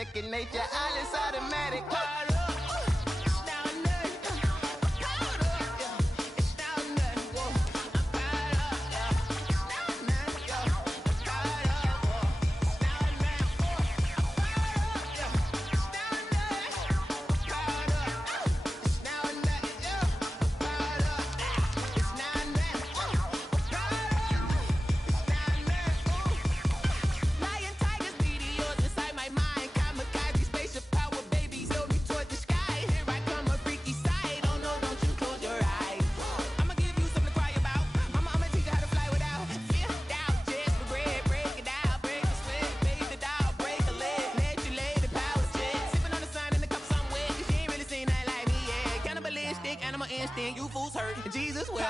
second nature. All is automatic. You fools hurt. Jesus will.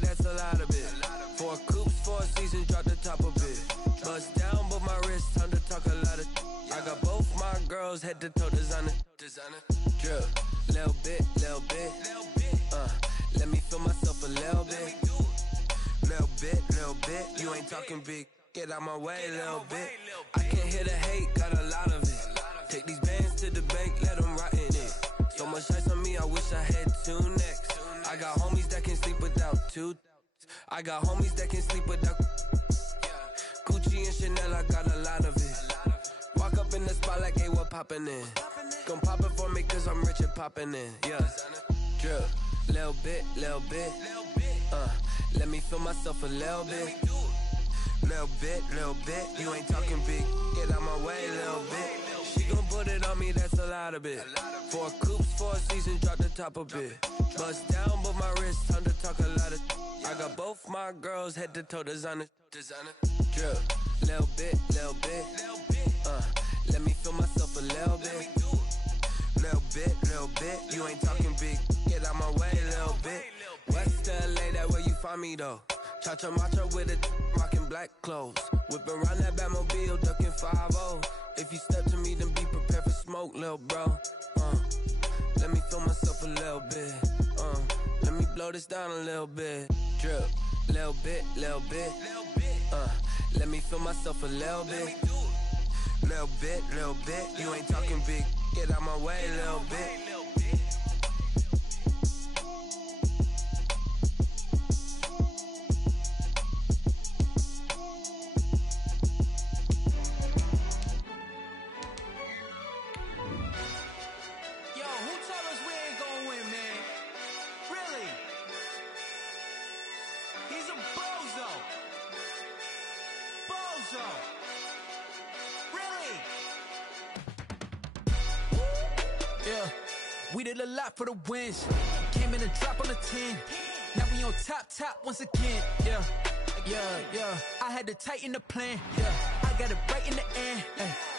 That's a lot of it. 4 coops, 4 seasons, drop the top of it. Bust down, but my wrist, time to talk a lot of. I got both my girls head to toe designer. Drip, little bit. Let me feel myself a little bit. Little bit. You ain't talking big. Get out my way, little bit. I can't hear the hate, got a lot of it. Take these bands to the bank, let them rot in it. So much ice on me, I wish I had 2 necks. I got homies that can sleep without 2. I got homies that can sleep without Gucci and Chanel, I got a lot of it. Walk up in the spot like, hey, what poppin' in? Gon' pop it for me cause I'm rich and poppin' in, yeah. Drip, little bit. Let me feel myself a little bit. Little bit. You ain't talking big. Get out my way, little bit. She gon' put it on me, that's a lot of it. 4 coops, 4 seasons, drop the top of it. Bust down, but my wrist, time to talk a lot of. I got both my girls head to toe designer. Drip, little bit. Let me feel myself a little bit. Little bit. You ain't talking big. Get out my way, little bit. West LA, that where you find me though. Cha-cha macha with it, rockin' black clothes. Whip around that Batmobile, duckin' 5-0. If you step to me, then be prepared for smoke, lil' bro. Let me feel myself a little bit. Let me blow this down a little bit. Drip, little bit. Let me feel myself a little bit. Little bit. You ain't talking big. Get out my way, little bit. We did a lot for the wins. Came in a drop on the 10. Now we on top once again. Yeah. I had to tighten the plan. Yeah. I got it right in the end.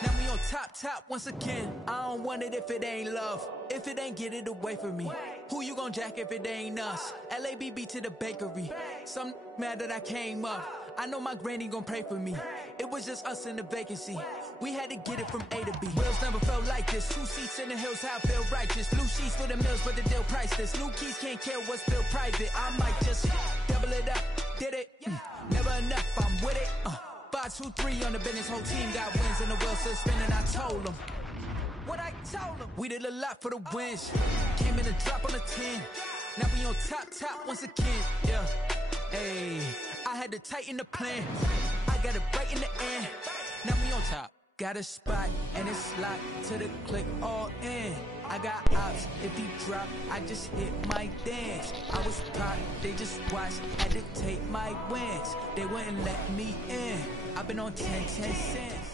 Now we on top once again. I don't want it if it ain't love. If it ain't, get it away from me. Who you gon' jack if it ain't us? LABB to the bakery. Some mad that I came up. I know my granny gon' pray for me. It was just us in the vacancy. We had to get it from A to B. Wheels never felt like this. 2 seats in the hills, how I feel righteous. Blue sheets for the mills, but the deal priceless. New keys can't care what's still private. I might just double it up, did it. Never enough, I'm with it. 5, 2, 3 on the business. Whole team got wins and the wheel still spinning. I told them what I told them. We did a lot for the wins. Came in a drop on a 10. Now we on top once again. Yeah. Hey, I had to tighten the plan. I got it right in the end. Now we on top. Got a spot and it's locked to the click all in. I got ops, if he drop, I just hit my dance. I was popped, they just watched, had to take my wins. They wouldn't let me in. I've been on 10 cents.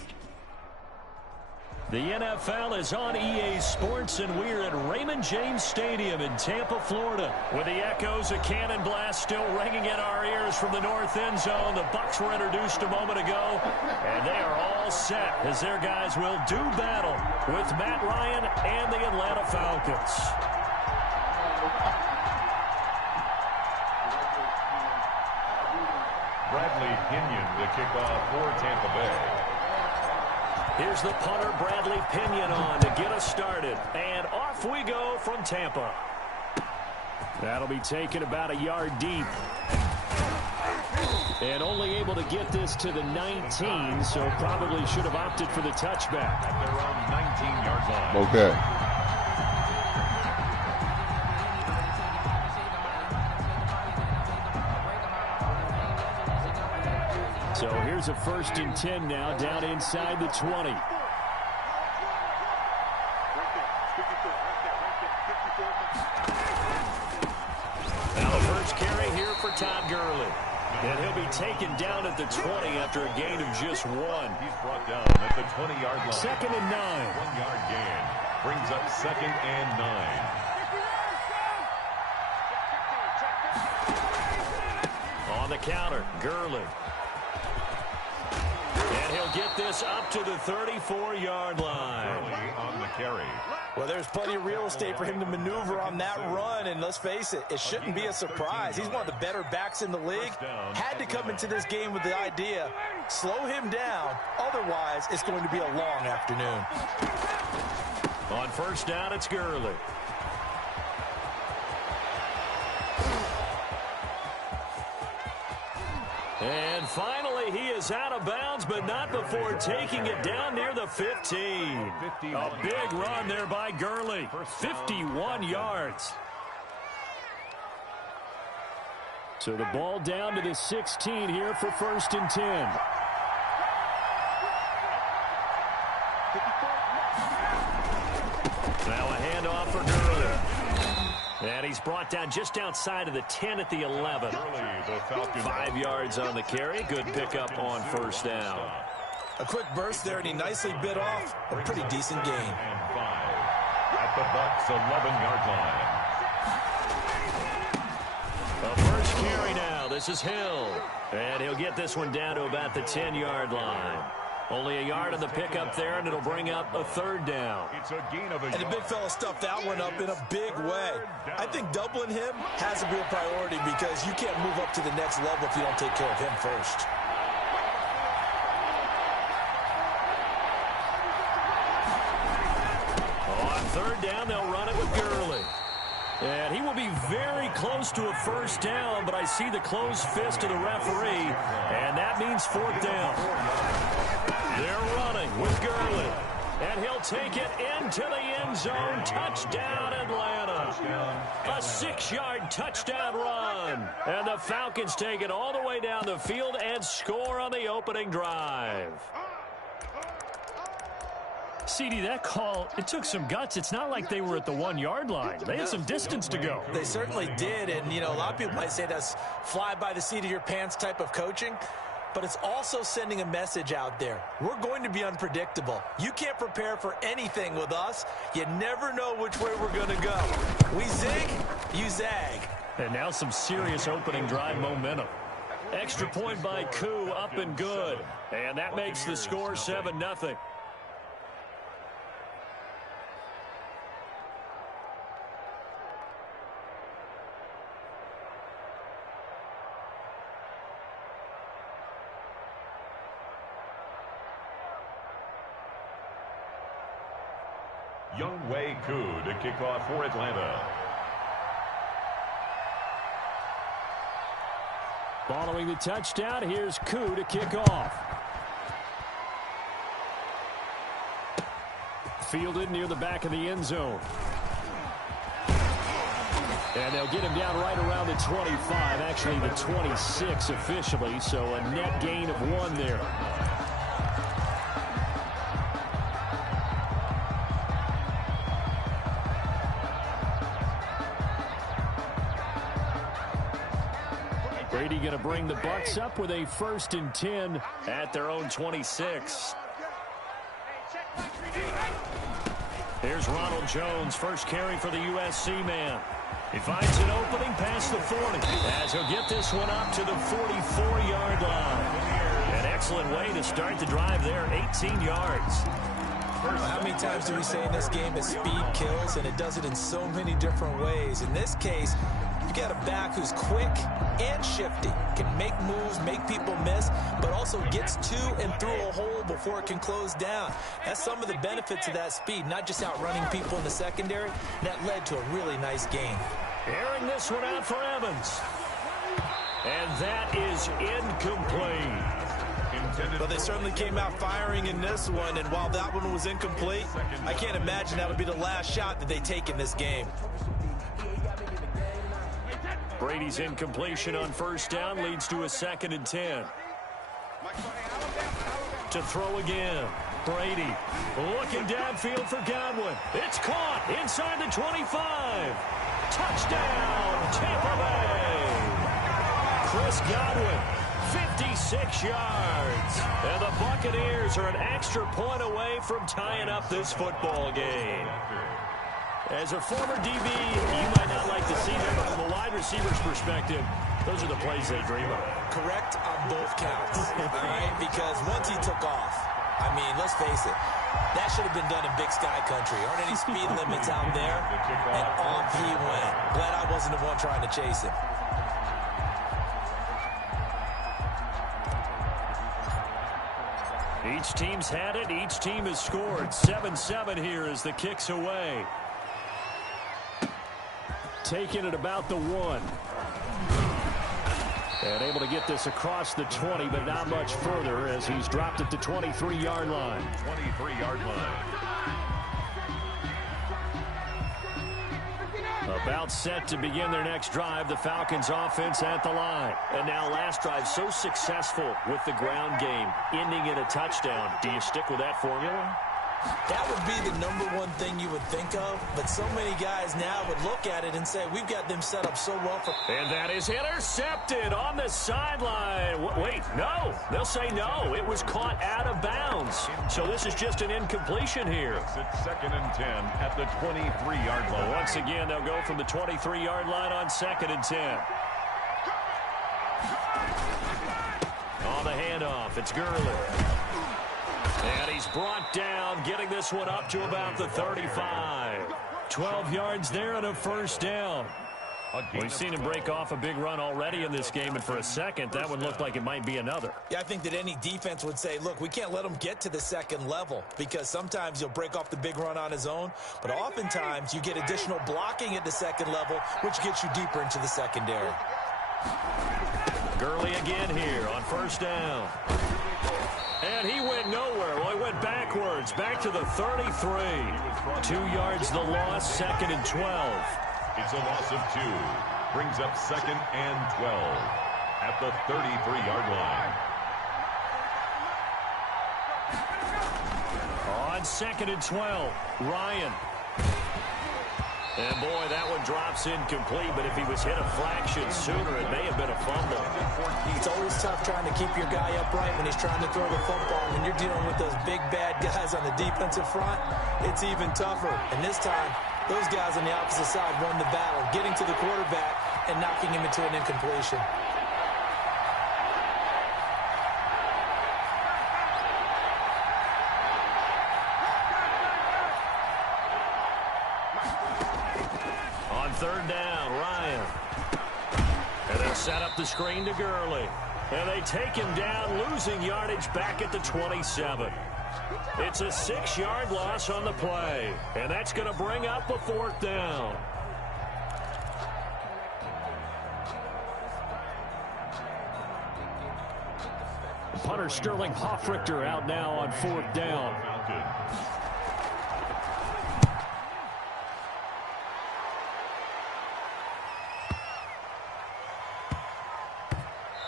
The NFL is on EA Sports, and we're at Raymond James Stadium in Tampa, Florida, with the echoes of cannon blast still ringing in our ears from the north end zone. The Bucs were introduced a moment ago, and they are all set as their guys will do battle with Matt Ryan and the Atlanta Falcons. Bradley Pinion, the kickoff for Tampa Bay. Here's the punter, Bradley Pinion, on to get us started. And off we go from Tampa. That'll be taken about a yard deep. And only able to get this to the 19, so probably should have opted for the touchback. At their own 19-yard line. Okay. So here's a 1st and 10 now, down inside the 20. Now the first carry here for Todd Gurley. And he'll be taken down at the 20 after a gain of just 1. He's brought down at the 20-yard line. 2nd and 9. 1-yard gain. Brings up 2nd and 9. On the counter, Gurley. And he'll get this up to the 34-yard line. Gurley on the carry. Well, there's plenty of real estate for him to maneuver on that run, and let's face it, it shouldn't be a surprise. He's one of the better backs in the league. Had to come into this game with the idea, slow him down, otherwise it's going to be a long afternoon. On 1st down, it's Gurley. And finally, he is out of bounds, but not before taking it down near the 15. A big run there by Gurley. 51 yards. So the ball down to the 16 here for 1st and 10. Now a handoff for Gurley. And he's brought down just outside of the 10 at the 11. 5 yards on the carry. Good pickup on 1st down. A quick burst there, and he nicely bit off a pretty decent gain. And 5 at the Bucs 11-yard line. The first carry now. This is Hill. And he'll get this one down to about the 10-yard line. Only a yard on the pickup there, and it'll bring up a 3rd down. It's a gain of a And the big fella stuffed that one up in a big way. I think doubling him has to be a priority because you can't move up to the next level if you don't take care of him first. On 3rd down, they'll run it with Gurley. And he will be very close to a 1st down, but I see the closed fist of the referee, and that means 4th down. They're running with Gurley, and he'll take it into the end zone. Touchdown, Atlanta. A 6-yard touchdown run. And the Falcons take it all the way down the field and score on the opening drive. CD, that call, it took some guts. It's not like they were at the 1-yard line. They had some distance to go. They certainly did, and, you know, a lot of people might say that's fly by the seat of your pants type of coaching, but it's also sending a message out there. We're going to be unpredictable. You can't prepare for anything with us. You never know which way we're going to go. We zig, you zag. And now some serious opening drive momentum. Extra point by Koo, up and good. And that makes the score 7-0. Younghoe Koo to kick off for Atlanta. Following the touchdown, here's Koo to kick off. Fielded near the back of the end zone. And they'll get him down right around the 25, actually the 26 officially, so a net gain of 1 there. Brady going to bring the Bucs up with a 1st and 10 at their own 26. Here's Ronald Jones, first carry for the USC man. He finds an opening past the 40 as he'll get this one up to the 44-yard line. An excellent way to start the drive there, 18 yards. How many times do we say in this game that speed kills, and it does it in so many different ways? In this case, you got a back who's quick and shifty, can make moves, make people miss, but also gets to and through a hole before it can close down. That's some of the benefits of that speed, not just outrunning people in the secondary. That led to a really nice gain. Airing this one out for Evans. And that is incomplete. Well, they certainly came out firing in this one, and while that one was incomplete, I can't imagine that would be the last shot that they take in this game. Brady's incompletion on 1st down leads to a 2nd and 10. To throw again. Brady looking downfield for Godwin. It's caught inside the 25. Touchdown, Tampa Bay. Chris Godwin, 56 yards. And the Buccaneers are an extra point away from tying up this football game. As a former DB, you might not like to see them, but from a wide receiver's perspective, those are the plays they dream of. Correct on both counts, all right? Because once he took off, I mean, let's face it, that should have been done in Big Sky country. Aren't any speed limits out there? And off he went. Glad I wasn't the one trying to chase him. Each team's had it. Each team has scored. 7-7 here as the kick's away. Taking it about the 1. And able to get this across the 20, but not much further as he's dropped at the 23-yard line. 23-yard line. About set to begin their next drive, the Falcons offense at the line. And now last drive so successful with the ground game, ending in a touchdown. Do you stick with that formula? That would be the #1 thing you would think of, but so many guys now would look at it and say, we've got them set up so well for... And that is intercepted on the sideline. Wait, no. They'll say no. It was caught out of bounds. So this is just an incompletion here. It's 2nd and 10 at the 23-yard line. Once again, they'll go from the 23-yard line on 2nd and 10. On the handoff, it's Gurley. And he's brought down, getting this one up to about the 35. 12 yards there and a 1st down. We've seen him break off a big run already in this game, and for a second, that would look like it might be another. Yeah, I think that any defense would say, look, we can't let him get to the 2nd level, because sometimes he'll break off the big run on his own, but oftentimes you get additional blocking at the 2nd level, which gets you deeper into the secondary. Gurley again here on 1st down. And he went nowhere. Well, he went backwards, back to the 33. 2 yards the loss, 2nd and 12. It's a loss of 2. Brings up 2nd and 12 at the 33-yard line. On 2nd and 12, Ryan. And boy, that one drops incomplete, but if he was hit a fraction sooner, it may have been a fumble. It's always tough trying to keep your guy upright when he's trying to throw the football. When you're dealing with those big, bad guys on the defensive front, it's even tougher. And this time, those guys on the opposite side won the battle, getting to the quarterback and knocking him into an incompletion. On 3rd down, Ryan. And they'll set up the screen to Gurley. And they take him down, losing yardage back at the 27. It's a 6-yard loss on the play, and that's going to bring up a 4th down. Punter Sterling Hoffrichter out now on 4th down.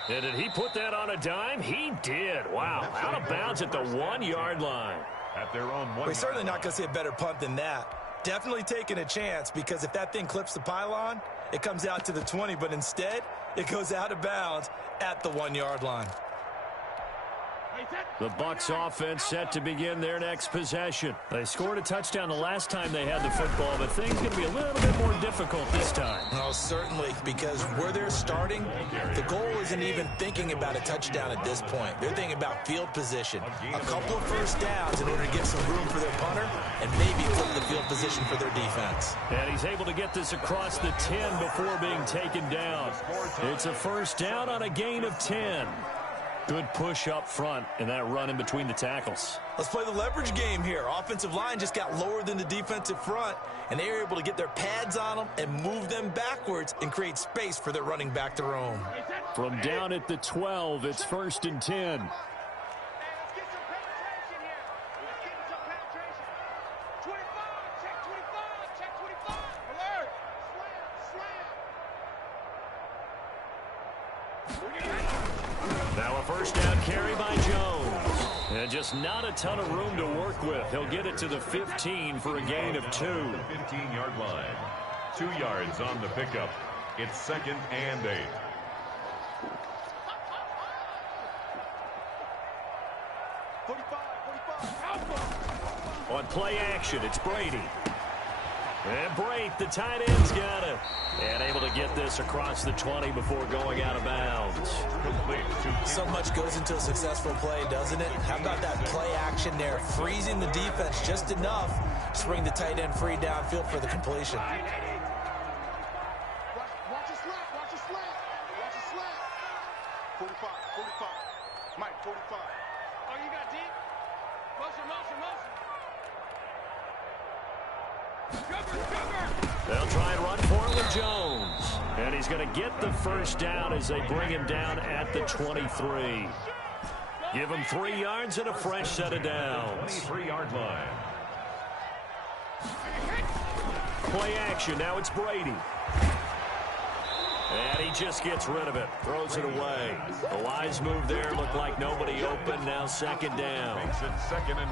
And did he put that on a dime? He did. Wow. Out of bounds at the 1-yard line. At their own 1 yard. We're certainly not going to see a better punt than that. Definitely taking a chance, because if that thing clips the pylon, it comes out to the 20, but instead it goes out of bounds at the 1-yard line. The Bucs offense set to begin their next possession. They scored a touchdown the last time they had the football, but things going to be a little bit more difficult this time. Oh, certainly, because where they're starting, the goal isn't even thinking about a touchdown at this point. They're thinking about field position. A couple of first downs in order to get some room for their punter and maybe flip the field position for their defense. And he's able to get this across the 10 before being taken down. It's a first down on a gain of 10. Good push up front in that run in between the tackles. Let's play the leverage game here. Offensive line just got lower than the defensive front, and they were able to get their pads on them and move them backwards and create space for their running back to roam. From down at the 12, it's 1st and 10. Now a first down carry by Jones. And just not a ton of room to work with. He'll get it to the 15 for a gain of 2. 15-yard line. 2 yards on the pickup. It's 2nd and 8. On play action, it's Brady. And Brate, the tight end's got it. And able to get this across the 20 before going out of bounds. So much goes into a successful play, doesn't it? How about that play action there, freezing the defense just enough to bring the tight end free downfield for the completion. Watch a slant, watch a slant, watch a slant. 45, 45, Mike, 45. Oh, you got deep? Motion. They'll try and run for it with Jones. And he's going to get the first down as they bring him down at the 23. Give him 3 yards and a fresh set of downs. 3-yard line. Play action. Now it's Brady. And he just gets rid of it. Throws it away. The wise move there. Looked like nobody open. Now 2nd down.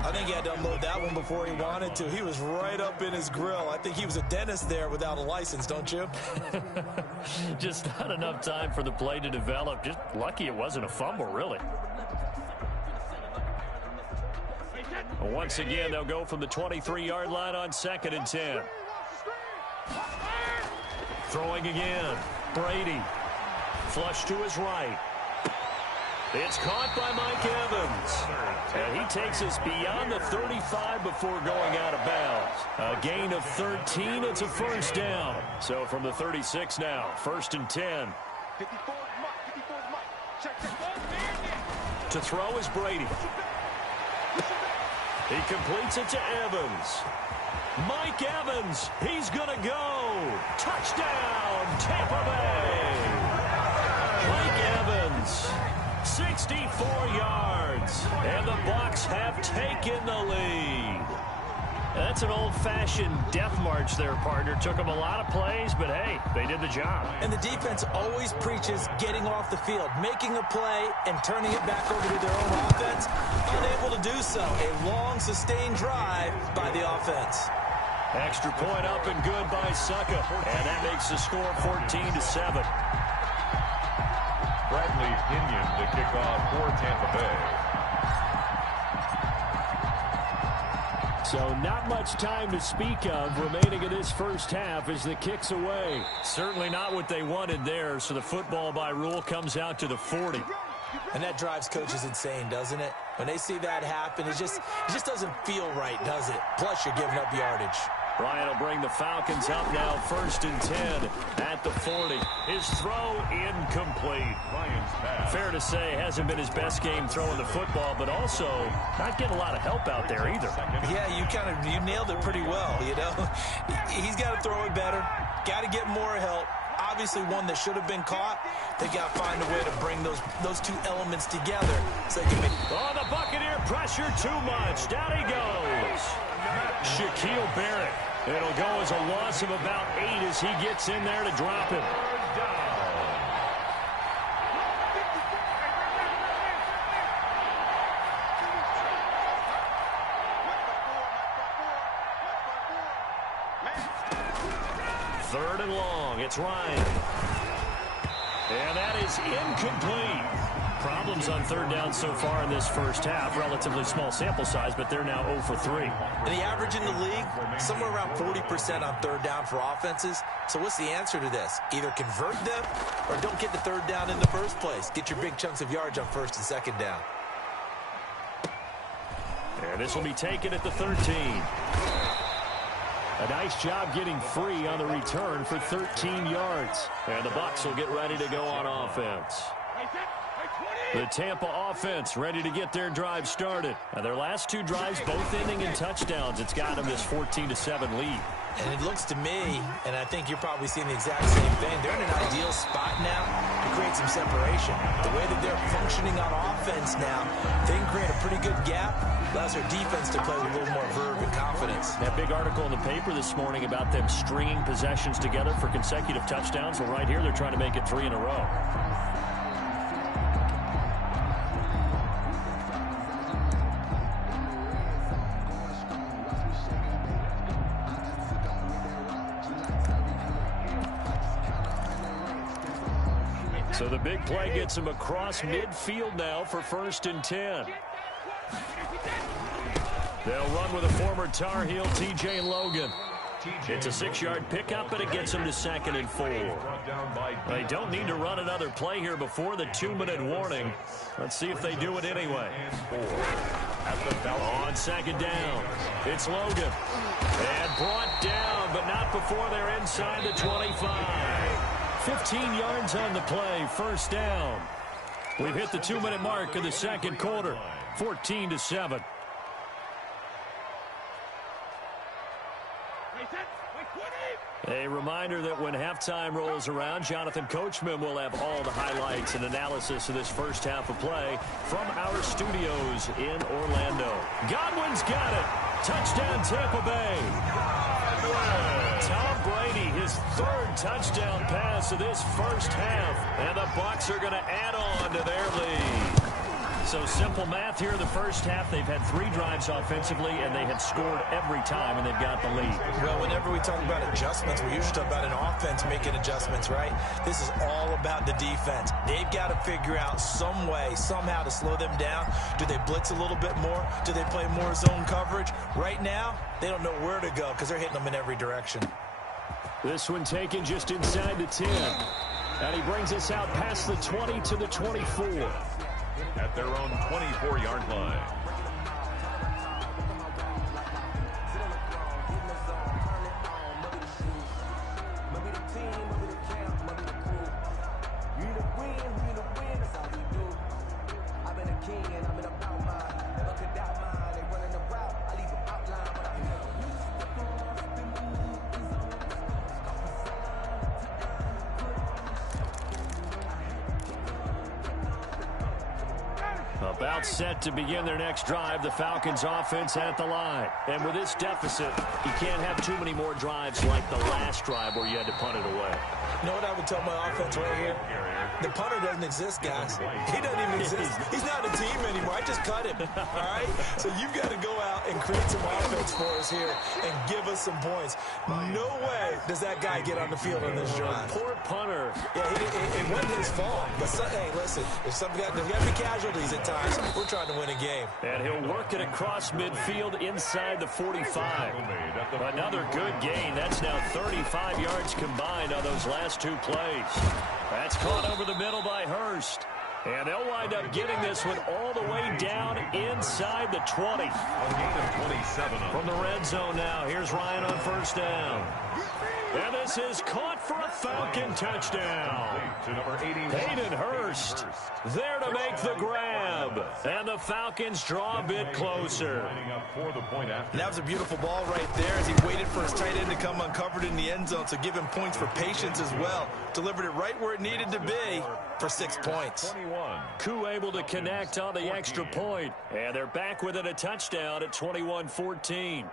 I think he had to unload that one before he wanted to. He was right up in his grill. I think he was a dentist there without a license, don't you? Just not enough time for the play to develop. Just lucky it wasn't a fumble, really. Once again, they'll go from the 23-yard line on 2nd and 10. Throwing again. Brady. Flush to his right. It's caught by Mike Evans. And he takes us beyond the 35 before going out of bounds. A gain of 13. It's a first down. So from the 36 now, 1st and 10. 54 Mike. Check. To throw is Brady. He completes it to Evans. Mike Evans, he's going to go. Touchdown, Tampa Bay. Mike Evans, 64 yards, and the Bucs have taken the lead. That's an old-fashioned death march there, partner. Took them a lot of plays, but hey, they did the job. And the defense always preaches getting off the field, making a play, and turning it back over to their own offense. Unable to do so. A long, sustained drive by the offense. Extra point up and good by Succa. And that makes the score 14-7. Bradley Pinion to kick off for Tampa Bay. So not much time to speak of remaining in this first half as the kick's away. Certainly not what they wanted there, so the football by rule comes out to the 40. And that drives coaches insane, doesn't it? When they see that happen, it just doesn't feel right, does it? Plus, you're giving up yardage. Ryan will bring the Falcons up now, 1st and 10 at the 40. His throw incomplete. Ryan's pass. Fair fair to say hasn't been his best game throwing the football, but also not getting a lot of help out there either. Yeah, you nailed it pretty well, you know. He's got to throw it better, got to get more help. Obviously one that should have been caught. They got to find a way to bring those two elements together so they can make... Oh, the Buccaneer pressure too much. Down he goes. Shaquille Barrett. It'll go as a loss of about 8 as he gets in there to drop him. Third and long. It's Ryan. And that is incomplete. Problems on third down so far in this first half. Relatively small sample size, but they're now 0 for 3. And the average in the league, somewhere around 40% on third down for offenses. So what's the answer to this? Either convert them or don't get the third down in the first place. Get your big chunks of yards on first and second down. And this will be taken at the 13. A nice job getting free on the return for 13 yards. And the Bucs will get ready to go on offense. The Tampa offense ready to get their drive started. Now their last 2 drives, both ending in touchdowns. It's got them this 14-7 lead. And it looks to me, and I think you're probably seeing the exact same thing, they're in an ideal spot now to create some separation. The way that they're functioning on offense now, they can create a pretty good gap. Allows their defense to play with a little more verve and confidence. That big article in the paper this morning about them stringing possessions together for consecutive touchdowns. Well, right here, they're trying to make it 3 in a row. So the big play gets him across midfield now for 1st and 10. They'll run with a former Tar Heel, TJ Logan. It's a 6-yard pickup, but it gets them to 2nd and 4. They don't need to run another play here before the 2-minute warning. Let's see if they do it anyway. On 2nd down, it's Logan. And brought down, but not before they're inside the 25. 15 yards on the play, 1st down. We've hit the 2-minute mark of the second quarter, 14-7. A reminder that when halftime rolls around, Jonathan Coachman will have all the highlights and analysis of this first half of play from our studios in Orlando. Godwin's got it. Touchdown, Tampa Bay. Tom Brady, his 3rd touchdown pass of this first half. And the Bucs are going to add on to their lead. So simple math here in the first half. They've had 3 drives offensively, and they have scored every time, and they've got the lead. Well, whenever we talk about adjustments, we usually talk about an offense making adjustments, right? This is all about the defense. They've got to figure out some way, somehow to slow them down. Do they blitz a little bit more? Do they play more zone coverage? Right now, they don't know where to go because they're hitting them in every direction. This one taken just inside the 10. And he brings us out past the 20 to the 24. At their own 24-yard line. About set to begin their next drive, the Falcons offense at the line. And with this deficit, you can't have too many more drives like the last drive where you had to punt it away. You know what I would tell my offense right here? The punter doesn't exist, guys. He doesn't even exist. He's not a team anymore. I just cut him, all right? So you've got to go out and create some offense for us here and give us some points. No way does that guy get on the field on this drive. Poor punter. Yeah, it wasn't his fault. But, hey, listen, there's got to be casualties at times. We're trying to win a game. And he'll work it across midfield inside the 45. Another good gain. That's now 35 yards combined on those last 2 plays. That's caught over the middle by Hurst. And they'll wind up getting this one all the way down inside the 20. A gain of 27. From the red zone now, here's Ryan on 1st down. And this is caught for a Falcon touchdown. To number 81. Hayden Hurst there to make the grab. And the Falcons draw a bit closer. For the point after. That was a beautiful ball right there as he waited for his tight end to come uncovered in the end zone, so give him points for patience as well. Delivered it right where it needed to be for 6 points. 21. Koo able to connect on the extra point. And they're back within a touchdown at 21-14.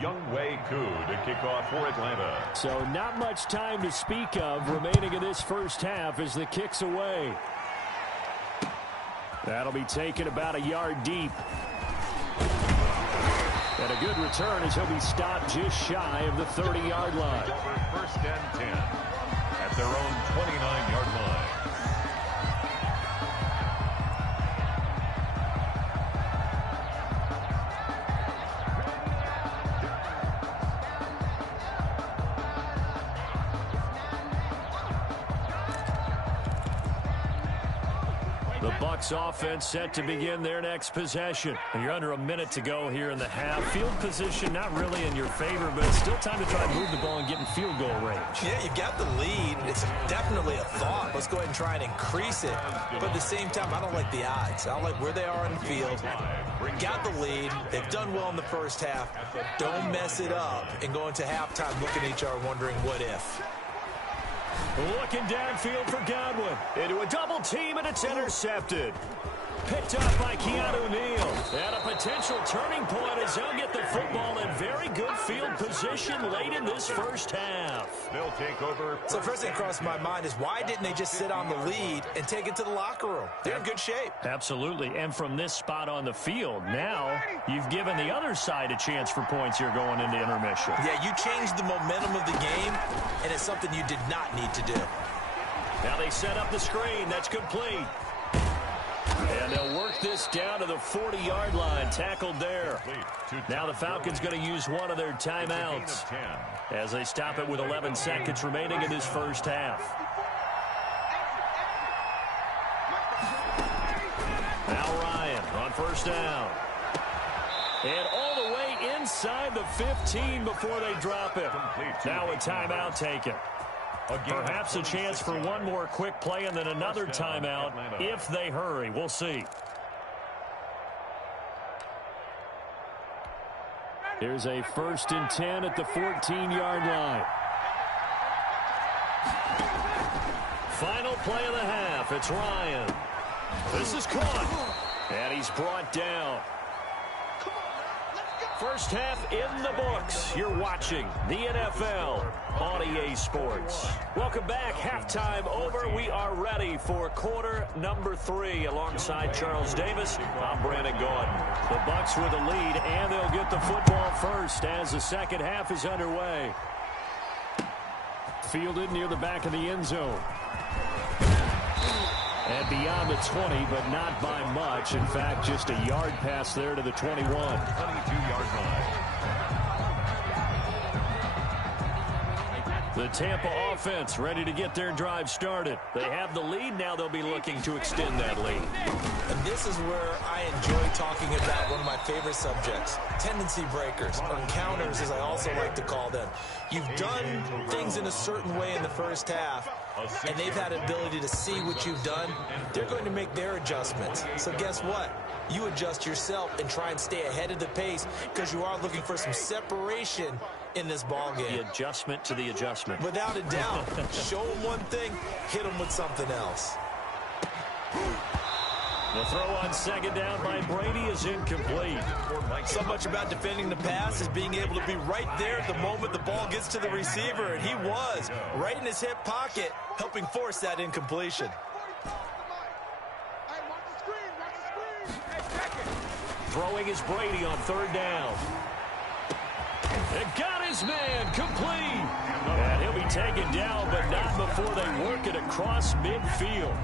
Younghoe Koo to kick off for Atlanta. So not much time to speak of remaining in this first half as the kick's away. That'll be taken about a yard deep. And a good return as he'll be stopped just shy of the 30-yard line. First and 10 at their own 29-yard line. The Bucs offense set to begin their next possession. And you're under a minute to go here in the half. Field position not really in your favor, but it's still time to try and move the ball and get in field goal range. Yeah, you've got the lead. It's definitely a thought. Let's go ahead and try and increase it. But at the same time, I don't like the odds. I don't like where they are on the field. Got the lead. They've done well in the first half. Don't mess it up and go into halftime looking at each other wondering what if. Looking downfield for Godwin. Into a double team, and it's intercepted. Picked up by Keanu Neal. And a potential turning point as they'll get the football in very good field position late in this first half. They'll take over. So first thing across my mind is why didn't they just sit on the lead and take it to the locker room? They're in good shape. Absolutely. And from this spot on the field, now you've given the other side a chance for points here going into intermission. Yeah, you changed the momentum of the game, and it's something you did not need to do. Now they set up the screen. That's complete. And they'll work this down to the 40-yard line. Tackled there. Now the Falcons going to use one of their timeouts as they stop it with 11 seconds remaining in this first half. Now Ryan on first down. And all the way inside the 15 before they drop it. Now a timeout taken. Perhaps a chance for one more quick play and then another timeout if they hurry. We'll see. Here's a 1st and 10 at the 14-yard line. Final play of the half. It's Ryan. This is caught. And he's brought down. First half in the books. You're watching the NFL on EA Sports. Welcome back. Halftime over. We are ready for quarter number 3. Alongside Charles Davis, I'm Brandon Gordon. The Bucs with the lead, and they'll get the football first as the second half is underway. Fielded near the back of the end zone. And beyond the 20, but not by much. In fact, just a yard pass there to the 21. 22-yard line. The Tampa offense ready to get their drive started. They have the lead. Now they'll be looking to extend that lead. And this is where I enjoy talking about one of my favorite subjects, tendency breakers, or counters as I also like to call them. You've done things in a certain way in the first half, and they've had an ability to see what you've done. They're going to make their adjustments. So guess what? You adjust yourself and try and stay ahead of the pace because you are looking for some separation in this ball game. The adjustment to the adjustment. Without a doubt. Show them one thing, hit them with something else. The throw on second down by Brady is incomplete. So much about defending the pass is being able to be right there at the moment the ball gets to the receiver, and he was right in his hip pocket, helping force that incompletion. Throwing is Brady on third down. It got his man complete. And he'll be taken down, but not before they work it across midfield.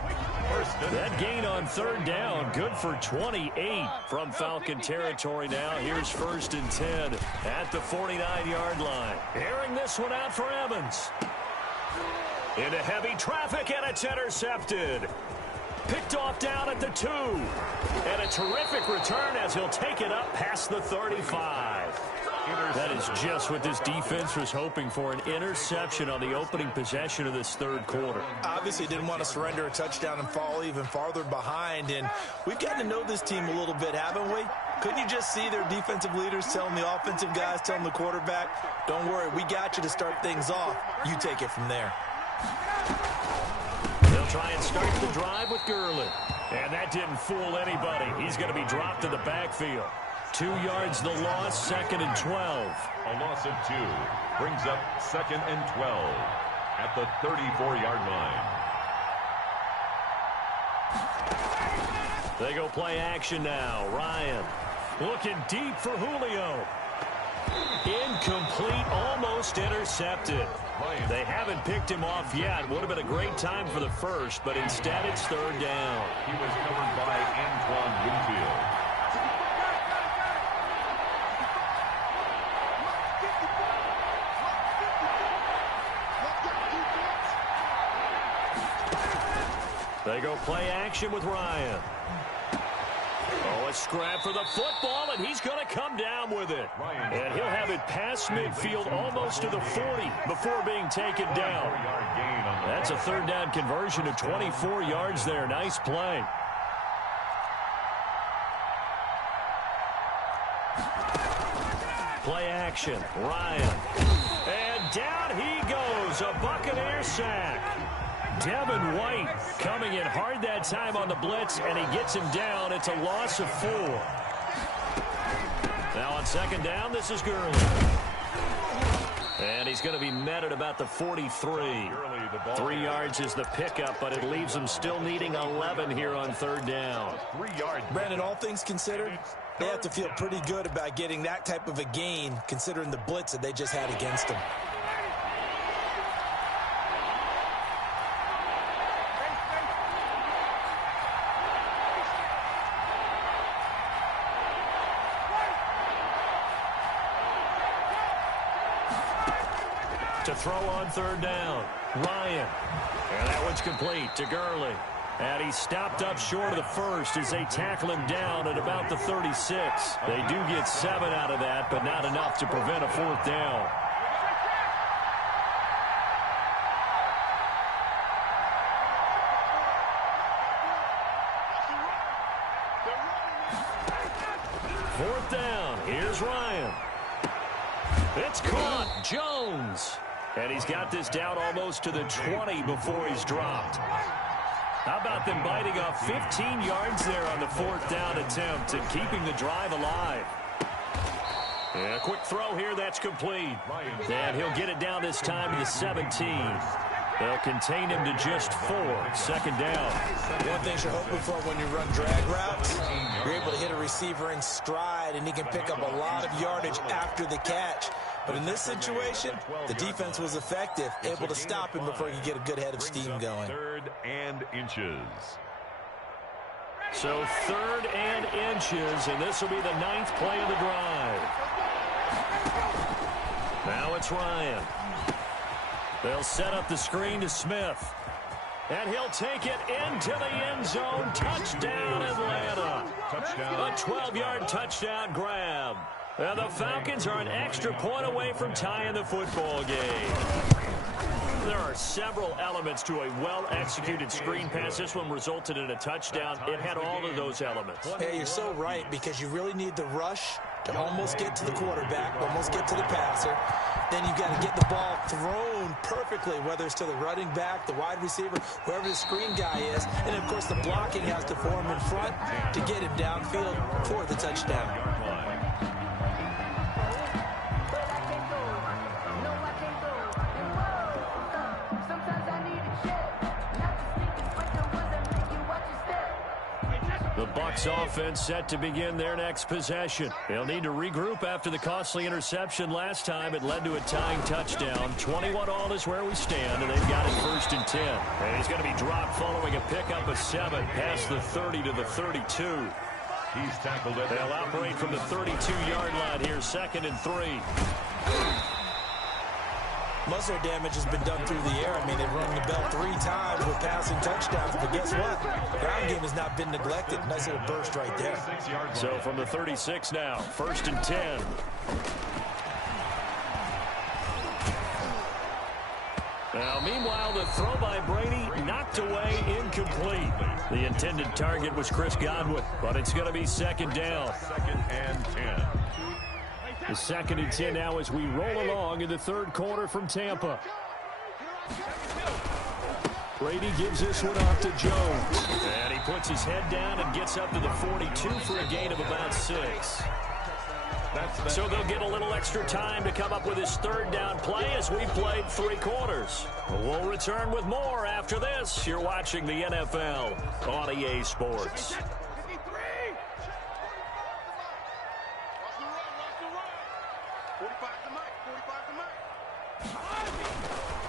That gain on third down, good for 28 from Falcon territory now. Here's 1st and 10 at the 49-yard line. Airing this one out for Evans. Into heavy traffic, and it's intercepted. Picked off down at the 2. And a terrific return as he'll take it up past the 35. That is just what this defense was hoping for, an interception on the opening possession of this third quarter. Obviously didn't want to surrender a touchdown and fall even farther behind, and we've gotten to know this team a little bit, haven't we? Couldn't you just see their defensive leaders telling the offensive guys, telling the quarterback, don't worry, we got you to start things off. You take it from there. They'll try and start the drive with Gurley. And that didn't fool anybody. He's going to be dropped in the backfield. 2 yards the loss, 2nd and 12. A loss of 2 brings up 2nd and 12 at the 34-yard line. They go play action now. Ryan looking deep for Julio. Incomplete, almost intercepted. They haven't picked him off yet. Would have been a great time for the first, but instead it's 3rd down. He was covered by Antoine Winfield. They go play action with Ryan. Oh, a scrap for the football, and he's going to come down with it. And he'll have it past midfield almost to the 40 before being taken down. That's a 3rd down conversion of 24 yards there. Nice play. Play action. Ryan. And down he goes. A Buccaneer sack. Devin White coming in hard that time on the blitz, and he gets him down. It's a loss of 4. Now on 2nd down, this is Gurley. And he's going to be met at about the 43. 3 yards is the pickup, but it leaves him still needing 11 here on 3rd down. 3 yards. Brandon, all things considered, they have to feel pretty good about getting that type of a gain, considering the blitz that they just had against them. To throw on 3rd down, Ryan. And that one's complete to Gurley. And he's stopped up short of the first as they tackle him down at about the 36. They do get 7 out of that, but not enough to prevent a 4th down. Fourth down. Here's Ryan. It's caught. Jones. And he's got this down almost to the 20 before he's dropped. How about them biting off 15 yards there on the 4th down attempt and keeping the drive alive? And a quick throw here, that's complete. And he'll get it down this time to the 17. They'll contain him to just 4. 2nd down. One thing you're hoping for when you run drag routes, you're able to hit a receiver in stride, and he can pick up a lot of yardage after the catch. But in this situation, the defense was effective, able to stop him before he could get a good head of steam going. 3rd and inches. So 3rd and inches, and this will be the 9th play of the drive. Now it's Ryan. They'll set up the screen to Smith. And he'll take it into the end zone. Touchdown, Atlanta. Touchdown. A 12-yard touchdown grab. And the Falcons are an extra point away from tying the football game. There are several elements to a well-executed screen pass. This one resulted in a touchdown. It had all of those elements. Hey, you're so right, because you really need the rush to almost get to the quarterback, almost get to the passer. Then you've got to get the ball thrown perfectly, whether it's to the running back, the wide receiver, whoever the screen guy is. And, of course, the blocking has to form in front to get him downfield for the touchdown. The Bucs offense set to begin their next possession. They'll need to regroup after the costly interception last time. It led to a tying touchdown. 21-all is where we stand, and they've got it 1st and 10. And he's going to be dropped following a pickup of 7 past the 30 to the 32. He's tackled it. They'll operate from the 32-yard line here, 2nd and 3. Most of their damage has been done through the air. I mean, they've rung the bell 3 times with passing touchdowns, but guess what? Ground game has not been neglected. Nice little burst right there. So from the 36 now, 1st and 10. Now, meanwhile, the throw by Brady knocked away, incomplete. The intended target was Chris Godwin, but it's going to be 2nd down. 2nd and 10. The 2nd and 10 now as we roll along in the 3rd quarter from Tampa. Brady gives this one off to Jones. And he puts his head down and gets up to the 42 for a gain of about 6. So they'll get a little extra time to come up with his 3rd down play as we played 3 quarters. We'll return with more after this. You're watching the NFL on EA Sports.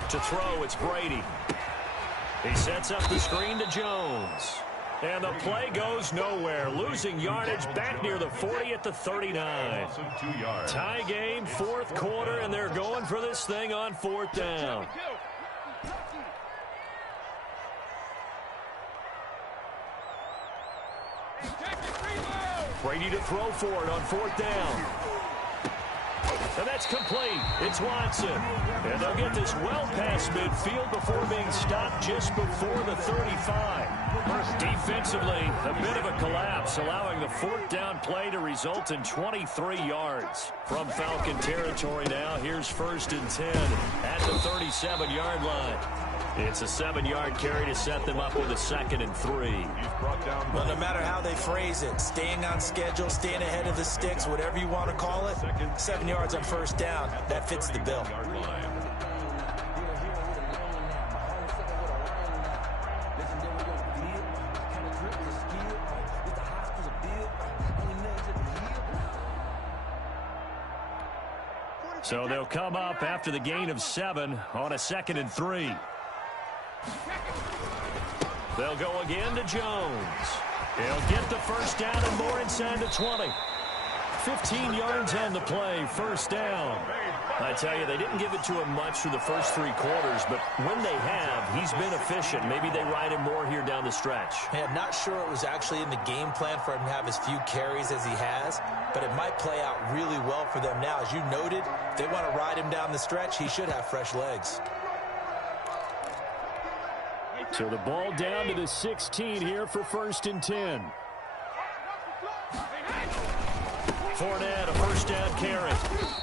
To throw, it's Brady. He sets up the screen to Jones. And the play goes nowhere. Losing yardage back near the 40 at the 39. Tie game, 4th quarter, and they're going for this thing on 4th down. Brady to throw for it on 4th down. And that's complete. It's Watson. And they'll get this well past midfield before being stopped just before the 35. Defensively, a bit of a collapse, allowing the 4th down play to result in 23 yards. From Falcon territory now, here's 1st and 10 at the 37-yard line. It's a 7-yard carry to set them up with a 2nd and 3. Well, no matter how they phrase it, staying on schedule, staying ahead of the sticks, whatever you want to call it, 7 yards on 1st down, that fits the bill. So they'll come up after the gain of 7 on a 2nd and 3. They'll go again to Jones. He'll get the 1st down and more inside the 20. 15 yards on the play, 1st down. I tell you, they didn't give it to him much through the first 3 quarters, but when they have, he's been efficient. Maybe they ride him more here down the stretch. Hey, I'm not sure it was actually in the game plan for him to have as few carries as he has, but it might play out really well for them now. As you noted, if they want to ride him down the stretch, he should have fresh legs. So the ball down to the 16 here for 1st and 10. Fournette, a 1st down carry.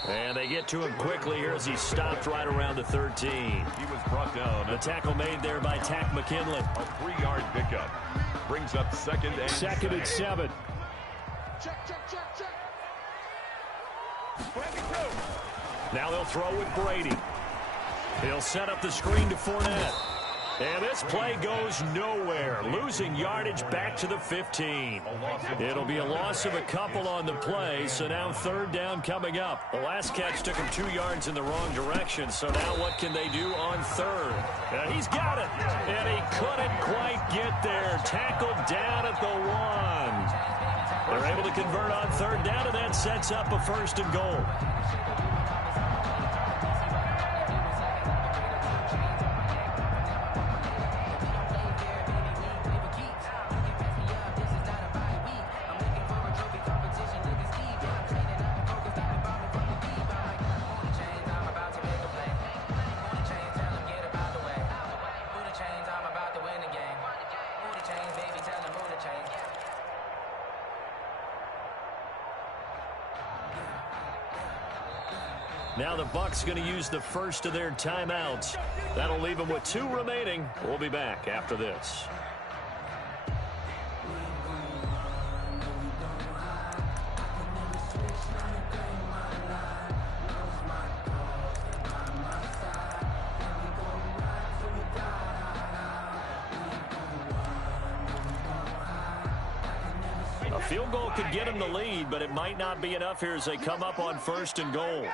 And they get to him quickly here as he stopped right around the 13. He was brought down. The tackle made there by Tack McKinley. A 3-yard pickup. Brings up 2nd and 2nd and 7. Now they'll throw with Brady. He'll set up the screen to Fournette. And this play goes nowhere. Losing yardage back to the 15. It'll be a loss of a couple on the play, so now 3rd down coming up. The last catch took him 2 yards in the wrong direction, so now what can they do on 3rd? And he's got it, and he couldn't quite get there. Tackled down at the 1. They're able to convert on 3rd down, and that sets up a 1st and goal. Now the Bucs going to use the first of their timeouts. That'll leave them with 2 remaining. We'll be back after this. A field goal could get them the lead, but it might not be enough here as they come up on 1st and goal.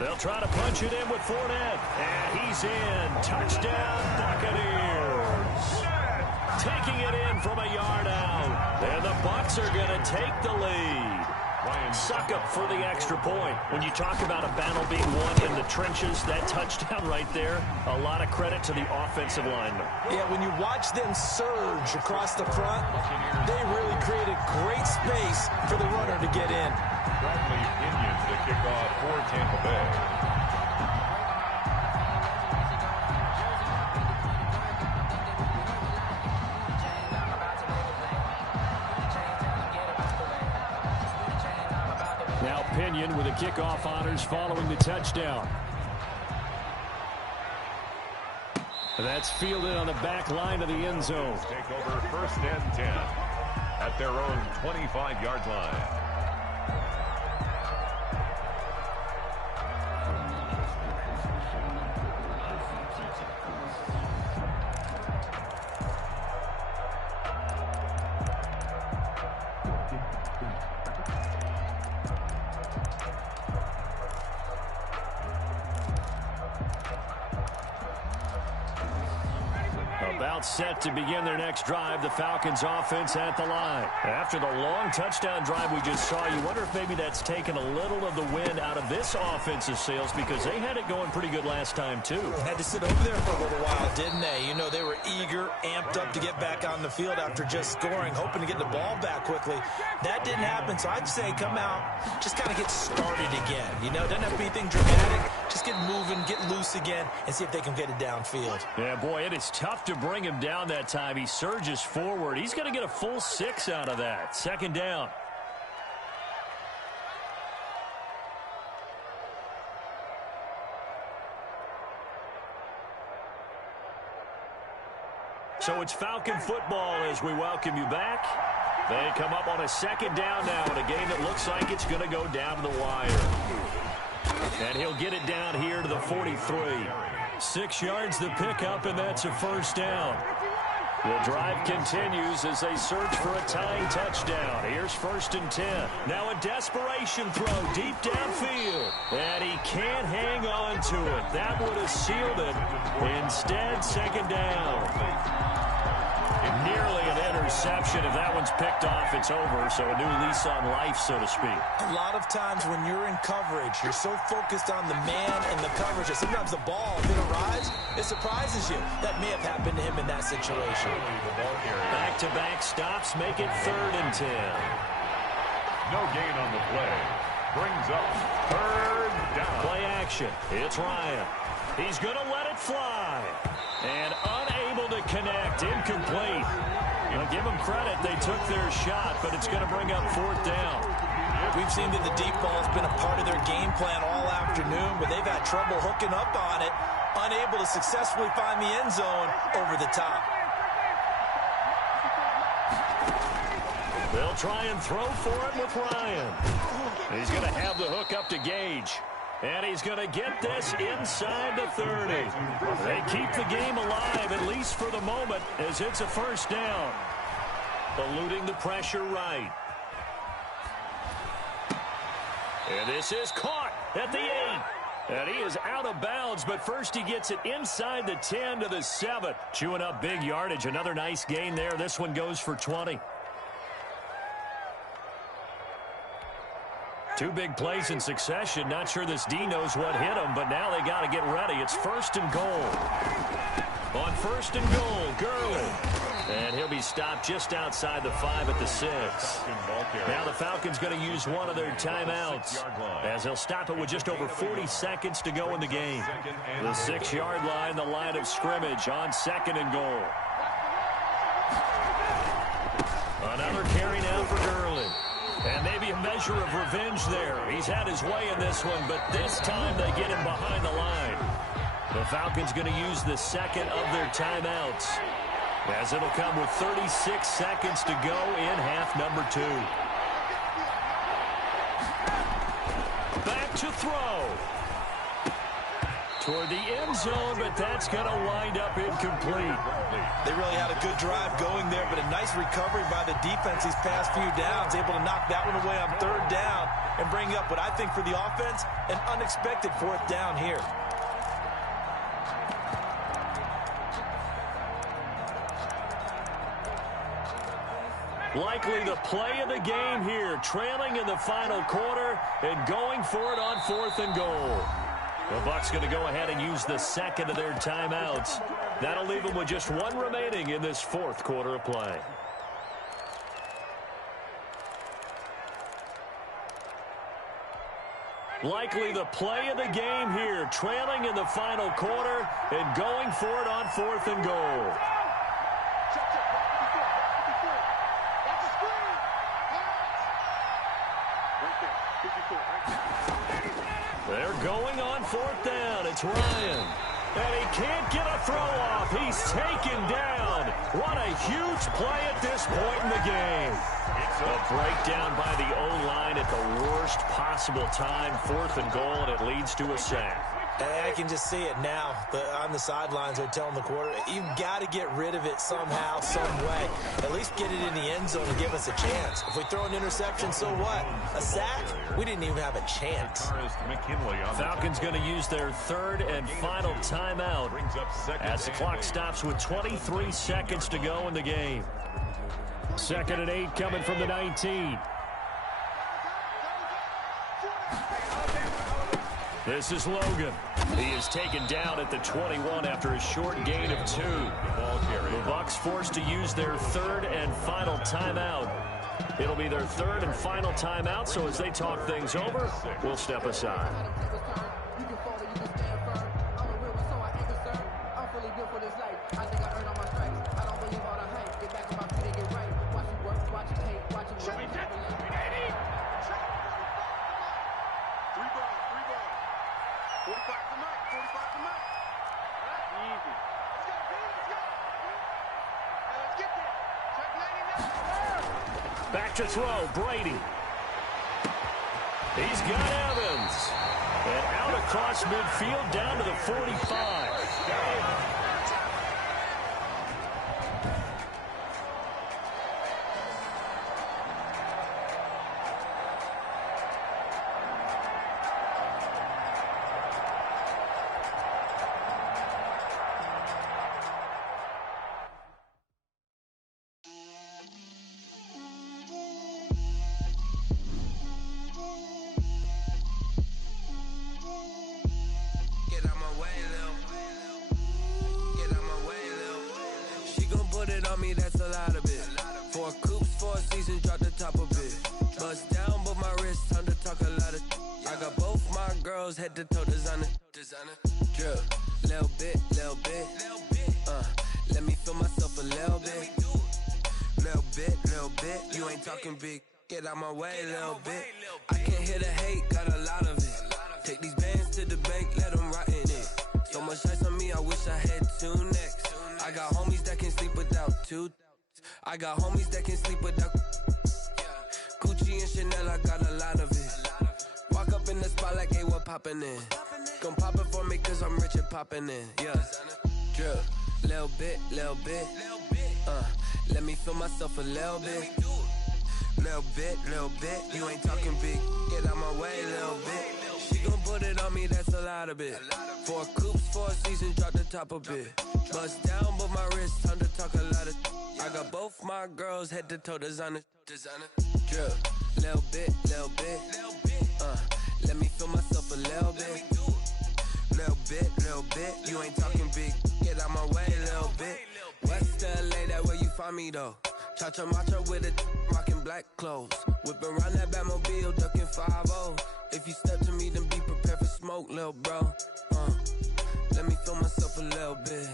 They'll try to punch it in with Fournette. And he's in. Touchdown, Buccaneers. Taking it in from a yard out. And the Bucs are going to take the lead. suck up for the extra point. When you talk about a battle being won in the trenches, that touchdown right there, a lot of credit to the offensive lineman. Yeah, when you watch them surge across the front, they really created great space for the runner to get in. Bradley Pinion to kick off for Tampa Bay. Now Pinion with the kickoff honors following the touchdown. That's fielded on the back line of the end zone. Take over 1st and 10 at their own 25-yard line. Set to begin their next drive, the Falcons offense at the line. After the long touchdown drive we just saw, you wonder if maybe that's taken a little of the wind out of this offensive sails, because they had it going pretty good last time too. Had to sit over there for a little while, didn't they? You know, they were eager, amped up to get back on the field after just scoring, hoping to get the ball back quickly. That didn't happen, so I'd say come out, just kind of get started again. You know, doesn't have to be anything dramatic. Just get moving, get loose again, and see if they can get it downfield. Yeah, boy, it is tough to bring him down that time. He surges forward. He's going to get a full 6 out of that. 2nd down. So it's Falcon football as we welcome you back. They come up on a 2nd down now in a game that looks like it's going to go down to the wire. And he'll get it down here to the 43. 6 yards the pickup, and that's a 1st down. The drive continues as they search for a tying touchdown. Here's 1st and 10. Now a desperation throw deep downfield. And he can't hang on to it. That would have sealed it. Instead, 2nd down. Nearly an interception. If that one's picked off, it's over. So a new lease on life, so to speak. A lot of times when you're in coverage, you're so focused on the man and the coverage that sometimes the ball, if it arrives, it surprises you. That may have happened to him in that situation. Back-to-back stops make it 3rd and 10. No gain on the play. Brings up 3rd down. Play action. It's Ryan. He's going to let it fly. And unable to connect. Incomplete. Give them credit. They took their shot, but it's going to bring up 4th down. We've seen that the deep ball has been a part of their game plan all afternoon, but they've had trouble hooking up on it, unable to successfully find the end zone over the top. They'll try and throw for it with Ryan. He's going to have the hook up to Gage. And he's going to get this inside the 30. They keep the game alive, at least for the moment, as it's a 1st down. Eluding the pressure right. And this is caught at the 8. And he is out of bounds, but first he gets it inside the 10 to the 7. Chewing up big yardage. Another nice gain there. This one goes for 20. 2 big plays in succession. Not sure this D knows what hit him, but now they got to get ready. It's 1st and goal. On 1st and goal, Gurley. And he'll be stopped just outside the 5 at the 6. Now the Falcons going to use one of their timeouts, as they'll stop it with just over 40 seconds to go in the game. The 6-yard line, the line of scrimmage on 2nd and goal. Another carry now for Gurley. And maybe a measure of revenge there. He's had his way in this one, but this time they get him behind the line. The Falcons going to use the 2nd of their timeouts, as it'll come with 36 seconds to go in half number 2. Back to throw. Toward the end zone, but that's going to wind up incomplete. They really had a good drive going there, but a nice recovery by the defense these past few downs, able to knock that one away on 3rd down and bring up what I think for the offense, an unexpected 4th down here. Likely the play of the game here, trailing in the final quarter and going for it on 4th and goal. The Bucs going to go ahead and use the second of their timeouts. That'll leave them with just one remaining in this 4th quarter of play. Likely the play of the game here, trailing in the final quarter and going for it on 4th and goal. They're going on 4th down. It's Ryan. And he can't get a throw off. He's taken down. What a huge play at this point in the game. A breakdown by the O-line at the worst possible time. 4th and goal, and it leads to a sack. I can just see it now. On the sidelines, they're telling the quarterback, you've got to get rid of it somehow, some way. At least get it in the end zone and give us a chance. If we throw an interception, so what? A sack? We didn't even have a chance. Falcons going to use their 3rd and final timeout as the clock stops with 23 seconds to go in the game. 2nd and 8 coming from the 19. This is Logan. He is taken down at the 21 after a short gain of 2. The Bucs forced to use their 3rd and final timeout. It'll be their 3rd and final timeout, so as they talk things over, we'll step aside. Back to throw, Brady. He's got Evans. And out across midfield down to the 45. That's a lot of it. 4 coops, 4 seasons, drop the top of it. Bust down, but my wrist, time to talk a lot of. I got both my girls head to toe designer. Drip, little bit. Let me feel myself a little bit. Little bit. You ain't talking big. Get out my way, little bit. I can't hear the hate, got a lot of it. Take these bands to the bank, let them rot in it. So much ice on me, I wish I had 2 necks. I got homies that can sleep without 2. I got homies that can sleep without Gucci and Chanel, I got a lot of it. Walk up in the spot like, hey, what poppin' in? Gon' pop it for me cause I'm rich and poppin' in. Yeah, drip, little bit. Let me feel myself a little bit. Little bit. You ain't talking big. Get out my way, little bit. She gon' put it on me, that's a lot of it. 4 coops, 4 seasons, drop the top of it. Bust down, but my wrist, time to talk a lot of. I got both my girls head to toe designer. Drip, little bit. Let me feel myself a little bit. Little bit. You ain't talking big. Get out my way, little bit. West LA, that where you find me though. Cha-cha matcha with it, rocking black clothes. Whipping around that Batmobile, ducking 5-0. If you step to me, then be prepared for smoke, little bro. Let me feel myself a little bit.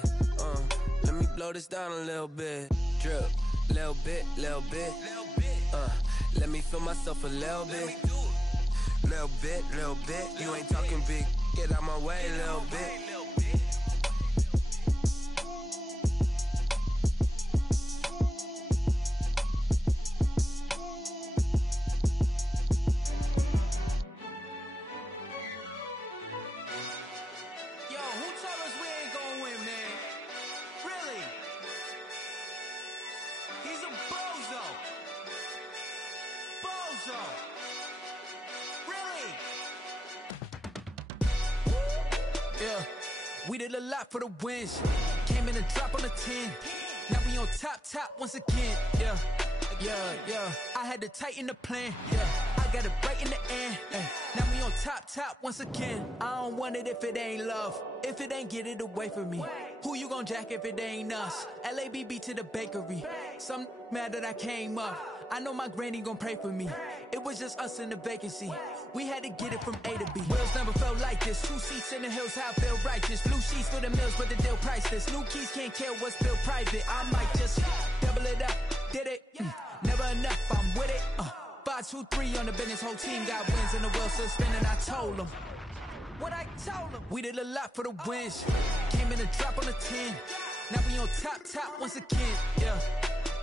Let me blow this down a little bit. Drip, little bit. Let me feel myself a little bit. Little bit. You ain't talking big. Get out my way, little bit. We did a lot for the wins. Came in and dropped on the 10. Now we on top once again. Yeah. Yeah, I had to tighten the plan, yeah. I got it right in the end, now we on top once again. I don't want it if it ain't love, if it ain't get it away from me. Who you gon' jack if it ain't us? LABB to the bakery. Some mad that I came up. I know my granny gon' pray for me. It was just us in the vacancy. We had to get it from A to B. Wheels never felt like this. 2 seats in the hills, how I feel righteous. Blue sheets for the mills, but the deal priceless. New keys can't care what's built private. I might just double it up. Did it? Never enough, I'm with it. 5, 2, 3 on the business. Whole team got wins and the wheels still spinning. I told them what I told them. We did a lot for the wins. Came in a drop on the 10. Now we on top once again. Yeah.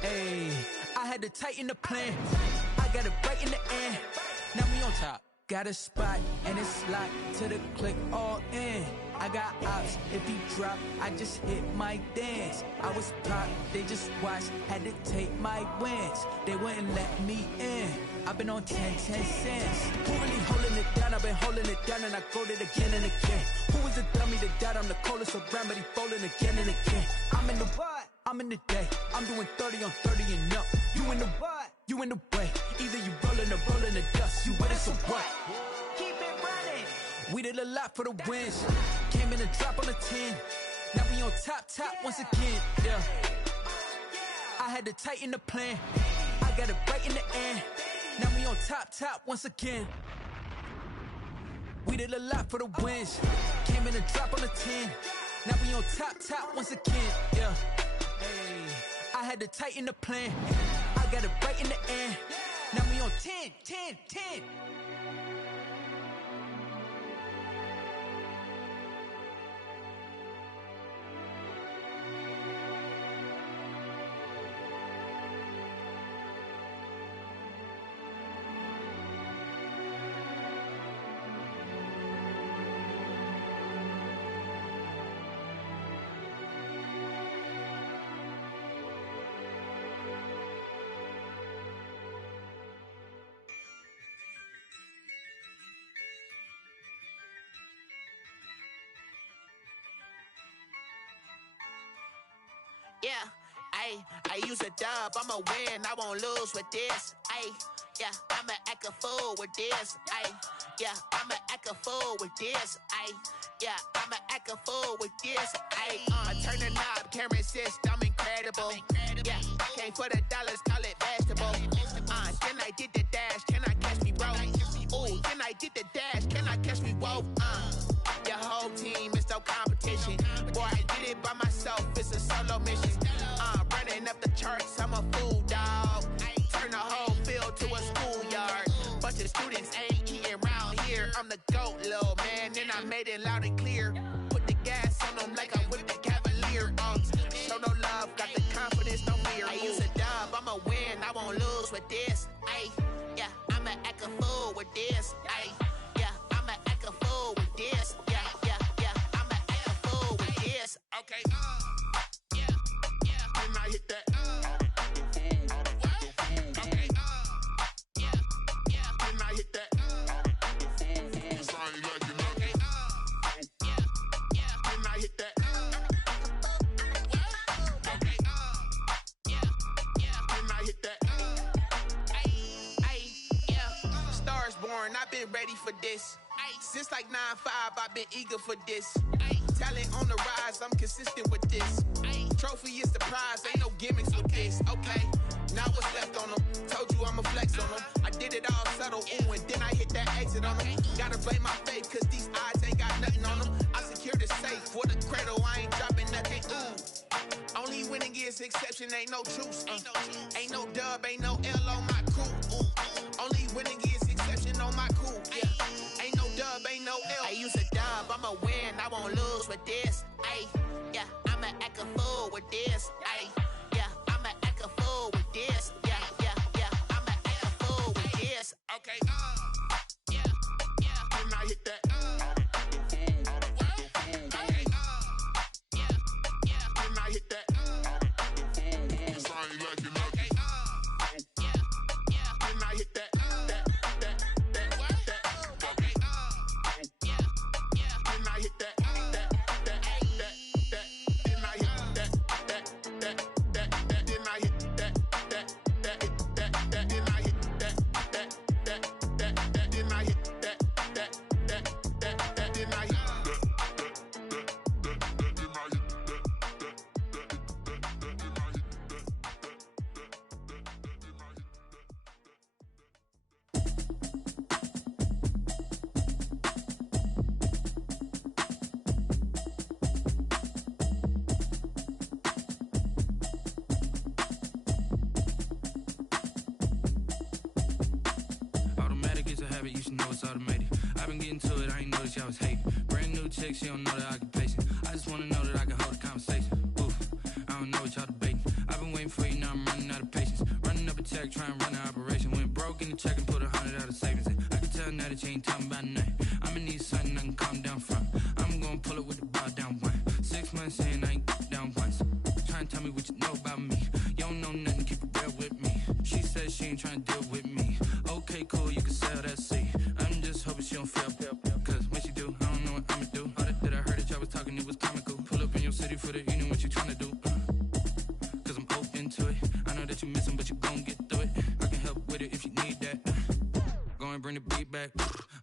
Hey, I had to tighten the plan. I got it right in the end. Now we on top. Got a spot and it's locked to the click all in. I got ops, if he drop, I just hit my dance. I was popped, they just watched, had to take my wins. They wouldn't let me in. I've been on 10 cents. Who really holding it down? I've been holding it down and I go it again and again. Who was the dummy that died? I'm the coldest around, but he folding again and again. I'm in the what? I'm in the day. I'm doing 30 on 30 and up. You in the what? You in the way. Either you rolling or rolling the dust. You with us or what? Keep it running. We did a lot for the wins. Came in a drop on the 10. Now we on top once again. Yeah. I had to tighten the plan. I got it right in the end. Now we on top once again. We did a lot for the wins. Came in a drop on the 10. Now we on top once again. Yeah. Hey, I had to tighten the plan. I got it right in the end. Now we on 10. Yeah, I use a dub, I'ma win, I won't lose with this. Yeah, I'ma act a fool with this. Yeah, I'ma act a fool with this. Yeah, I'ma act a fool with this. I turn the knob, camera assist, I'm incredible. Yeah, came for the dollars, call it vegetable. Then I did the dash, can I catch me, bro? Ooh, then I did the dash, can I catch me, whoa? Your whole team is no competition. Boy, I did it by myself, it's a solo mission. Running up the charts, I'm a fool, dog. Turn the whole field to a schoolyard. Bunch of students ain't eating around here. I'm the GOAT, little man, and I made it loud and clear. Put the gas on them like I'm with the Cavalier. Show no love, got the confidence, no fear. I use a dub, I'ma win, I won't lose with this. Yeah, I'ma act a fool with this. Yeah, I'ma act a fool with this. Yeah, I'ma act a fool with this. Okay. Can I hit that? Okay. Can I hit that? Sound like you know. Okay. Can I hit that? Okay. Can I hit that? Yeah. Stars born, I've been ready for this. Since like 9-5, I've been eager for this. Talent on the rise, I'm consistent with this. Trophy is the prize, ain't no gimmicks with this. Okay, now what's left on them? Told you I'ma flex on them. I did it all subtle, ooh, and then I hit that exit on them. Gotta blame my faith, cause these odds ain't got nothing on them. I secured the safe for the cradle, I ain't dropping nothing, ooh. Only winning is exception, ain't no truce. Ain't no dub, ain't no L on my crew. Only winning is exception on my crew. Yeah, ain't no dub, ain't no L. I use a dub, I'ma win, I won't lose with this. Yeah, I'ma act a fool with this. Yeah, I'ma act a fool with this. Yeah, I'ma act a fool with this. Okay. Can I hit that? Okay. Can I hit that? Sound like you know. Okay. Can I hit that? Okay. Can I hit that? Can I hit that? that y'all was hating. Brand new chick, she don't know the occupation. I just wanna know that I can hold a conversation. Oof, I don't know what y'all debating. I've been waiting for you, now I'm running out of patience. Running up a check, trying to run an operation. Went broke in the check and put 100 out of savings in. I can tell now that you ain't talking about nothing. I'ma need something I can calm down from. I'm gonna pull it with the bar down one. 6 months in, I ain't down once. Trying to tell me what you know about me. You don't know nothing, keep it real with me. She said she ain't trying to deal with me. Okay, cool, you can sell that seed. I'm just hoping she don't fail. Cause when she do, I don't know what I'ma do. All that I heard that y'all was talking, it was comical. Pull up in your city for the evening, what you trying to do? Cause I'm open to it. I know that you missing, but you gon' get through it. I can help with it if you need that. Go and bring the beat back.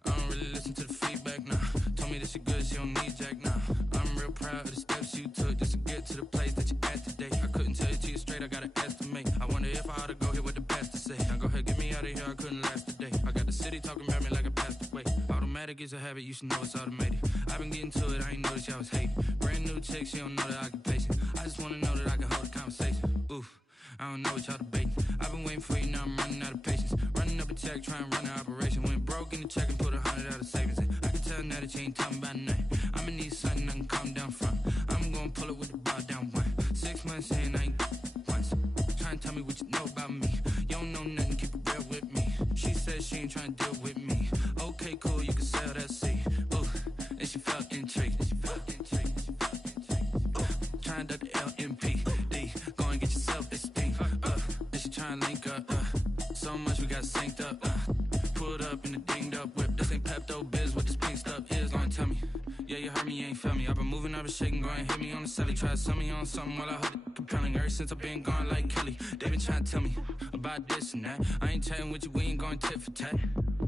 I don't really listen to the feedback, nah. Told me that she good, she don't need jack, nah. I'm real proud of the steps you took just to get to the place that you at today. I couldn't tell you to you straight, I gotta estimate. I wonder if I ought to go here with the pastor say. Now go ahead, get me out of here, I couldn't last today. I got the city talking about me like a passed away. Automatic is a habit, you should know it's automated. I've been getting to it, I ain't noticed y'all was hating. Brand new chick, she don't know the occupation. I just wanna know that I can hold a conversation. Oof, I don't know what y'all debating. I've been waiting for you, now I'm running out of patience. Running up a check, trying to run an operation. Went broke in the check and put 100 out of savings in. I can tell now that you ain't talking about nothing. I'ma need something I can calm down from. I'm gonna pull it with the bar down one. 6 months in, I ain't once. Trying to tell me what you know about me. You don't know nothing, keep it real with me. She said she ain't trying to deal with me. Okay, cool, you can sell that seed. Ooh, and she felt intrigued. Trying to duck the LMPD. Go and get yourself esteem. And she trying to link up. So much we got synced up. Pulled up in the dinged up whip. This ain't Pepto-Biz, what this pink stuff is. Long tell me. Yeah, you heard me, you ain't felt me. I've been moving, I've been shaking, go and hit me on the celly. Try to sell me on something while I heard it compelling. Ever since I've been gone like Kelly, they been trying to tell me about this and that. I ain't chatting with you, we ain't going tit for tat.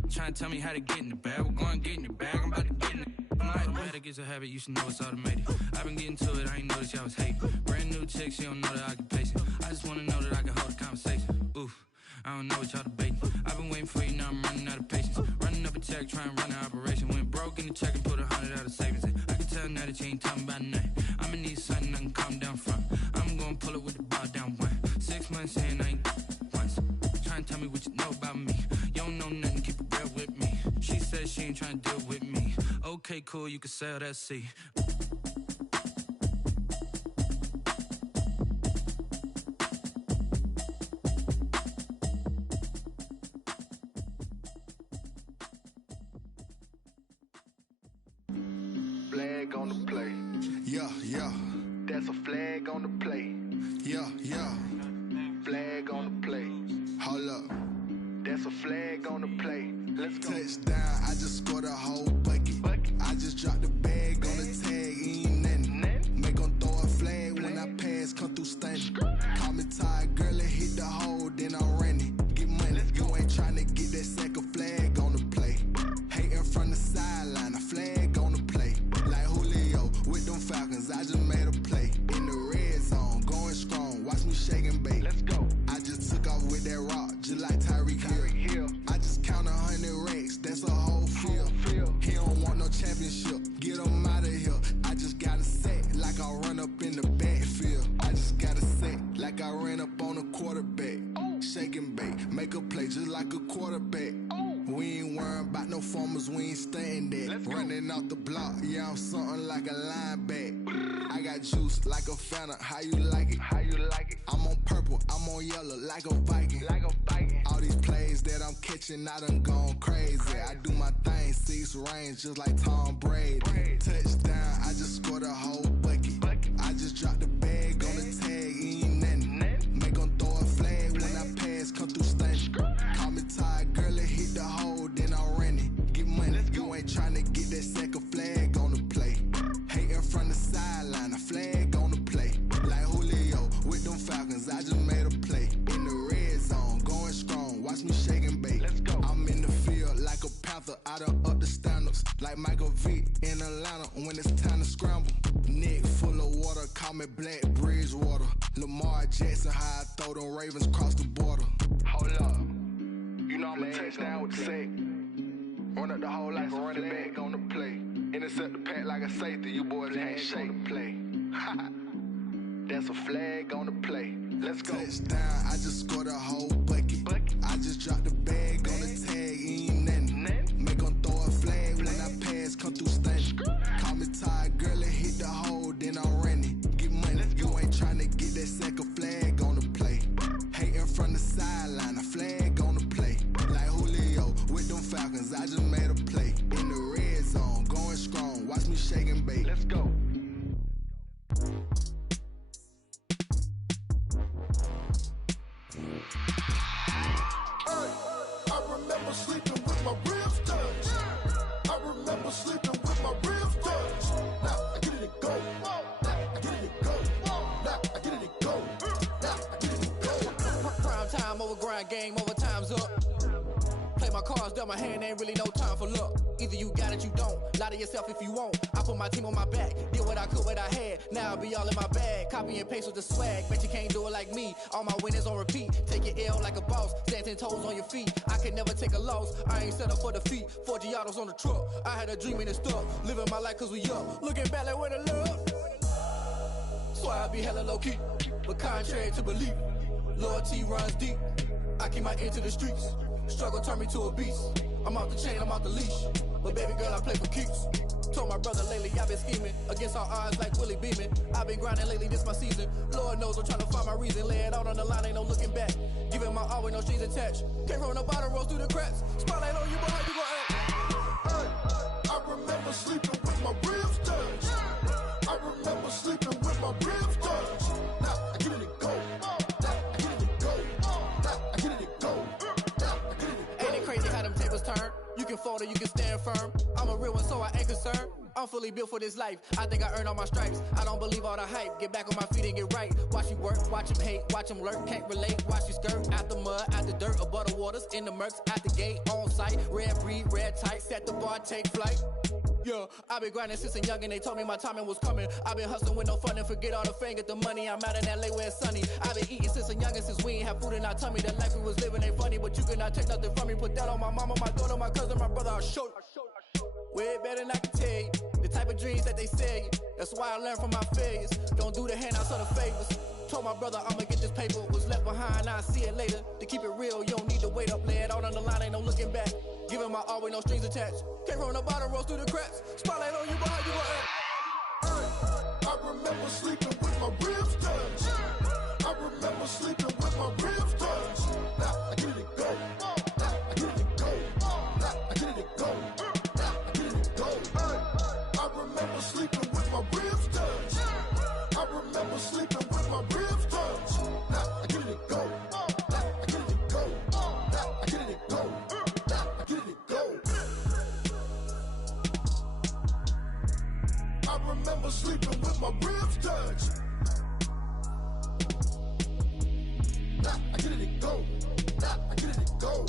Trying to tell me how to get in the bag. We're going to get in the bag, I'm about to get in it. Automatic is a habit, you should know it's automated. I've been getting to it, I ain't noticed y'all was hating. Brand new chick, she don't know the occupation. I just wanna know that I can hold a conversation. Oof, I don't know what y'all debating. I've been waiting for you, now I'm running out of patience. Running up a check, trying to run an operation. Went broke in the check and put 100 out of savings in. I can tell now that you ain't talking about nothing. I'ma need something I can calm down from. I'm gonna pull it with the bar down one. 6 months in, I ain't once. Trying to tell me what you know about me. You don't know nothing, keep it real with me. She said she ain't trying to deal with me. Okay, cool, you can sell that seed. Flag on the play. Yeah, yeah. That's a flag on the play. Yeah, yeah. Flag on the play. Hold up. That's a flag on the play. Let's go. Touchdown, I just scored a whole bucket. I just dropped the bag on the tag, ain't nothing. Make 'em throw a flag when I pass, come through stunning. Call me tired, girl, and hit the hole, then I'm running. Get money, you ain't tryna get that second flag on the play. Hating from the sideline, a flag on the play. Like Julio with them Falcons, I just made a play. In the red zone, going strong, watch me shake and bake. Let's go. I just took off with that rock, just like Tyreek Hill. I just count 100 racks, that's a whole field. He don't want no championship, get him out of here. I just got a set, like I run up in the backfield. I just got a set, like I ran up on a quarterback. Shake and bake, make a play just like a quarterback. We ain't worrying about no formers, we ain't staying there. Running off the block, yeah, I'm something like a linebacker. I got juice like a Fanta, how you like it? How you like it? I'm on purple, I'm on yellow, like a Viking. Like a Viking. All these plays that I'm catching, I done gone crazy. I do my thing, 6 range, just like Tom Brady. Touchdown, I just scored a whole bucket. I just dropped the bag on the tag, ain't nothing. Make 'em throw a flag when I pass, come through stunning. Call me tired, girl, and hit the hole, then I'm running. Get money, you ain't tryna get that second flag on the play. Hating from the sideline, a flag on the play. Like Julio with them Falcons, I just made a play. In the red zone, going strong, watch me shake and bake. Let's go. I'm in the field like a Panther, I done up the standards. Like Michael Vick in Atlanta when it's time to scramble. Neck full of water, call me Black Bridgewater. Lamar Jackson, how I throw them Ravens cross the border. Hold up. You know I'm a touchdown with the sack. Run up the hole like a running back on the play. Intercept the pack like a safety. You boys can't shake the play. That's a flag on the play. Let's go. Touchdown, I just scored a whole bucket. I just dropped the bag on the tag, ain't nothing. Make 'em throw a flag when I pass, come through stunning. Call me tired, girl, and hit the hole, then I'm running. Get money, you ain't tryna get that second flag on the play. Hating from the sideline, a flag on the play. Like Julio with them Falcons, I just made a play. In the red zone, going strong, watch me shake and bake. Let's go. I remember sleeping with my ribs touched. I remember sleeping with my ribs touched. Now I get it to go. Now I get it to go. Now I get it to go. Now I get it to go. Prime time over grind game, over time's up. Play my cards, dealt my hand, ain't really no time for luck. Either you got it, you don't. Lie to yourself if you won't. I put my team on my back, did what I could, what I had. Now I'll be all in my bag. Copy and paste with the swag. Bet you can't do it like me. All my winners on repeat. Take your L like a boss. Stand 10 toes on your feet. I can never take a loss. I ain't set up for defeat. 4 Giottos on the truck. I had a dream and it stuck. Living my life cause we up. Looking back like where the love. So I be hella low key. But contrary to belief, loyalty runs deep. I keep my ear to the streets. Struggle turned me to a beast. I'm off the chain, I'm off the leash. But baby girl, I play for keeps. Told my brother lately, I've been scheming. Against all odds like Willie Beeman. I've been grinding lately, this my season. Lord knows I'm trying to find my reason. Lay it out on the line, ain't no looking back. Giving my all with no strings attached. Came from the bottom, rose through the cracks. Spotlight on you, but how you gon' act? I remember sleeping with my ribs touched. I remember sleeping with my ribs touched. Now I get it to go. Now I get it to go. Now I get it to go. Now I get it to go. Ain't it crazy how them tables turn? You can fold or you can stand firm. I'm a real one, so I ain't concerned. I'm fully built for this life. I think I earned all my stripes. I don't believe all the hype. Get back on my feet and get right. Watch you work, watch him hate, watch him lurk. Can't relate, watch you skirt. Out the mud, out the dirt, above the waters, in the murks, out the gate, on site. Red breed, red tight, set the bar, take flight. Yeah, I been grinding since a youngin', they told me my timing was coming. I been hustling with no fun and forget all the fame, get the money. I'm out in LA where it's sunny. I been eating since a youngin', since we ain't have food in our tummy. The life we was living ain't funny, but you cannot take nothing from me. Put that on my mama, my daughter, my cousin, my brother, I'll show you. Way better than I can tell you. The type of dreams that they sell you. That's why I learned from my failures. Don't do the handouts or the favors. Told my brother I'ma get this paper. Was left behind, I'll see it later. To keep it real, you don't need to wait up. Lay it out on the line, ain't no looking back. Giving my all with no strings attached. Came from the bottom, rose through the cracks. Spotlight on you, but how you gon' act? I remember sleeping with my ribs touched. I remember sleeping with my ribs touched. Now I get it to go. Now I get it to go. Now I get it to go. Now I get it to go. I remember sleeping with my ribs touched. I remember sleeping with my ribs touched. Now I get it to go. Now I get it to go. Now I get it to go. Now I get it to go. I remember sleeping with my ribs touched. Now I get it to go. Now I get it to go.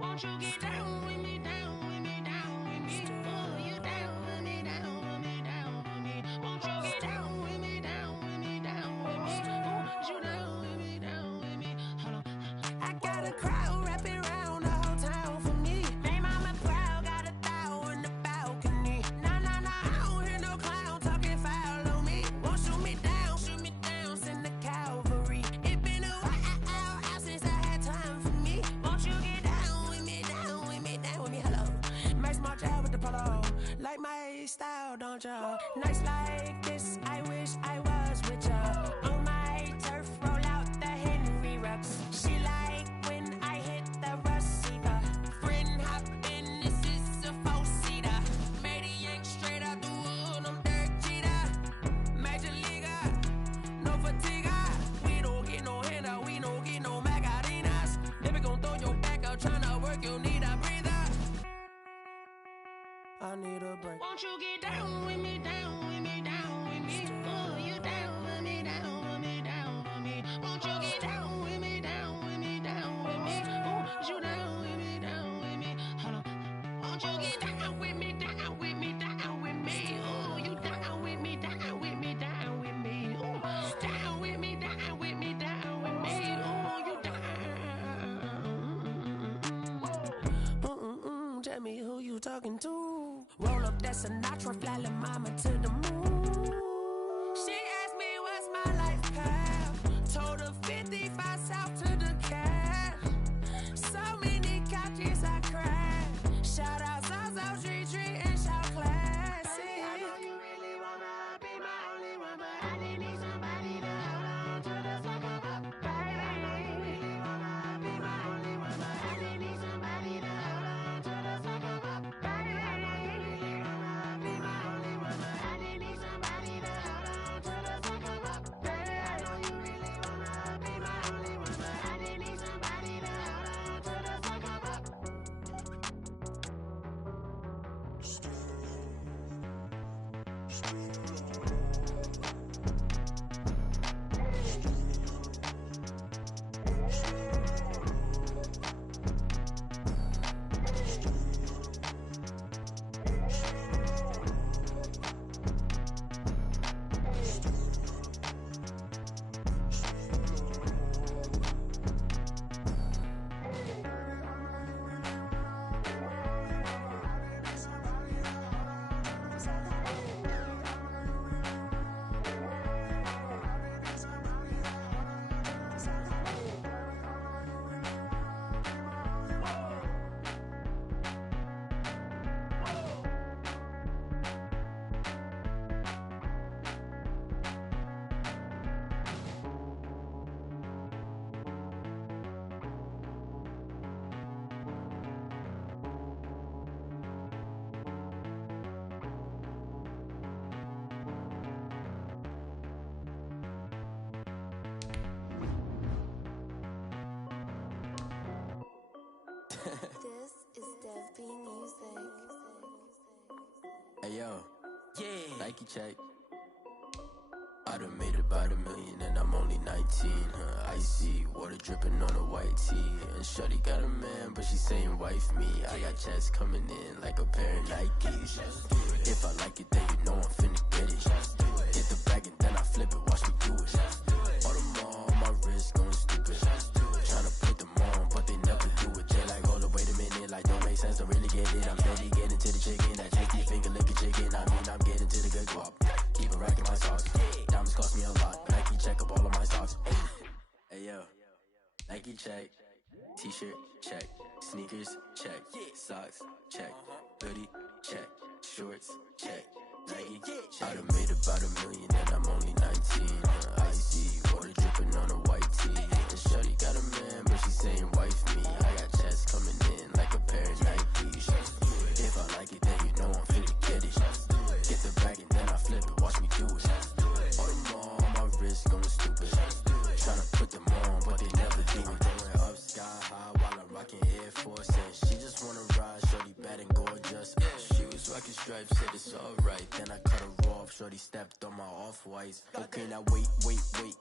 Won't you get down with me, down with me, down with me? Oh, you down with me, down with me, down with me. Won't you get down with me, down with me, down with me? Oh, you down with me, down with me? Hold on. I got a crowd wrapping around the whole town for me. Made mama proud, got a thou in the balcony. Nah, I don't hear no clown talking foul on me. Won't shoot me down, send the cavalry. It been a while since I had time for me. Won't you get down with me, down with me, down with me? Hello. Max my job with the polo. Like my style, don't ya? Nights like this, I wish I was with ya. On my turf, roll out the Henry Rux. She like when I hit the receiver. Friend hop in, this is a four-seater. Made a yank straight out the wood, I'm Derek Jeter. Major leaguer, no fatigue. We don't get no handout, we don't get no Magarinas. Never gon' throw your back out, tryna work, you need a breather. I need a break. Won't you get down with me, down with me, down with me? Oh, you down with me, down with me, down with me? Won't you get down with me, down with me, down with me? Oh, you down with me, down with me? Hold on. Won't you get down with me, down with me, down with me? Oh, you down with me, down with me, down with me? Oh, down with me, down with me, down with me? Oh, you down. talking to? Roll up that Sinatra, fly la mama to the moon. She asked me what's my life path. Told her 55 south to the cab. So many couches I cried. Shout out Zazo, Tree, and shout classic. I know you really wanna be my only one, but I didn't need somebody to hold on to the second up. Baby, I know you really wanna be my only one, but I didn't need somebody to hold on to the second up. Baby, I know you really wanna be my only one, but I didn't need somebody to hold on to the second up. Baby, I know you really wanna be my only one, but I didn't need somebody to hold on to the second up. This is Dev B Music. Hey yo, yeah, Nike check. I done made about $1 million and I'm only 19. Icy water dripping on a white tee. And shorty got a man, but she saying wife me. I got checks coming in like a pair of Nikes. If I like it, then you know I'm finna get it. Get the bag and then I flip it, watch me do it. All them on my wrist going stupid. Tryna put them on, but they never do it. They like, hold up, wait a minute, like don't make sense, don't really get it. I'm steady getting to the chicken, that tasty finger licking chicken. I mean, I'm getting to the good guap. Keep it racking my socks. Diamonds cost me a lot. Nike check up all of my socks. Hey yo, Nike check. T-shirt check. Sneakers check. Socks check. Hoodie check. Shorts check. Nike. I done made about $1 million and I'm only 19. Icy water dripping on a white tee. And shorty got a man, but she saying wife me. I got checks coming in like a pair of Nikes. If I like it, then you know I'm finna get it. Get the bag and then I flip it, watch me do it. All them on my wrist going stupid. Tryna put them on, but they never do it. Going up sky high while I'm rocking Air Force. And she just wanna ride, shorty bad and gorgeous. She was rocking stripes, said it's alright. Then I cut her off, shorty stepped on my off-whites. Okay, now wait.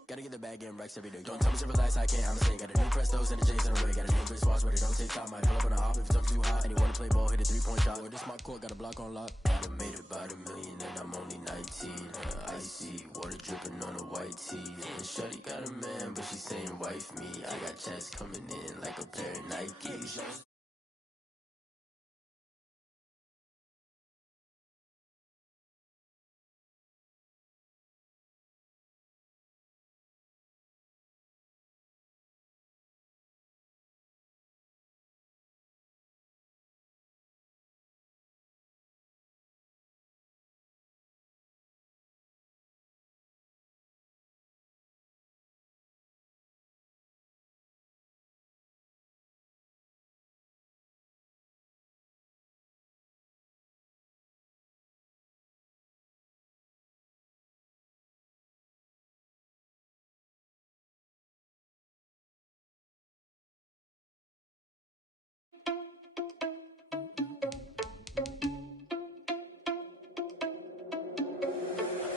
Gotta get the bag and racks every day. Don't tell me to relax, I can't, I'ma say. Got a new Prestos and a J's in a way. Got a new Chris Watch, but it don't take time. Might pull up on a hop if it's up too hot. And you wanna play ball, hit a 3-point shot. Or this my court, got a block on lock. I done made about $1 million and I'm only 19. Icy water dripping on a white tee. And shorty got a man, but she saying wife me. I got checks coming in like a pair of Nikes.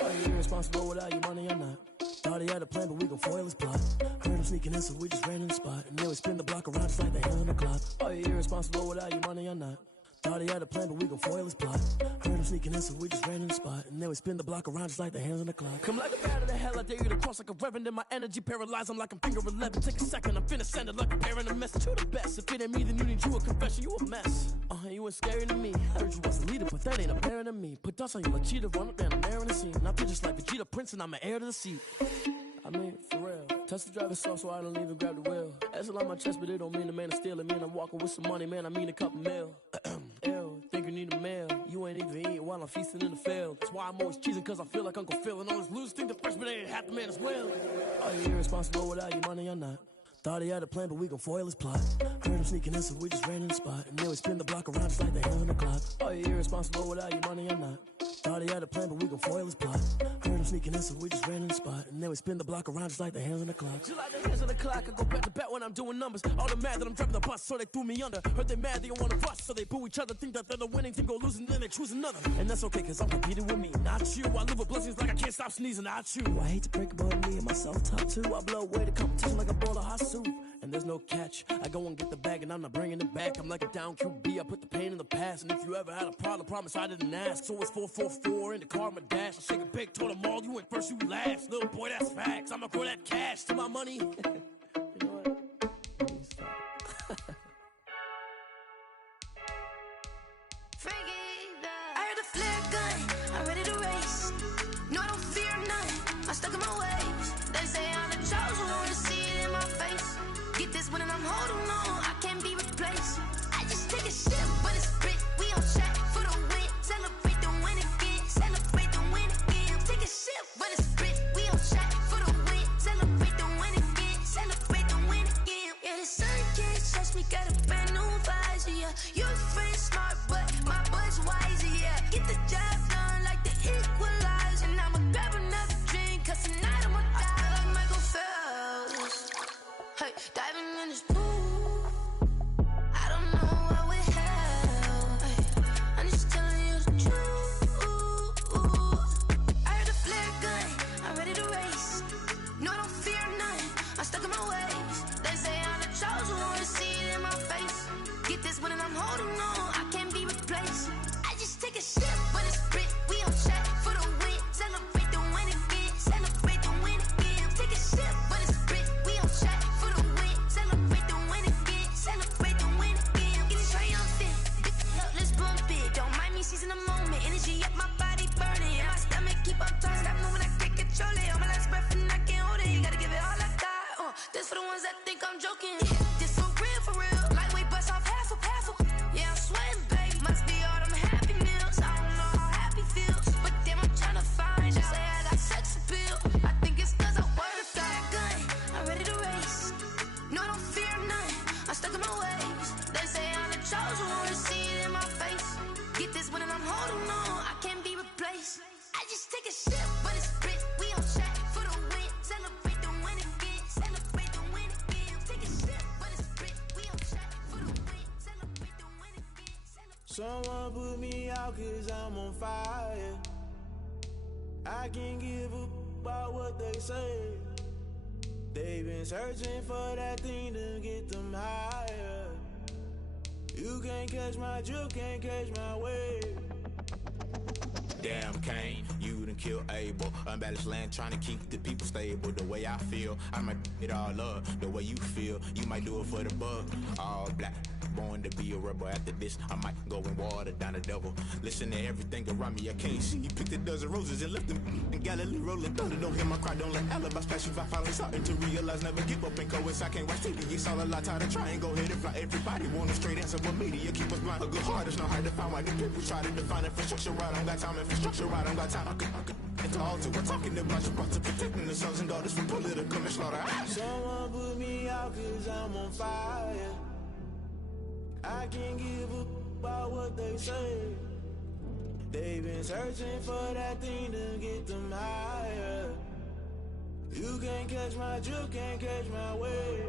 Are you irresponsible without your money or not? Thought he had a plan, but we gon' foil his plot. Heard him sneaking in, so we just ran in the spot. And then we spin the block around just like the hell in the clock. Are you irresponsible without your money or not? Thought he had a plan, but we gon' foil his plot. Heard him sneaking in, so we just ran in the spot. And then we spin the block around just like the hands on the clock. Come like a bat of the hell, I dare you to cross like a reverend. In my energy paralyzed, I'm like I'm finger 11. Take a second, I'm finna send it like a parent a message to the best. If it ain't me, then you need you a confession, you a mess. You ain't scary to me. Heard you was a leader, but that ain't apparent to me. Put dust on you like cheetah, run up down, I'm airing the scene. I feel just like Vegeta Prince, and I'm an heir to the seat. I mean, for real. Touch the driver's soft, so I don't even grab the wheel. That's on my chest, but it don't mean the man is stealing. Man, I'm walking with some money, man, I mean a couple mil. Ew, think you need a meal. You ain't even eating while I'm feasting in the field. That's why I'm always cheesing, cause I feel like Uncle Phil. And all this losers think the freshman ain't half the man as well. Are you irresponsible without your money or not? Thought he had a plan, but we gon' foil his plot. Heard him sneaking in, so we just ran in the spot. And then we spin the block around just like the hands on the clock. Are you irresponsible without your money or not? Thought he had a plan, but we gon' foil his plot. Heard him sneaking in, so we just ran in the spot. And then we spin the block around just like the hands on the clock. Just like the hands on the clock, I go back to back when I'm doing numbers. All the mad that I'm driving the bus, so they threw me under. Heard they mad, they don't wanna bust, so they boo each other. Think that they're the winning team, go losing, then they choose another. And that's okay, cause I'm competing with me, not you. I live with blessings like I can't stop sneezing, not you. I hate to break about me and my self-talk too. I blow away the competition like a bowl of hot soup. And there's no catch. I go and get the bag and I'm not bringing it back. I'm like a down QB, I put the pain in the past. And if you ever had a problem, promise I didn't ask. So it's 444 in the car, my dash. I shake a big, told them all, you went first, you last. Little boy, that's facts. I'ma grow that cash to my money. You know what? I heard the flare gun, I'm ready to race. No, I don't fear none, I'm stuck in my ways. They say I'm the chosen one, to see it in my face. Get this one and I'm holding on, I can't be replaced. I just take a sip, but it's split, we on track for the win. Celebrate the win again, celebrate the win again. Take a sip, but it's split, we on track for the win. Celebrate the win again, celebrate the win again. Yeah, the sun can't touch me, got a brand new visor, yeah. Your friend smart, but my boy's wiser, yeah. Get the job done like the equalizer. And I'ma grab another drink, cause tonight I'ma die like Michael Phelps. Hey, diving in this pool, I don't know what we have. Hey, I'm just telling you the truth. I heard a flare gun, I'm ready to race. No, I don't fear none, I'm stuck in my ways. They say I'm the chosen one, to see it in my face. Get this one and I'm holding on, I can't be replaced. I just take a sip, but it's split, we on track for the win. Celebrate the win again, celebrate the win again. Take a sip, but it's split, we on track for the win. Celebrate the win again, celebrate the win again. Get it triumphant, let's bump it. Don't mind me seizing the moment, energy up my body burning. And my stomach keep on turning, stop moving, I can't control it. On my last breath and I can't hold it, you gotta give it all I got. This for the ones that think I'm joking. This for real, lightweight bust off half a. Yeah, I'm sweating, babe, must be all them happy meals. I don't know how happy feels, but damn, I'm trying to find out. Say I got sex appeal, I think it's cause I wear the fire gun. I'm ready to race, no, I don't fear none, I'm stuck in my ways. They say I'm the chosen one, to see it in my face. Get this one and I'm holding on, I can't be replaced. I just take a sip, but it's split, we on track for the win. Celebrate the win again, celebrate the win again. Take a sip, but it's split, we on track for the win. Celebrate the win again, celebrate. Someone put me out cause I'm on fire. I can't give up about what they say. They've been searching for that thing to get them higher. You can't catch my drift, can't catch my wave. Damn Kane, you done killed Abel. Unbalanced land trying to keep the people stable. The way I feel, I might it all up. The way you feel, you might do it for the bug. All black, born to be a rebel. After this, I might go and water down the devil. Listen to everything around me, I can't see. You picked a dozen roses and left them in Galilee rolling thunder. Don't hear my cry, don't let alibis pass you. I finally starting to realize, never give up and coincide. I can't watch TV, it's all a lot. Tired of trying, go ahead and fly. Everybody want a straight answer, but media keep us blind. A good heart is not hard to find. Why the people try to define infrastructure right? I don't got time, infrastructure right, I don't got time. I could it's all to we're talking about you, about to protecting the sons and daughters from political and slaughter. Someone put me out cause I'm on fire. I can't give up about what they say. They've been searching for that thing to get them higher. You can't catch my drift, can't catch my wave.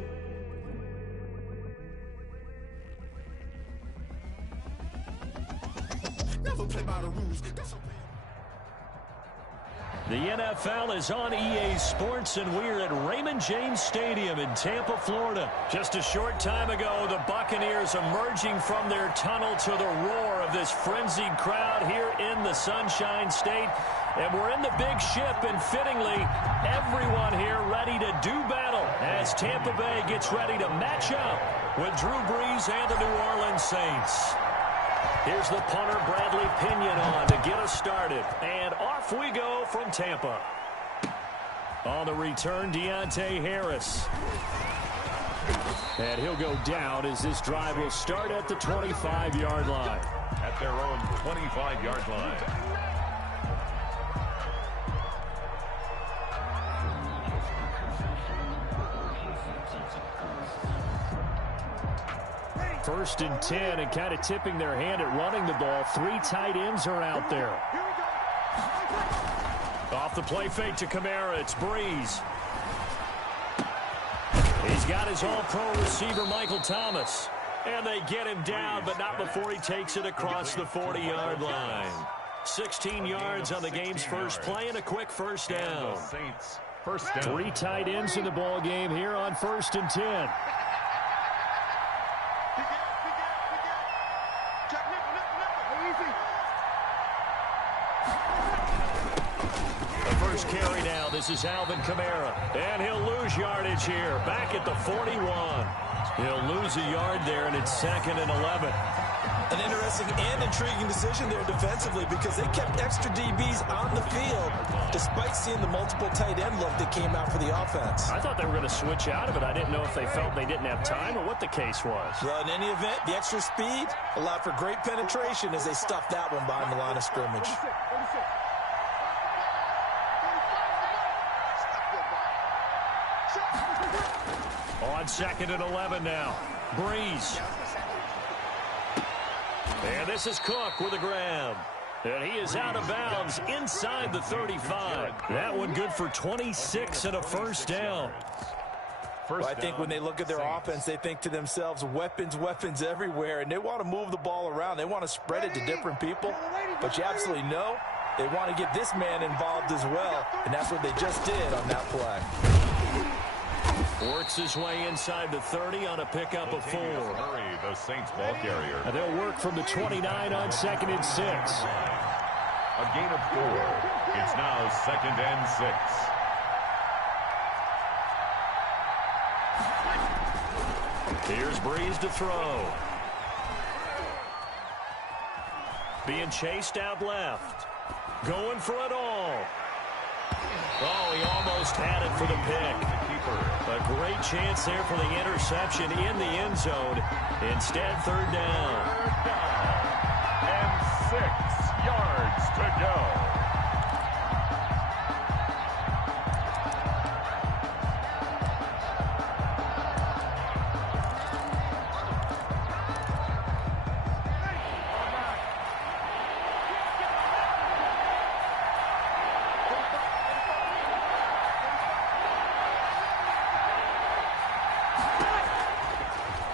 Never play by the rules. That's The NFL is on EA Sports, and we're at Raymond James Stadium in Tampa, Florida. Just a short time ago, the Buccaneers emerging from their tunnel to the roar of this frenzied crowd here in the Sunshine State. And we're in the big ship, and fittingly, everyone here ready to do battle as Tampa Bay gets ready to match up with Drew Brees and the New Orleans Saints. Here's the punter, Bradley Pinion, on to get us started. And off we go from Tampa. On the return, Deontay Harris. And he'll go down as this drive will start at the 25-yard line. At their own 25-yard line. First and 10, and kind of tipping their hand at running the ball. 3 tight ends are out there. Off the play fake to Kamara, it's Brees. He's got his all-pro receiver, Michael Thomas. And they get him down, but not before he takes it across the 40-yard line. 16 yards on the game's first play and a quick first down. First down. 3 tight ends in the ball game here on 1st and 10. Carry now. This is Alvin Kamara. And he'll lose yardage here. Back at the 41. He'll lose a yard there, and it's 2nd and 11. An interesting and intriguing decision there defensively because they kept extra DBs on the field despite seeing the multiple tight end look that came out for the offense. I thought they were going to switch out of it. I didn't know if they felt they didn't have time or what the case was. Well, in any event, the extra speed allowed for great penetration as they stuffed that one behind the line of scrimmage. On 2nd and 11 now. Brees. And this is Cook with a grab. And he is out of bounds inside the 35. That one good for 26 and a first down. Well, I think when they look at their offense, they think to themselves, weapons, weapons everywhere. And they want to move the ball around. They want to spread it to different people. But you absolutely know they want to get this man involved as well. And that's what they just did on that play. Works his way inside the 30 on a pickup of 4. Hurry, the Saints ball carrier. And they'll work from the 29 on 2nd and 6. A gain of 4. It's now 2nd and 6. Here's Brees to throw. Being chased out left. Going for it all. Oh, he almost had it for the pick. A great chance there for the interception in the end zone. Instead, 3rd down. And 6 yards to go.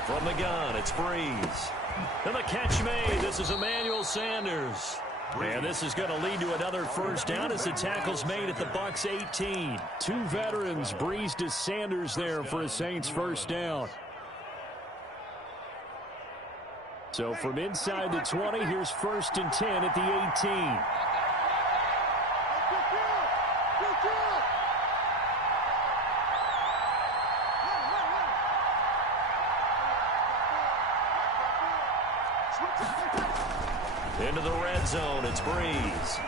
From the gun, it's Brees. And the catch made. This is Emmanuel Sanders. And this is going to lead to another first down as the tackle's made at the Bucs 18. 2 veterans, Brees to Sanders there for a Saints first down. So from inside the 20, here's 1st and 10 at the 18. Into the red zone, it's Brees.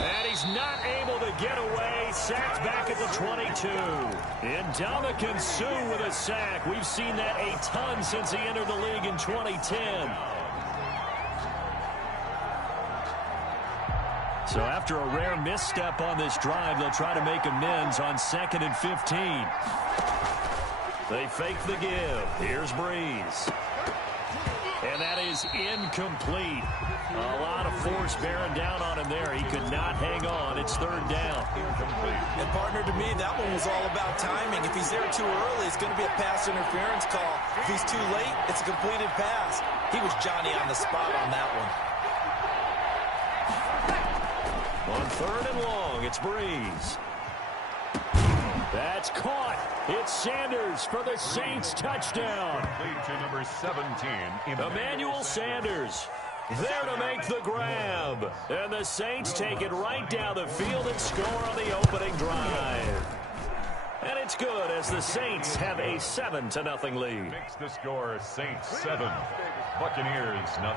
And he's not able to get away. Sacked back at the 22. Ndamukong Suh with a sack. We've seen that a ton since he entered the league in 2010. So after a rare misstep on this drive, they'll try to make amends on 2nd and 15. They fake the give. Here's Brees. And that is incomplete. A lot of force bearing down on him there. He could not hang on. It's 3rd down. And partner, to me, that one was all about timing. If he's there too early, it's going to be a pass interference call. If he's too late, it's a completed pass. He was Johnny on the spot on that one. On 3rd and long, it's Breeze. That's caught. It's Sanders for the Saints touchdown. Lead to number 17. Emmanuel Sanders there to make the grab. And the Saints take it right down the field and score on the opening drive. And it's good as the Saints have a 7-0 lead. Makes the score Saints 7, Buccaneers 0.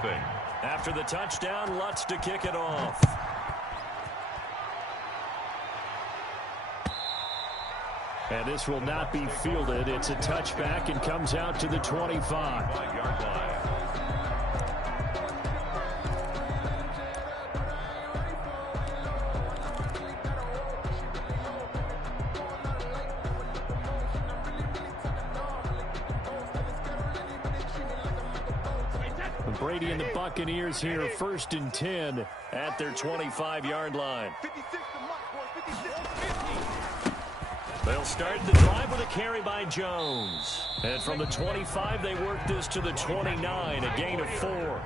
After the touchdown, Lutz to kick it off. And this will not be fielded. It's a touchback and comes out to the 25. Brady and the Buccaneers here, 1st and 10 at their 25-yard line. They'll start the drive with a carry by Jones. And from the 25, they work this to the 29, a gain of 4.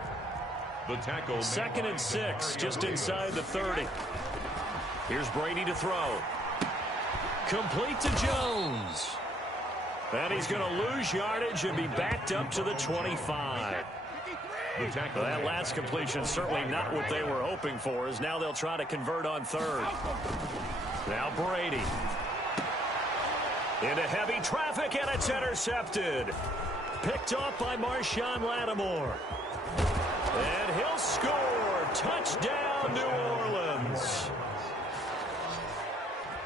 The tackle. 2nd and 6, just inside the 30. Here's Brady to throw. Complete to Jones. And he's going to lose yardage and be backed up to the 25. Well, that last completion certainly not what they were hoping for, as now they'll try to convert on 3rd. Now Brady. Into heavy traffic, and it's intercepted. Picked off by Marshawn Lattimore. And he'll score. Touchdown, New Orleans.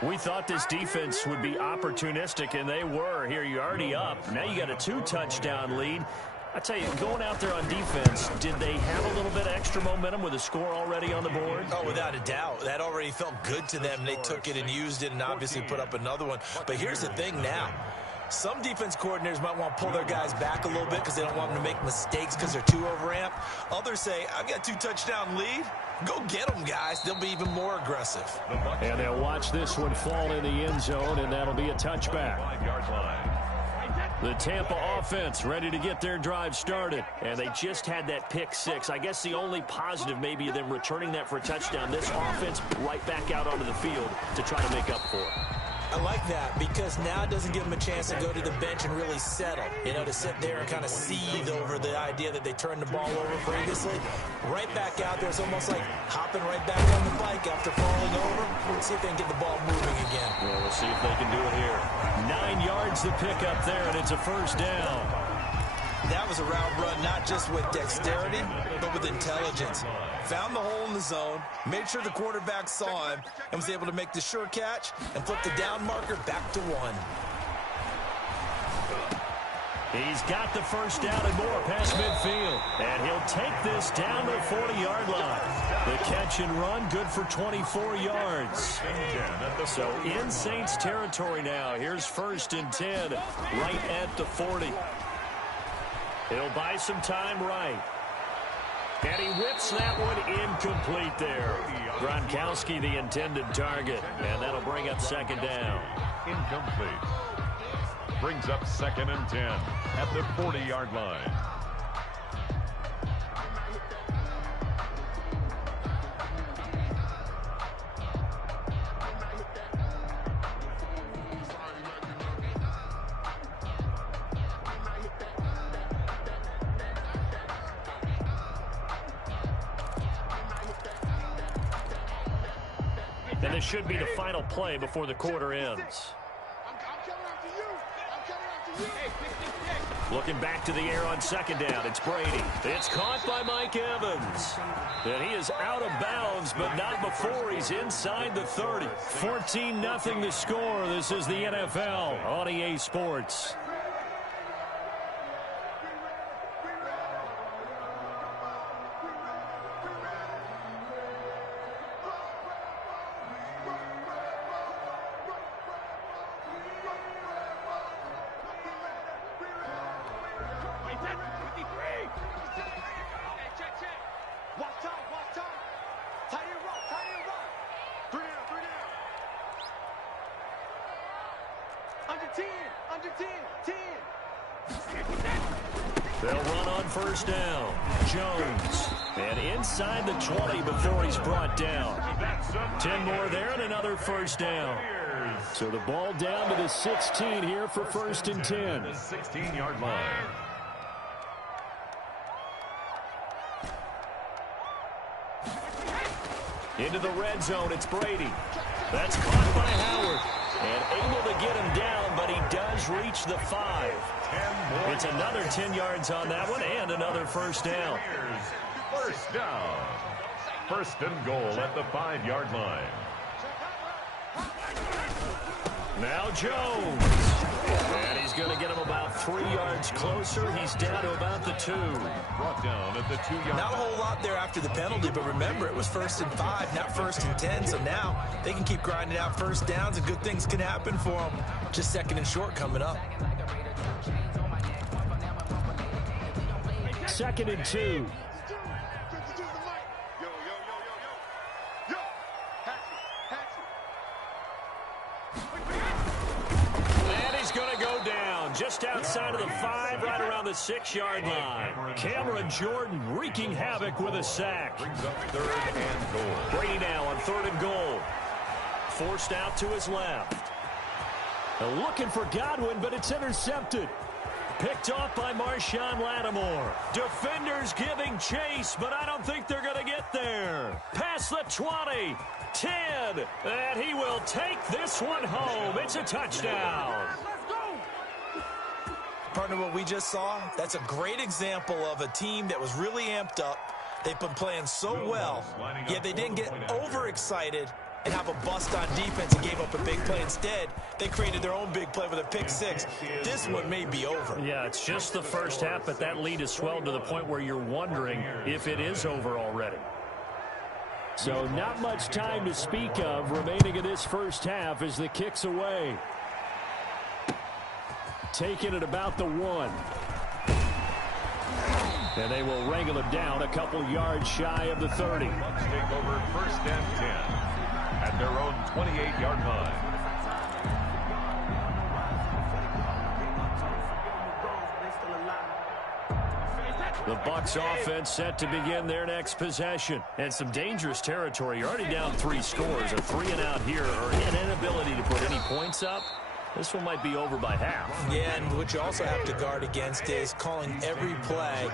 We thought this defense would be opportunistic, and they were. Here, you're already up. Now you got a 2-touchdown lead. I tell you, going out there on defense, did they have a little bit of extra momentum with a score already on the board? Oh, without a doubt. That already felt good to them. They took it and used it and obviously put up another one. But here's the thing now. Some defense coordinators might want to pull their guys back a little bit because they don't want them to make mistakes because they're too overamped. Others say, I've got a 2-touchdown lead. Go get them, guys. They'll be even more aggressive. And they'll watch this one fall in the end zone, and that'll be a touchback. The Tampa offense ready to get their drive started. And they just had that pick 6. I guess the only positive maybe of them returning that for a touchdown. This offense right back out onto the field to try to make up for it. I like that because now it doesn't give them a chance to go to the bench and really settle. You know, to sit there and kind of seethe over the idea that they turned the ball over previously. Right back out there. It's almost like hopping right back on the bike after falling over. Let's see if they can get the ball moving again. Well, we'll see if they can do it here. 9 yards to pick up there, and it's a 1st down. That was a route run, not just with dexterity, but with intelligence. Found the hole in the zone, made sure the quarterback saw him, and was able to make the sure catch and flip the down marker back to 1. He's got the 1st down and more past midfield. And he'll take this down to the 40-yard line. The catch and run, good for 24 yards. So in Saints territory now. Here's 1st and 10, right at the 40. He'll buy some time right. And he whips that one incomplete there. Gronkowski, the intended target. And that'll bring up 2nd down. Incomplete. Brings up 2nd and 10 at the 40-yard line. And this should be the final play before the quarter ends. Looking back to the air on 2nd down. It's Brady. It's caught by Mike Evans. And he is out of bounds, but not before he's inside the 30. 14-0 the score. This is the NFL on EA Sports. They'll run on first down. Jones. And inside the 20 before he's brought down. 10 more there and another first down. So the ball down to the 16 here for first and 10. The 16-yard line. Into the red zone, it's Brady. That's caught by Howard. And able to get him down, but he does reach the 5. It's another 10 yards on that one and another first down. First down. First and goal at the 5-yard line. Now Jones. And he's going to get him about 3 yards closer. He's down to about the 2. Brought down at the 2-yard line. Not a whole lot there after the penalty, but remember, it was first and 5, not first and 10. So now they can keep grinding out first downs, and good things can happen for them. Just second and short coming up. Second and 2. And he's going to go down just outside of the 5, right around the 6-yard line. Cameron Jordan wreaking havoc with a sack. Brings up 3rd and goal. Brady now on 3rd and goal. Forced out to his left. Looking for Godwin, but it's intercepted. Picked off by Marshawn Lattimore. Defenders giving chase, but I don't think they're going to get there. Past the 20, 10, and he will take this one home. It's a touchdown. Partner, what we just saw, that's a great example of a team that was really amped up. They've been playing so well, yet they didn't get overexcited and have a bust on defense and gave up a big play. Instead, they created their own big play with a pick 6. This one may be over. Yeah, it's just the first half, but that lead has swelled to the point where you're wondering if it is over already. So not much time to speak of remaining in this first half as the kick's away. Taking it about the 1. And they will wrangle him down a couple yards shy of the 30. Bucks take over first and 10 at their own 28-yard line. The Bucs offense set to begin their next possession. And some dangerous territory. You're already down 3 scores. A 3-and-out here, or an inability to put any points up. This one might be over by half. Yeah, and what you also have to guard against is calling every play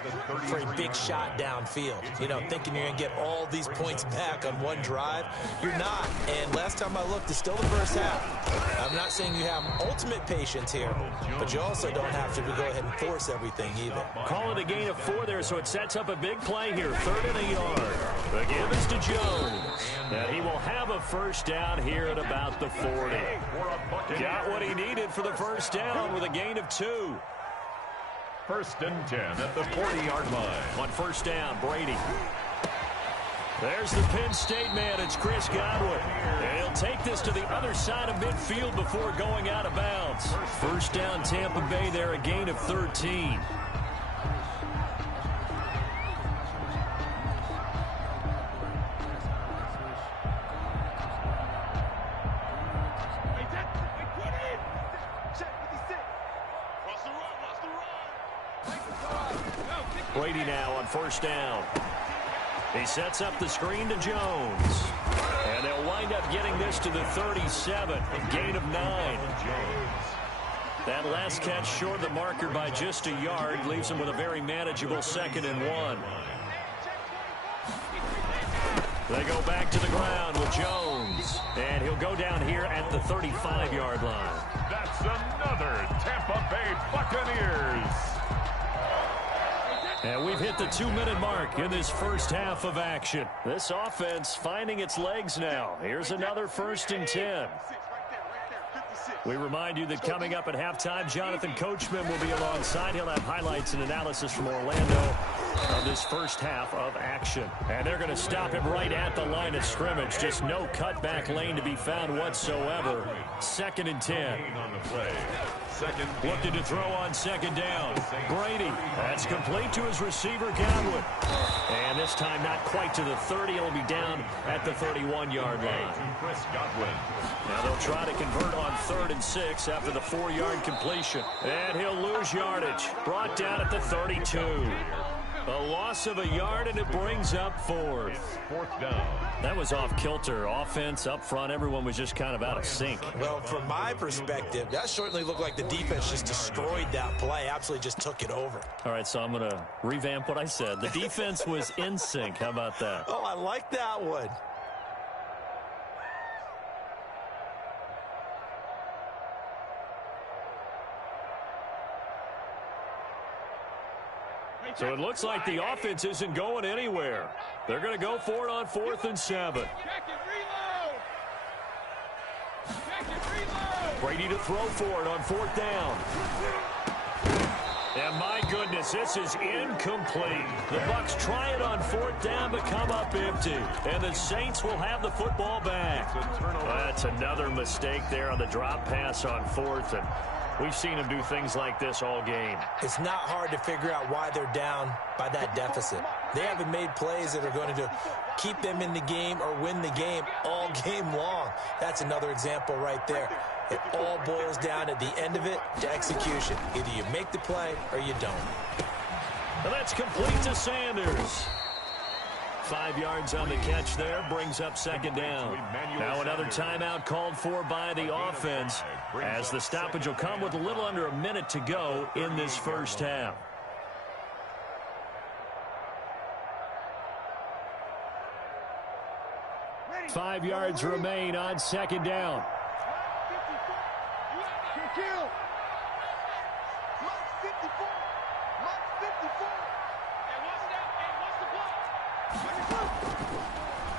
for a big shot downfield. You know, thinking you're going to get all these points back on one drive. You're not. And last time I looked, it's still the first half. I'm not saying you have ultimate patience here, but you also don't have to go ahead and force everything either. Call it a gain of 4 there, so it sets up a big play here. 3rd and a yard. The give is to Jones. And he will have a first down here at about the 40. Got what he needed for the first down with a gain of 2. First and 10 at the 40-yard line. On first down, Brady. There's the Penn State man. It's Chris Godwin. And he'll take this to the other side of midfield before going out of bounds. First down, Tampa Bay there, a gain of 13. Brady now on first down. He sets up the screen to Jones. And they'll wind up getting this to the 37. A gain of 9. That last catch short of the marker by just a yard leaves him with a very manageable 2nd and 1. They go back to the ground with Jones. And he'll go down here at the 35-yard line. That's another Tampa Bay Buccaneers. And we've hit the 2-minute mark in this first half of action. This offense finding its legs now. Here's another 1st and 10. We remind you that coming up at halftime, Jonathan Coachman will be alongside. He'll have highlights and analysis from Orlando of this first half of action. And they're going to stop him right at the line of scrimmage. Just no cutback lane to be found whatsoever. 2nd and 10. On the play. second. Looking to throw on second down. Brady. That's complete to his receiver, Godwin. And this time not quite to the 30. He'll be down at the 31-yard line. Chris Godwin. Now they'll try to convert on 3rd and 6 after the 4-yard completion. And he'll lose yardage. Brought down at the 32. A loss of a yard, and it brings up 4th. 4th down. That was off kilter. Offense up front, everyone was just kind of out of sync. Well, from my perspective, that certainly looked like the defense just destroyed that play, absolutely just took it over. All right, so I'm going to revamp what I said. The defense was in sync. How about that? Oh, I like that one. So it looks like the offense isn't going anywhere. They're going to go for it on 4th and 7. Brady to throw for it on 4th down. And my goodness, this is incomplete. The Bucs try it on 4th down, but come up empty. And the Saints will have the football back. That's another mistake there on the drop pass on 4th. And we've seen them do things like this all game. It's not hard to figure out why they're down by that deficit. They haven't made plays that are going to keep them in the game or win the game all game long. That's another example right there. It all boils down at the end of it to execution. Either you make the play or you don't. And that's complete to Sanders. 5 yards on the catch there, brings up 2nd down. Now another timeout called for by the offense, as the stoppage will come with a little under a minute to go in this first half. Five yards remain on 2nd down.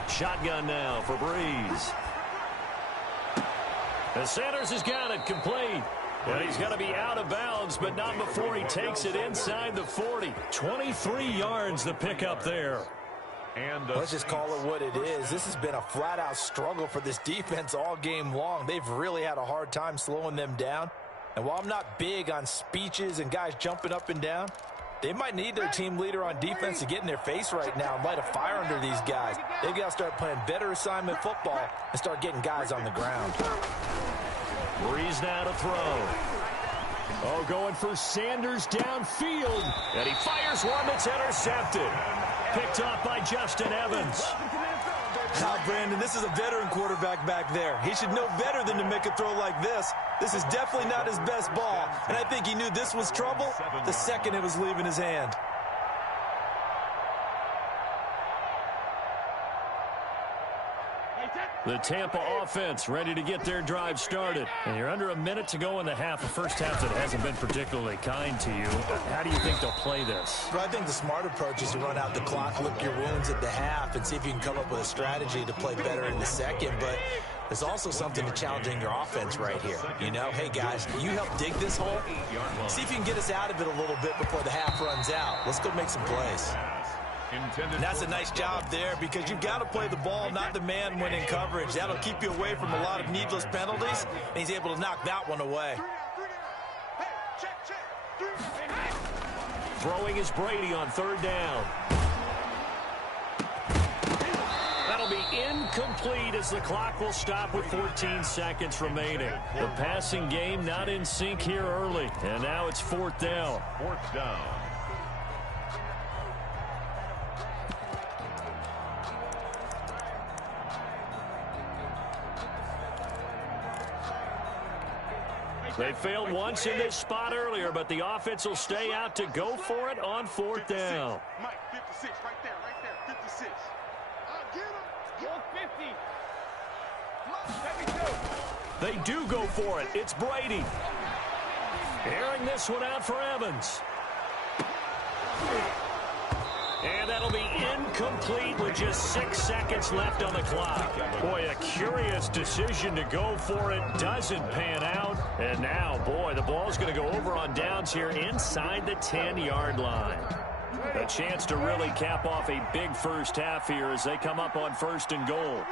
Shotgun now for Breeze. And Sanders has got it complete. And he's going to be out of bounds, but not before he takes it inside the 40. 23 yards the pickup there. And let's just call it what it is. This has been a flat-out struggle for this defense all game long. They've really had a hard time slowing them down. And while I'm not big on speeches and guys jumping up and down, they might need their team leader on defense to get in their face right now and light a fire under these guys. They've got to start playing better assignment football and start getting guys on the ground. Breeze now to throw. Oh, going for Sanders downfield. And he fires one that's intercepted. Picked up by Justin Evans. Now, Brandon, this is a veteran quarterback back there. He should know better than to make a throw like this. This is definitely not his best ball, and I think he knew this was trouble the second it was leaving his hand. The Tampa offense ready to get their drive started. And you're under a minute to go in the half. A first half that hasn't been particularly kind to you. How do you think they'll play this? Well, I think the smart approach is to run out the clock, lick your wounds at the half, and see if you can come up with a strategy to play better in the second. But there's also something to challenging your offense right here. You know, hey, guys, you help dig this hole. See if you can get us out of it a little bit before the half runs out. Let's go make some plays. And that's a nice job there because you've got to play the ball, not the man when in coverage. That'll keep you away from a lot of needless penalties, and he's able to knock that one away. Throwing is Brady on 3rd down. That'll be incomplete as the clock will stop with 14 seconds remaining. The passing game not in sync here early, and now it's 4th down. 4th down. They failed once in this spot earlier, but the offense will stay out to go for it on 4th down. Mike, 56, right there, 56. Get him. 50. They do go for it. It's Brady. Airing this one out for Evans. And that'll be incomplete with just 6 seconds left on the clock. Boy, a curious decision to go for it. Doesn't pan out. And now, boy, the ball's going to go over on downs here inside the 10-yard line. A chance to really cap off a big first half here as they come up on 1st and goal.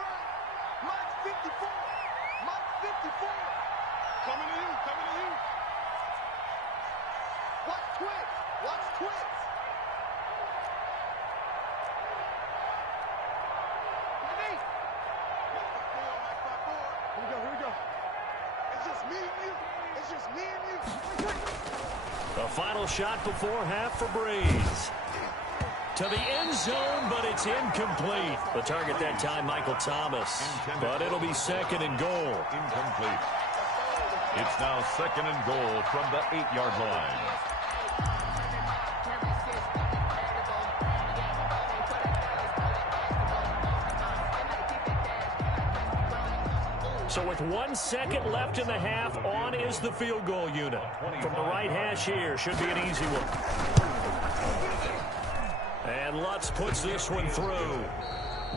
The final shot before half for Breeze. To the end zone, but it's incomplete. The target that time, Michael Thomas. But it'll be second and goal. Incomplete. It's now second and goal from the 8-yard line. So with 1 second left in the half, on is the field goal unit. From the right hash here, should be an easy one. And Lutz puts this one through.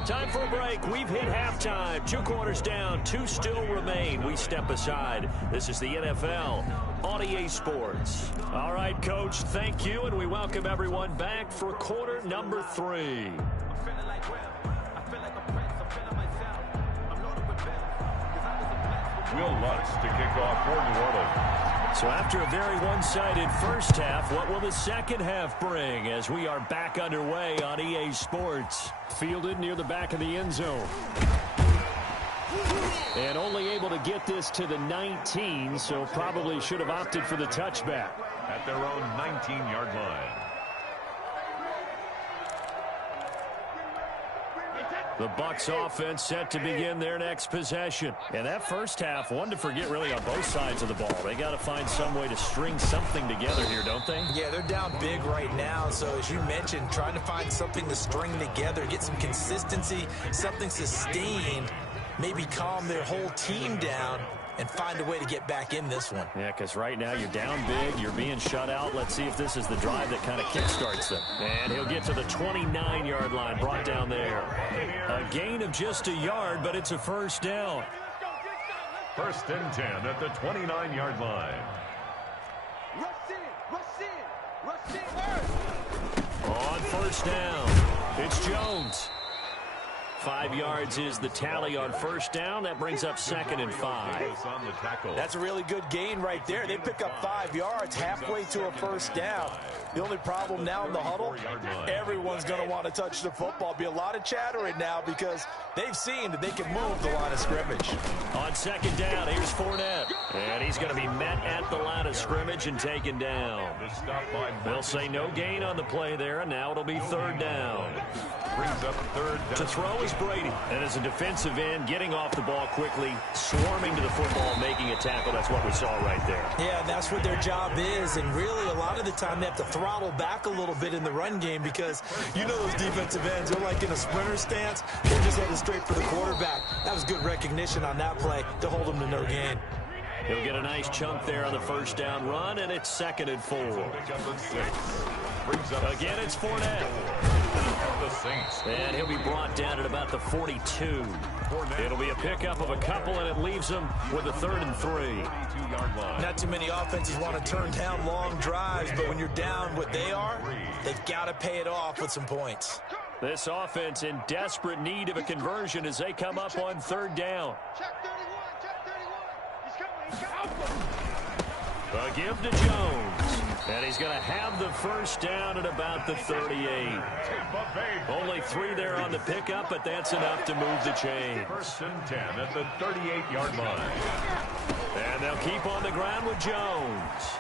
Time for a break. We've hit halftime. 2 quarters down, 2 still remain. We step aside. This is the NFL on EA Sports. All right, Coach, thank you, and we welcome everyone back for quarter number 3. Will Lutz to kick off for New Orleans. So after a very one-sided first half, what will the second half bring as we are back underway on EA Sports? Fielded near the back of the end zone. And only able to get this to the 19, so probably should have opted for the touchback. At their own 19-yard line. The Bucs offense set to begin their next possession. And that first half, one to forget really on both sides of the ball. They got to find some way to string something together here, don't they? Yeah, they're down big right now. So as you mentioned, trying to find something to string together, get some consistency, something sustained, maybe calm their whole team down and find a way to get back in this one. Yeah, because right now you're down big, you're being shut out. Let's see if this is the drive that kind of kickstarts them. And he'll get to the 29-yard line, brought down there. A gain of just a yard, but it's a first down. First and 10 at the 29-yard line. On first down, it's Jones. 5 yards is the tally on first down. That brings up second and 5. That's a really good gain right there. They pick up 5 yards halfway to a first down. The only problem now in the huddle, everyone's going to want to touch the football. Be a lot of chattering now because they've seen that they can move the line of scrimmage. On second down, here's Fournette. And he's going to be met at the line of scrimmage and taken down. They'll say no gain on the play there, and now it'll be third down. Brings up third down. To throw is Brady. And as a defensive end, getting off the ball quickly, swarming to the football, making a tackle. That's what we saw right there. Yeah, that's what their job is. And really, a lot of the time, they have to throttle back a little bit in the run game because you know those defensive ends, they're like in a sprinter stance. They're just headed straight for the quarterback. That was good recognition on that play to hold them to no gain. He'll get a nice chunk there on the first down run, and it's second and 4. Again, it's Fournette. And he'll be brought down at about the 42. It'll be a pickup of a couple, and it leaves him with a third and 3. Not too many offenses want to turn down long drives, but when you're down what they are, they've got to pay it off with some points. This offense in desperate need of a conversion as they come up on third down. A give to Jones. And he's going to have the first down at about the 38. Only 3 there on the pickup, but that's enough to move the chains. First and 10 at the 38-yard line. And they'll keep on the ground with Jones.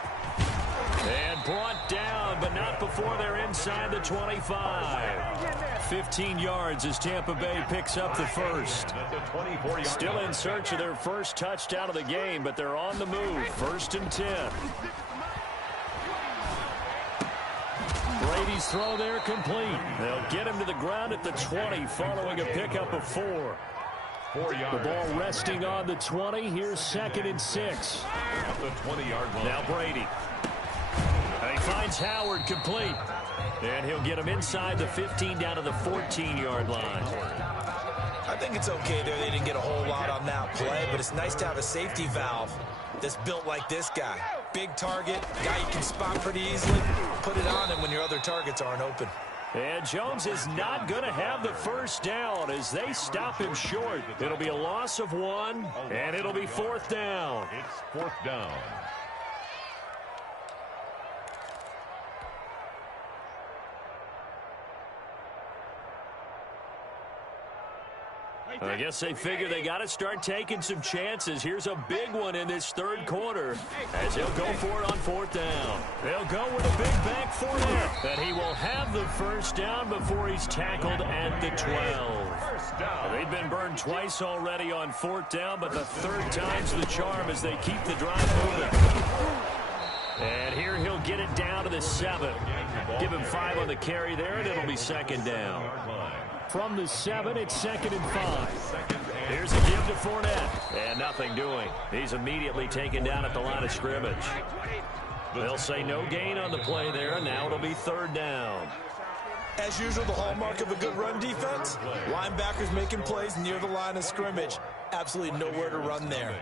And brought down, but not before they're inside the 25. 15 yards as Tampa Bay picks up the first. Still in search of their first touchdown of the game, but they're on the move. First and 10. Brady's throw there complete. They'll get him to the ground at the 20 following a pickup of 4. The ball resting on the 20. Here's second and 6. At the 20-yard line. Now Brady. And he finds Howard complete. And he'll get him inside the 15 down to the 14-yard line. I think it's okay there. They didn't get a whole lot on that play, but it's nice to have a safety valve that's built like this guy. Big target, guy you can spot pretty easily. Put it on him when your other targets aren't open. And Jones is not going to have the first down as they stop him short. It'll be a loss of 1, and it'll be fourth down. It's fourth down. I guess they figure they got to start taking some chances. Here's a big one in this third quarter as he'll go for it on fourth down. They'll go with a big back Fournette, and he will have the first down before he's tackled at the 12. They've been burned twice already on fourth down, but the third time's the charm as they keep the drive moving. And here he'll get it down to the 7. Give him 5 on the carry there, and it'll be second down. From the 7, it's 2nd and 5. Here's a give to Fournette. And nothing doing. He's immediately taken down at the line of scrimmage. They'll say no gain on the play there, and now it'll be third down. As usual, the hallmark of a good run defense, linebackers making plays near the line of scrimmage. Absolutely nowhere to run there.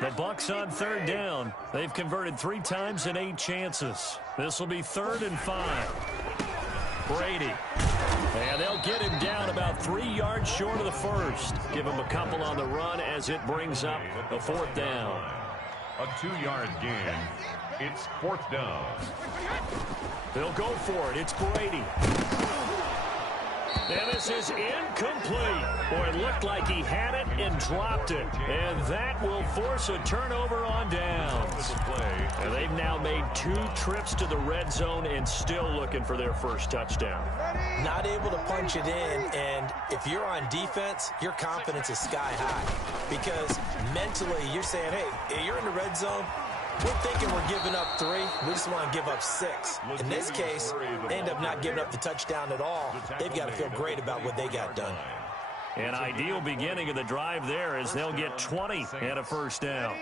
The Bucs on third down. They've converted 3 times in 8 chances. This will be 3rd and 5. Brady. And they'll get him down about 3 yards short of the first. Give him a couple on the run as it brings up a 4th down. A 2-yard gain. It's 4th down. They'll go for it. It's Brady. And this is incomplete. Boy, it looked like he had it and dropped it. And that will force a turnover on downs. And they've now made 2 trips to the red zone and still looking for their first touchdown. Not able to punch it in, and if you're on defense, your confidence is sky high. Because mentally, you're saying, hey, you're in the red zone. We're thinking we're giving up 3. We just want to give up 6. In this case, they end up not giving up the touchdown at all. They've got to feel great about what they got done. An ideal beginning of the drive there as they'll get 20 and a first down.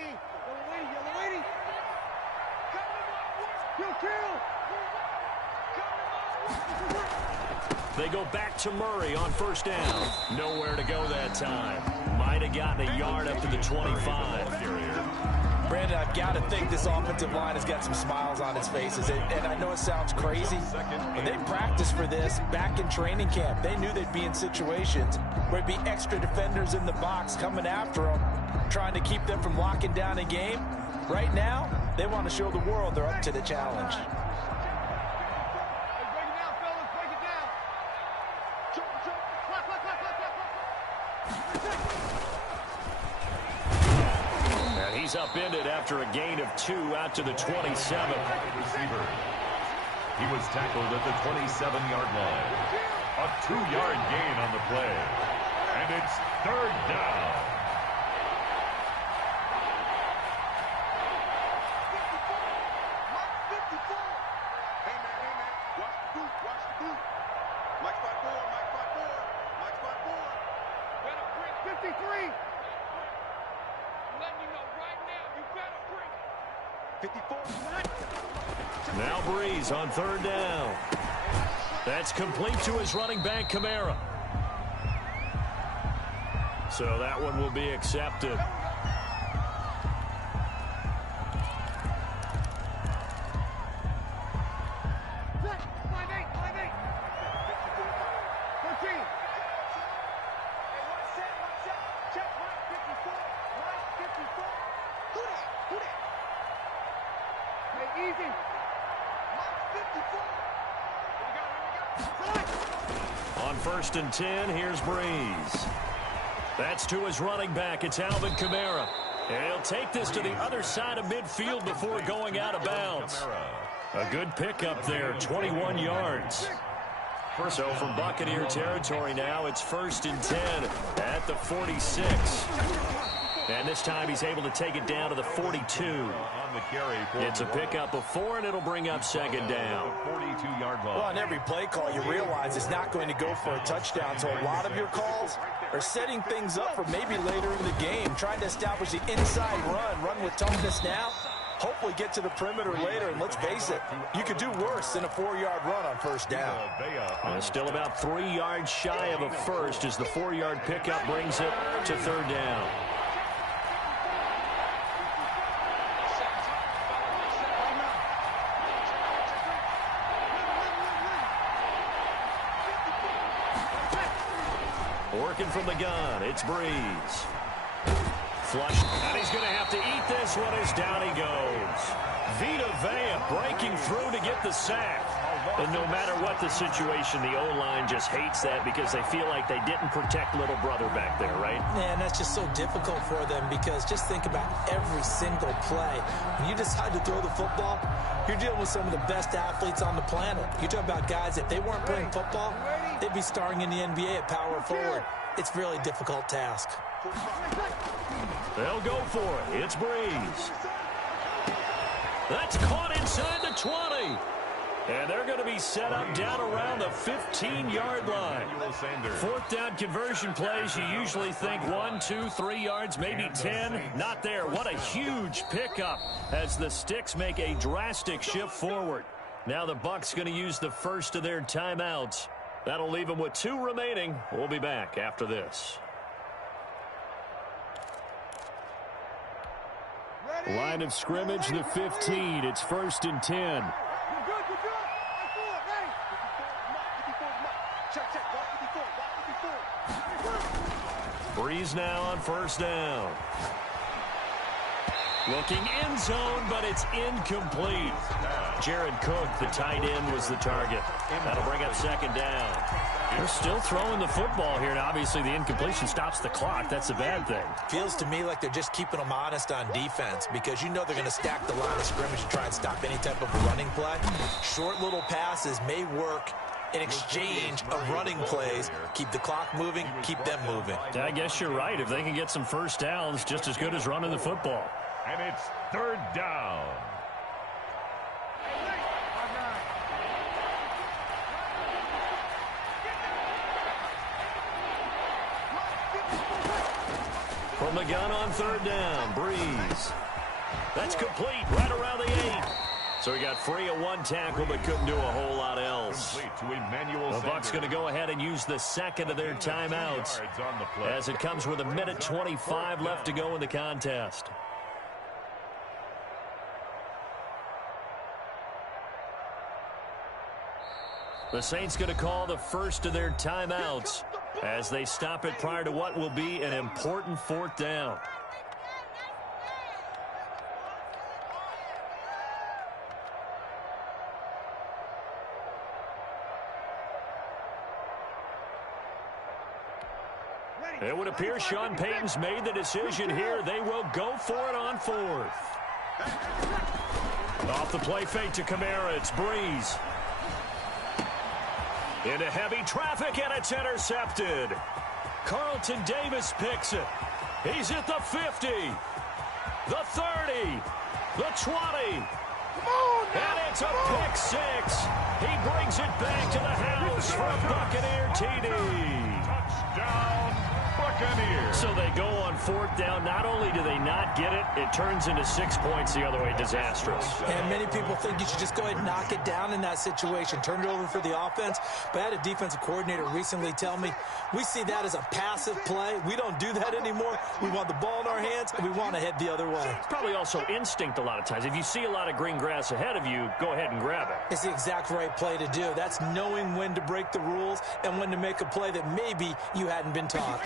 They go back to Murray on first down. Nowhere to go that time. Might have gotten a yard up to the 25. Brandon, I've got to think this offensive line has got some smiles on its faces. And I know it sounds crazy, but they practiced for this back in training camp. They knew they'd be in situations where there'd be extra defenders in the box coming after them, trying to keep them from locking down a game. Right now, they want to show the world they're up to the challenge. He's upended after a gain of 2 out to the 27. Receiver. He was tackled at the 27-yard line. A 2-yard gain on the play. And it's 3rd down. Hey, man. Watch the boot. Mike spot 4. Mike spot 4. Better bring 53. Letting you know right now, you better bring it. 54. Now Breeze on third down. That's complete to his running back, Kamara. So that one will be accepted. On 1st and 10, here's Breeze. That's to his running back. It's Alvin Kamara. And he'll take this to the other side of midfield before going out of bounds. A good pickup there, 21 yards. So from Buccaneer territory now, it's 1st and 10 at the 46. And this time he's able to take it down to the 42. It's a pickup of 4, and it'll bring up second down. 42-yard line. Well, on every play call, you realize it's not going to go for a touchdown. So a lot of your calls are setting things up for maybe later in the game, trying to establish the inside run with toughness now. Hopefully get to the perimeter later, and let's face it, you could do worse than a 4-yard run on first down. Still about 3 yards shy of a first as the 4-yard pickup brings it to third down. Working from the gun, it's Breeze. Flush, and he's going to have to eat this one as down he goes. Vita Vea breaking through to get the sack. And no matter what the situation, the O-line just hates that because they feel like they didn't protect little brother back there, right? Man, that's just so difficult for them because just think about every single play. When you decide to throw the football, you're dealing with some of the best athletes on the planet. You talk about guys, if they weren't playing football, they'd be starring in the NBA at power forward. It's a really difficult task. They'll go for it. It's Breeze. That's caught inside the 20. And they're going to be set up down around the 15-yard line. Fourth down conversion plays, you usually think 1, 2, 3 yards, maybe 10. Not there. What a huge pickup as the Sticks make a drastic shift forward. Now the Bucs going to use the first of their timeouts. That'll leave them with 2 remaining. We'll be back after this. Line of scrimmage, the 15. It's 1st and 10. Breeze now on 1st down. Looking end zone, but it's incomplete. Jared Cook, the tight end, was the target. That'll bring up 2nd down. They're still throwing the football here, and obviously the incompletion stops the clock. That's a bad thing. Feels to me like they're just keeping them honest on defense because you know they're going to stack the line of scrimmage and try and stop any type of a running play. Short little passes may work in exchange of running plays. Keep the clock moving, keep them moving. I guess you're right. If they can get some first downs, just as good as running the football. And it's 3rd down. From the gun on 3rd down, Breeze. That's complete right around the 8. So he got free of 1 tackle, but couldn't do a whole lot else. The Bucs going to go ahead and use the 2nd of their timeouts as it comes with 1:25 left to go in the contest. The Saints going to call the first of their timeouts as they stop it prior to what will be an important 4th down. It would appear Sean Payton's made the decision here. They will go for it on 4th. Off the play fake to Kamara, it's Breeze. Into heavy traffic, and it's intercepted. Carlton Davis picks it. He's at the 50, the 30, the 20. And it's a pick 6. He brings it back to the house for a Buccaneer TD. Touchdown, Buccaneers. So they go on 4th down. Not only do they not get it, it turns into 6 points the other way. Disastrous. And many people think you should just go ahead and knock it down in that situation. Turn it over for the offense. But I had a defensive coordinator recently tell me, we see that as a passive play. We don't do that anymore. We want the ball in our hands, and we want to head the other way. It's probably also instinct a lot of times. If you see a lot of green grass ahead of you, go ahead and grab it. It's the exact right play to do. That's knowing when to break the rules and when to make a play that maybe you hadn't been taught.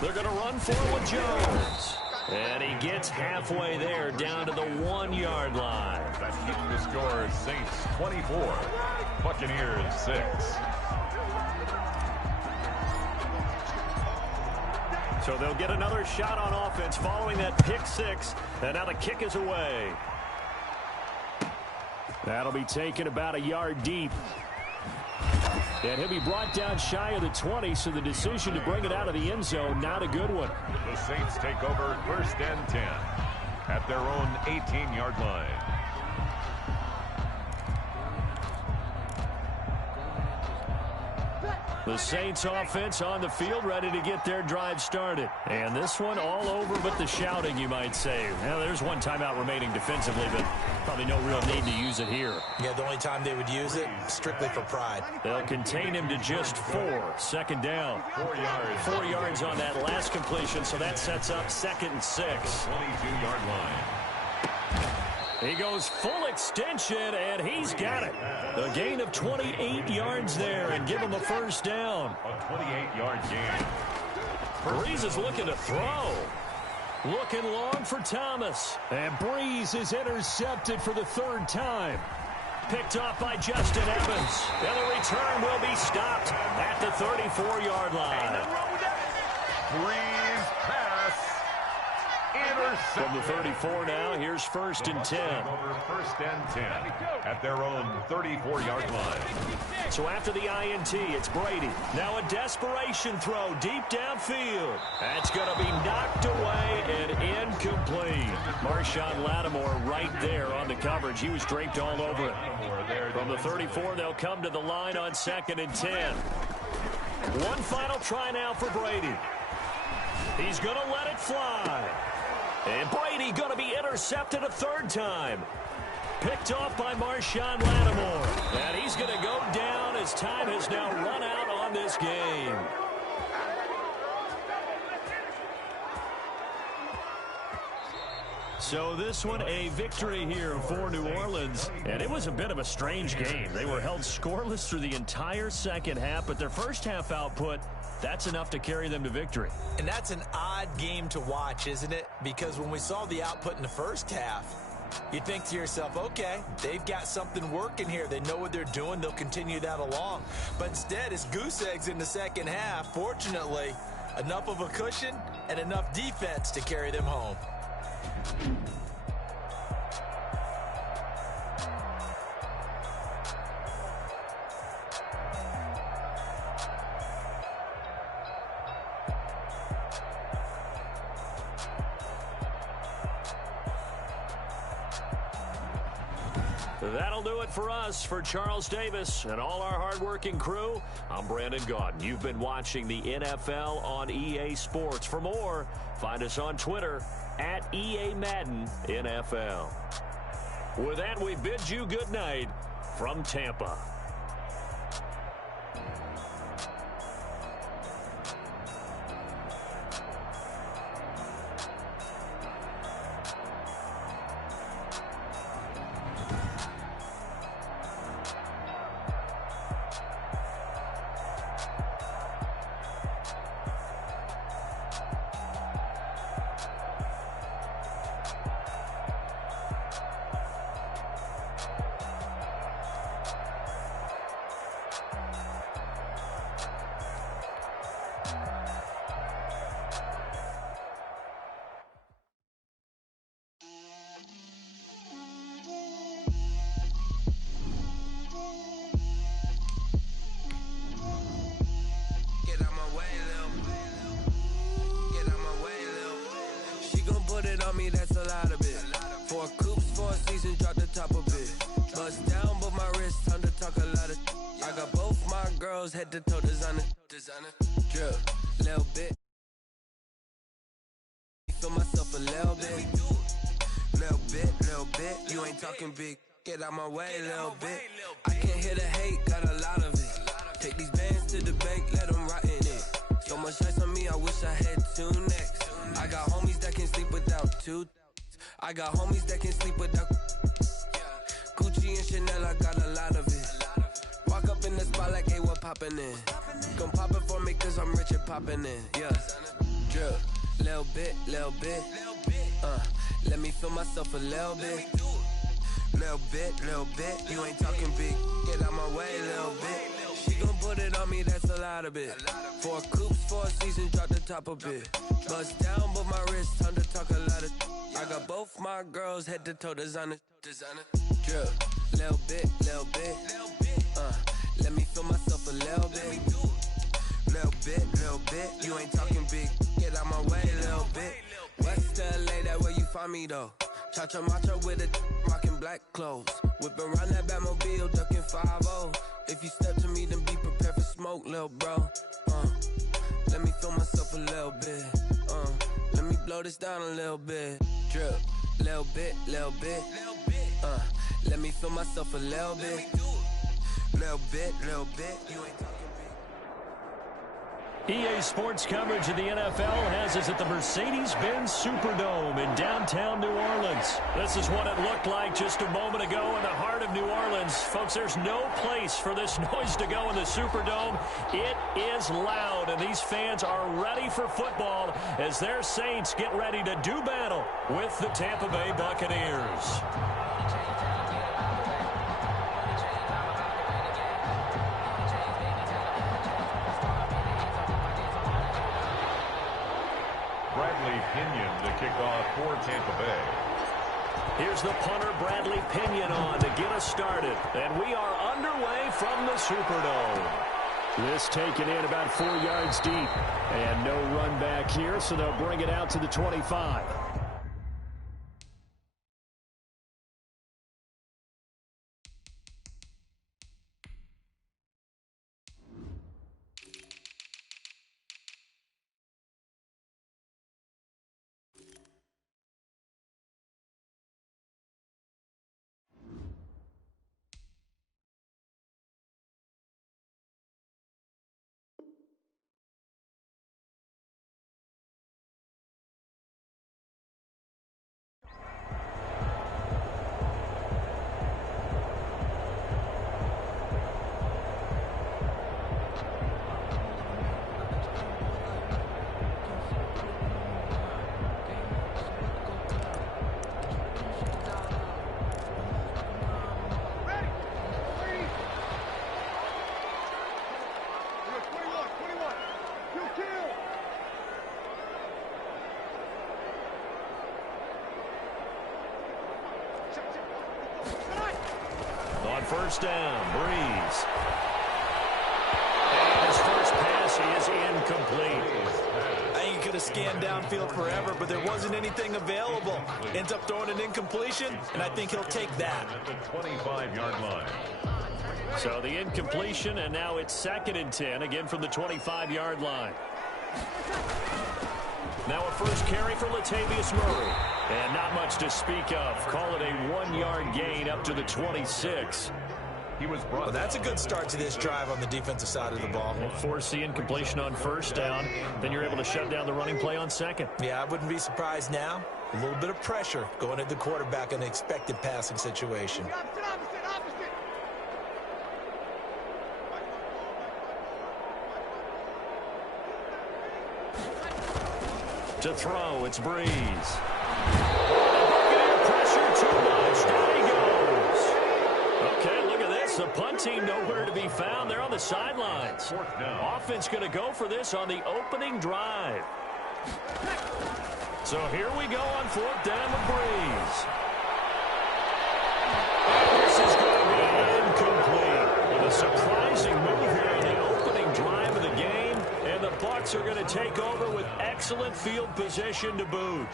They're going to run for it with Jones. And he gets halfway there, down to the 1-yard line. That's keeping the score. Saints 24, Buccaneers 6. So they'll get another shot on offense following that pick 6. And now the kick is away. That'll be taken about a yard deep. And he'll be brought down shy of the 20, so the decision to bring it out of the end zone, not a good one. The Saints take over 1st and 10 at their own 18-yard line. The Saints offense on the field, ready to get their drive started. And this one all over but the shouting, you might say. Now, there's 1 timeout remaining defensively, but probably no real need to use it here. Yeah, the only time they would use it, strictly for pride. They'll contain him to just 4. 2nd down. 4 yards. 4 yards on that last completion, so that sets up 2nd and 6. 22-yard line. He goes full extension, and he's got it. A gain of 28 yards there, and give him a 1st down. A 28-yard gain. Breeze is looking to throw. Looking long for Thomas. And Breeze is intercepted for the 3rd time. picked off by Justin Evans. And the return will be stopped at the 34-yard line. Breeze pass. Intercepted. From the 34 now, here's 1st and 10. First and 10 at their own 34-yard line. So after the INT, it's Brady. Now a desperation throw deep downfield. That's going to be knocked away and incomplete. Marshawn Lattimore right there on the coverage. He was draped all over it. From the 34, they'll come to the line on 2nd and 10. One final try now for Brady. He's going to let it fly. And Brady going to be intercepted a 3rd time. Picked off by Marshawn Lattimore. And he's going to go down as time has now run out on this game. So this one a victory here for New Orleans. And it was a bit of a strange game. They were held scoreless through the entire second half, but their first half output, that's enough to carry them to victory. And that's an odd game to watch, isn't it? Because when we saw the output in the first half, you think to yourself, okay, they've got something working here. They know what they're doing. They'll continue that along. But instead, it's goose eggs in the second half. Fortunately, enough of a cushion and enough defense to carry them home. That'll do it for us. For Charles Davis and all our hardworking crew, I'm Brandon Gaudin. You've been watching the NFL on EA Sports. For more, find us on Twitter at EA Madden NFL. With that, we bid you good night from Tampa. That's a lot of it. 4 coops, 4 seasons, drop the top of it. Bust down, but my wrist, time to talk a lot of. I got both my girls head to toe designer. Drip, little bit. Feel myself a little bit. Little bit. You ain't talking big. Get out my way, little bit. I can't hear the hate, got a lot of it. Take these bands to the bank, let them rot in it. So much ice on me, I wish I had 2 necks. I got homies that can sleep without 2. I got homies that can sleep without Gucci and Chanel, I got a lot of it. Walk up in the spot like, hey, what poppin' in? Come pop it for me, cause I'm rich and poppin' in. Yeah, drip, little bit. Let me feel myself a little bit. Little bit. You ain't talking big. Get out my way, little bit. She gon' put it on me, that's a lot of it. 4 coops, 4 seasons, drop the top of it. Bust down, but my wrist, time to talk a lot of. I got both my girls head to toe designer. Drip, little bit. Let me feel myself a little bit. Little bit. You ain't talking big. Get out my way, little bit. West LA, that where you find me though. Cha-cha macha with a rockin' black clothes. Whippin' around that Batmobile, duckin' 5-0. If you step to me, then be prepared for smoke, lil' bro. Let me feel myself a little bit. Let me blow this down a little bit. Drip, little bit. Let me feel myself a little bit. Little bit. You ain't talking. EA Sports coverage of the NFL has us at the Mercedes-Benz Superdome in downtown New Orleans. This is what it looked like just a moment ago in the heart of New Orleans. Folks, there's no place for this noise to go in the Superdome. It is loud, and these fans are ready for football as their Saints get ready to do battle with the Tampa Bay Buccaneers. Tampa Bay. Here's the punter, Bradley Pinion, on to get us started. And we are underway from the Superdome. This taken in about 4 yards deep. And no run back here, so they'll bring it out to the 25. On first down, Breeze. And his first pass is incomplete. I think he could have scanned downfield forever, but there wasn't anything available. Ends up throwing an incompletion, and I think he'll take that. At the 25-yard line. So the incompletion, and now it's 2nd and 10, again from the 25-yard line. Now a first carry for Latavius Murray. And not much to speak of. Call it a 1-yard gain up to the 26. Well, that's a good start to this drive on the defensive side of the ball. Force the incompletion on first down. Then you're able to shut down the running play on second. Yeah, I wouldn't be surprised now. A little bit of pressure going at the quarterback in an expected passing situation. To throw, it's Breeze. Pressure too much. Down he goes. Okay, look at this. The punt team nowhere to be found. They're on the sidelines. Offense going to go for this on the opening drive. So here we go on 4th down with Breeze. This is going to be incomplete. With a surprising move here on the opening drive of the game. And the Bucs are going to take over with excellent field position to boot.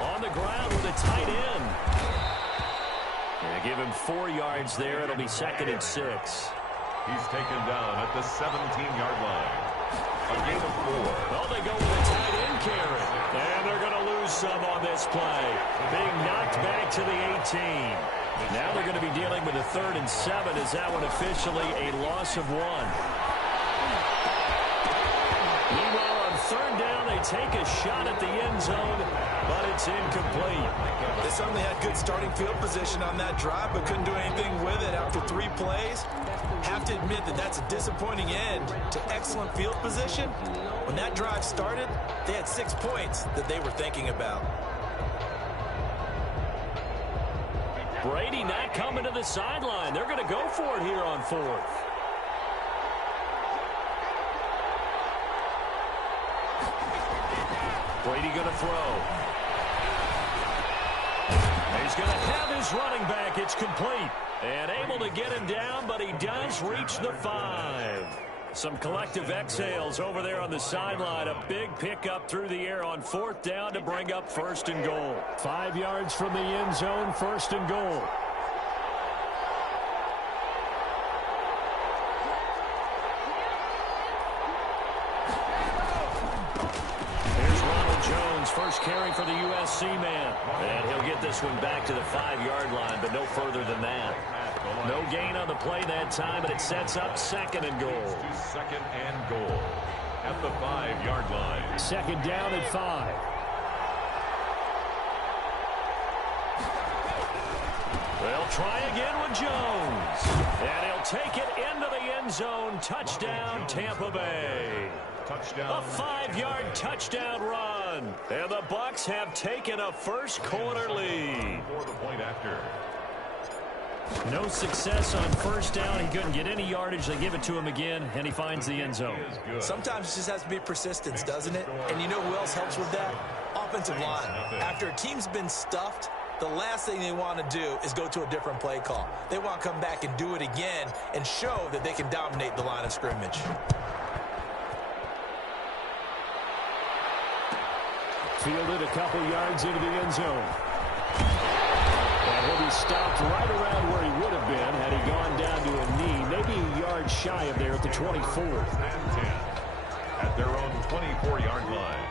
On the ground with a tight end. Give him 4 yards there. It'll be 2nd and 6. He's taken down at the 17-yard line. A gain of 4. Well, they go with a tight end carry. And they're going to lose some on this play. Being knocked back to the 18. Now they're going to be dealing with a 3rd and 7. Is that one officially a loss of 1? Meanwhile, on 3rd down, they take a shot at the end zone, but it's incomplete. They certainly had good starting field position on that drive, but couldn't do anything with it after 3 plays. Have to admit that that's a disappointing end to excellent field position. When that drive started, they had 6 points that they were thinking about. Brady not coming to the sideline. They're going to go for it here on 4th. Brady going to throw. He's going to have his running back. It's complete. And able to get him down, but he does reach the 5. Some collective exhales over there on the sideline. A big pickup through the air on 4th down to bring up 1st and goal. 5 yards from the end zone, 1st and goal. First carry for the USC man. And he'll get this one back to the 5-yard line, but no further than that. No gain on the play that time, and it sets up 2nd and goal. 2nd and goal at the 5-yard line. 2nd down at 5. They'll try again with Jones. And he'll take it into the end zone. Touchdown, Tampa Bay. Touchdown. A 5-yard touchdown run. And the Bucs have taken a first-quarter lead. For the point after. No success on first down. He couldn't get any yardage. They give it to him again, and he finds the end zone. Sometimes it just has to be persistence, doesn't it? And you know who else helps with that? Offensive line. After a team's been stuffed, the last thing they want to do is go to a different play call. They want to come back and do it again and show that they can dominate the line of scrimmage. Fielded a couple yards into the end zone. And he'll be stopped right around where he would have been had he gone down to a knee, maybe a yard shy of there at the 24. And 10 at their own 24-yard line.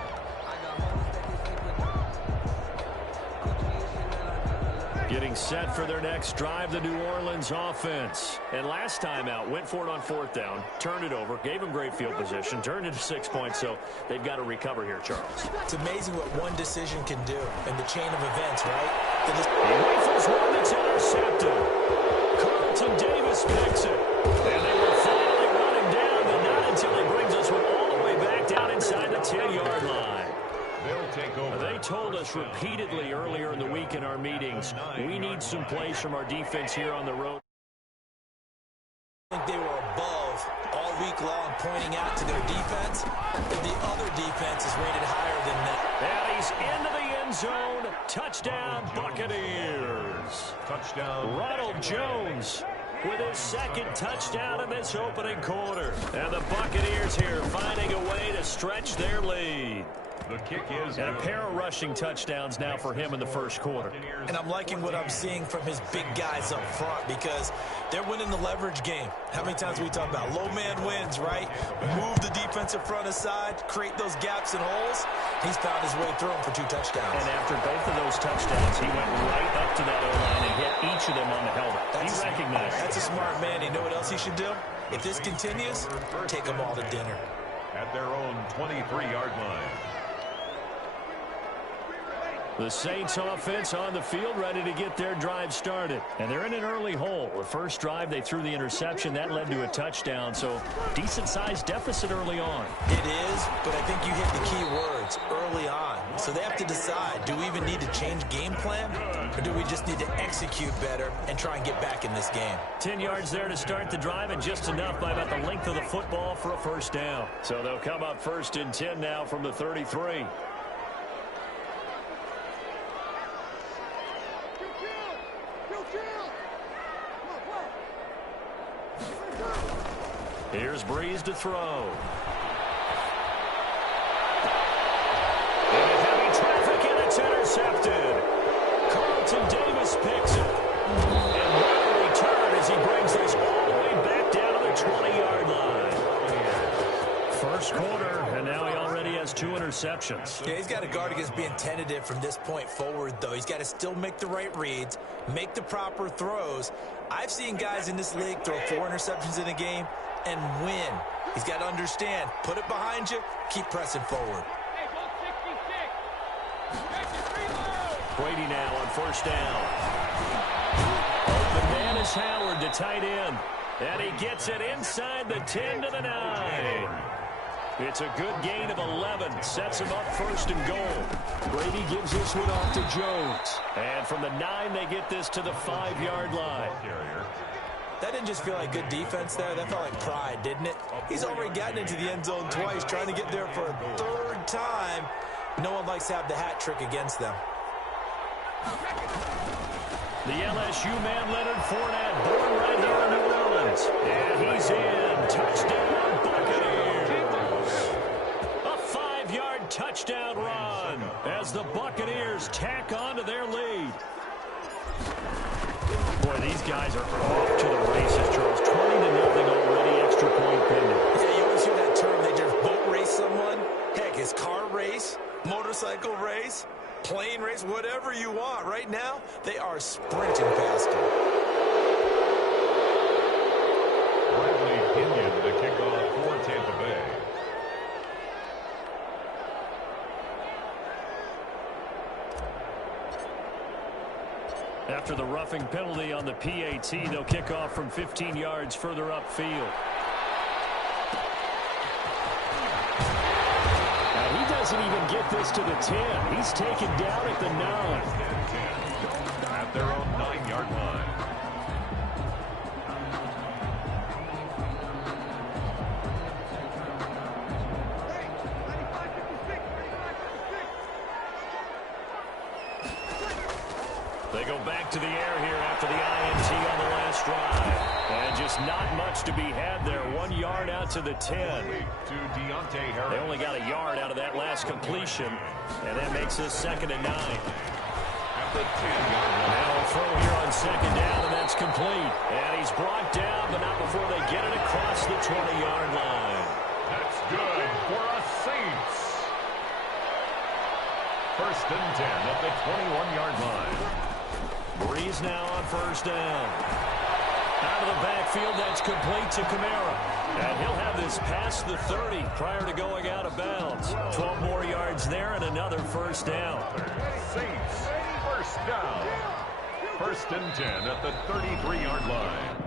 Getting set for their next drive, the New Orleans offense. And last time out, went for it on fourth down, turned it over, gave them great field position, turned it to 6 points, so they've got to recover here, Charles. It's amazing what one decision can do in the chain of events, right? He rifles one that's intercepted. Carlton Davis picks it. And they were finally running down, but not until he brings us one all the way back down inside the 10-yard line. They'll take over. They told us repeatedly earlier in the week in our meetings, we need some plays from our defense here on the road. I think they were above all week long pointing out to their defense, but the other defense is rated higher than that. And he's into the end zone. Touchdown, Buccaneers. Touchdown. Ronald Jones with his second touchdown in this opening quarter. And the Buccaneers here finding a way to stretch their lead. The kick is and a pair of rushing touchdowns now for him in the first quarter. And I'm liking what I'm seeing from his big guys up front because they're winning the leverage game. How many times we talk about low man wins, right? Move the defensive front aside, create those gaps and holes. He's found his way through them for 2 touchdowns. And after both of those touchdowns, he went right up to that O-line and hit each of them on the helmet. He recognized. That's a smart man. You know what else he should do? If this continues, take them all to dinner. At their own 23-yard line. The Saints offense on the field, ready to get their drive started. And they're in an early hole. The first drive, they threw the interception. That led to a touchdown, so decent-sized deficit early on. It is, but I think you hit the key words, early on. So they have to decide, do we even need to change game plan, or do we just need to execute better and try and get back in this game? 10 yards there to start the drive, and just enough by about the length of the football for a first down. So they'll come up 1st and 10 now from the 33. Here's Breeze to throw. Into heavy traffic, and it's intercepted. Carlton Davis picks it. And what a return as he brings this all the way back down to the 20-yard line. First quarter, and now he already has 2 interceptions. Yeah, he's got to guard against being tentative from this point forward, though. He's got to still make the right reads, make the proper throws. I've seen guys in this league throw 4 interceptions in a game and win. He's got to understand, put it behind you, keep pressing forward. Brady now on first down. Open man is Howard, the tight end. And he gets it inside the 10 to the 9. It's a good gain of 11. Sets him up 1st and goal. Brady gives this one off to Jones. And from the 9, they get this to the 5-yard line. That didn't just feel like good defense there. That felt like pride, didn't it? He's already gotten into the end zone twice, trying to get there for a 3rd time. No one likes to have the hat trick against them. The LSU man, Leonard Fournette, born right here in New Orleans. And he's in. Touchdown, Buccaneers. A 5-yard touchdown run as the Buccaneers tack on to their lead. Boy, these guys are off to the races, Charles. 20-0 already, extra point pending. Yeah, you always hear that term. They just boat race someone. Heck, it's car race, motorcycle race, plane race, whatever you want. Right now, they are sprinting faster. Bradley Pinion, the kickoff for Tampa Bay. After the roughing penalty on the PAT, they'll kick off from 15 yards further upfield. Now he doesn't even get this to the 10. He's taken down at the 9. At their own 9-yard line. They go back to the air here after the INT on the last drive. And just not much to be had there. 1 yard out to the 10. They only got a yard out of that last completion. And that makes this 2nd and 9. At the 10-yard line. Now a throw here on 2nd down, and that's complete. And he's brought down, but not before they get it across the 20-yard line. That's good for us Saints. 1st and 10 at the 21-yard line. Breeze now on 1st down. Out of the backfield, that's complete to Kamara. And he'll have this past the 30 prior to going out of bounds. 12 more yards there and another 1st down. Saints, 1st down. 1st and 10 at the 33-yard line.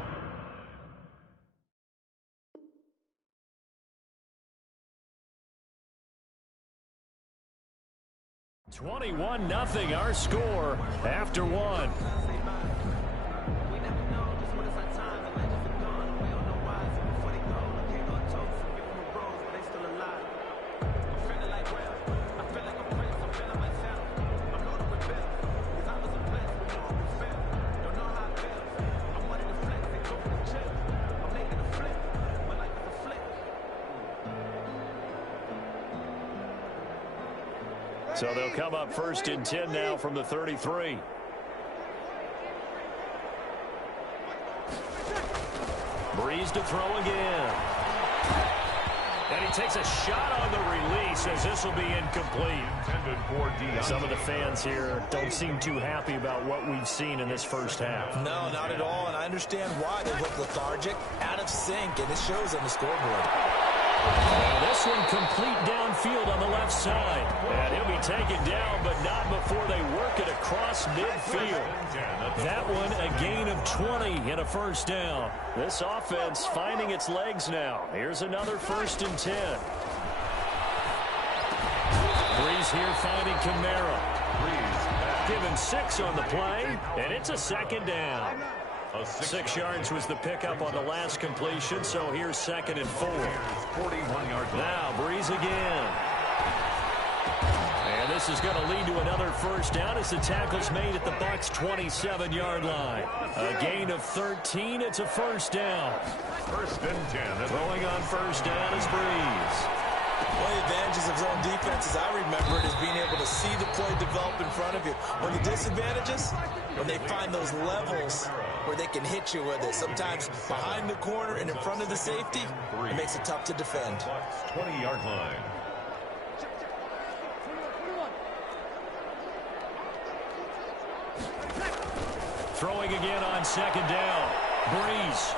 (21-0) our score after 1. So they'll come up 1st and 10 now from the 33. Breeze to throw again. And he takes a shot on the release as this will be incomplete. Some of the fans here don't seem too happy about what we've seen in this 1st half. No, not at all, and I understand why. They look lethargic, out of sync, and it shows on the scoreboard. Now this one complete downfield on the left side. And he'll be taken down, but not before they work it across midfield. That one a gain of 20 and a 1st down. This offense finding its legs now. Here's another 1st and 10. Breeze here finding Kamara. Given 6 on the play, and it's a 2nd down. 6 yards was the pickup on the last completion, so here's 2nd and 4. 41-yard line. Now Breeze again. And this is going to lead to another 1st down as the tackle's made at the Bucs' 27-yard line. A gain of 13. It's a 1st down. 1st and 10. Throwing on 1st down is Breeze. One of the advantages of zone defense, as I remember it, is being able to see the play develop in front of you. One of the disadvantages, when they find those levels where they can hit you with it. Sometimes behind the corner and in front of the safety, it makes it tough to defend. 20-yard line. Throwing again on 2nd down. Breeze.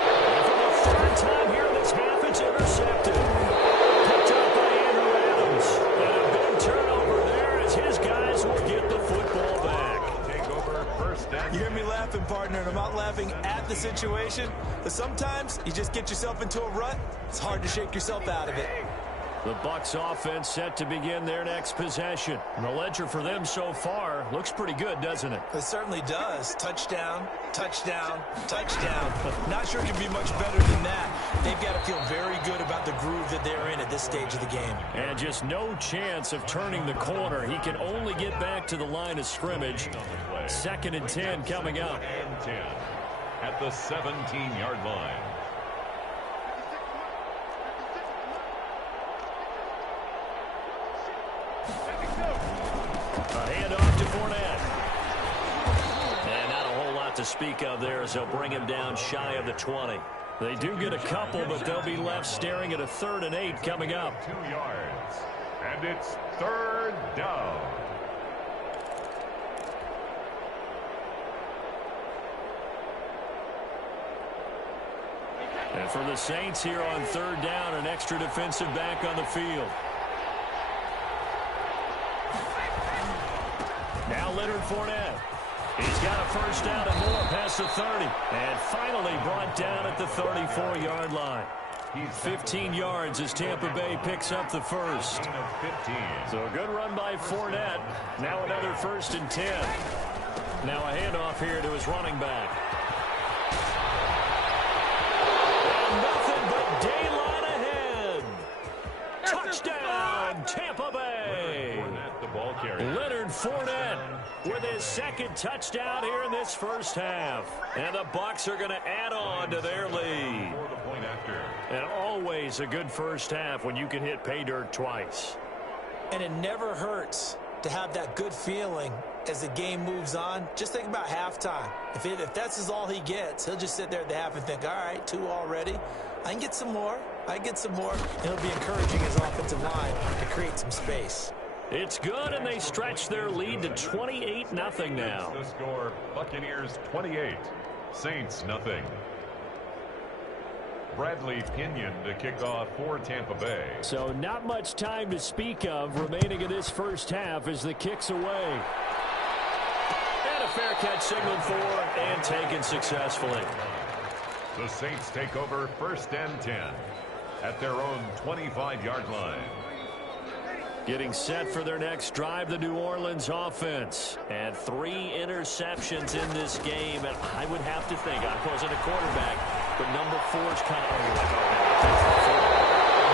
And for the 3rd time here in this half, it's intercepted. Picked up by Andrew Adams. And a big turnover there as his guys will get the football back. Take over 1st down. You hear me laughing, partner, and I'm not laughing at the situation. But sometimes you just get yourself into a rut. It's hard to shake yourself out of it. The Bucs offense set to begin their next possession. And the ledger for them so far looks pretty good, doesn't it? It certainly does. Touchdown, touchdown, touchdown. Not sure it can be much better than that. They've got to feel very good about the groove that they're in at this stage of the game. And just no chance of turning the corner. He can only get back to the line of scrimmage. 2nd and 10 coming up. 10 at the 17-yard line. A handoff to Fournette. And not a whole lot to speak of there as they'll bring him down shy of the 20. They do get a couple, but they'll be left staring at a 3rd and 8 coming up. 2 yards. And it's 3rd down. And for the Saints here on 3rd down, an extra defensive back on the field. Now Leonard Fournette. He's got a first down and more past the 30. And finally brought down at the 34-yard line. 15 yards as Tampa Bay picks up the first. So a good run by Fournette. Now another 1st and 10. Now a handoff here to his running back. And nothing but daylight ahead. Touchdown, Tampa Bay. Leonard Fournette with his 2nd touchdown here in this first half. And the Bucs are going to add on to their lead. And always a good first half when you can hit pay dirt twice. And it never hurts to have that good feeling as the game moves on. Just think about halftime. If that's all he gets, he'll just sit there at the half and think, all right, 2 already. I can get some more. I get some more. And he'll be encouraging his offensive line to create some space. It's good, and they stretch their lead to 28-0 now. The score, Buccaneers 28, Saints nothing. Bradley Pinion to kick off for Tampa Bay. So not much time to speak of remaining in this first half as the kick's away. And a fair catch signaled for and taken successfully. The Saints take over 1st and 10 at their own 25-yard line. Getting set for their next drive, the New Orleans offense. And 3 interceptions in this game. And I would have to think, I wasn't a quarterback, but number 4's kind of,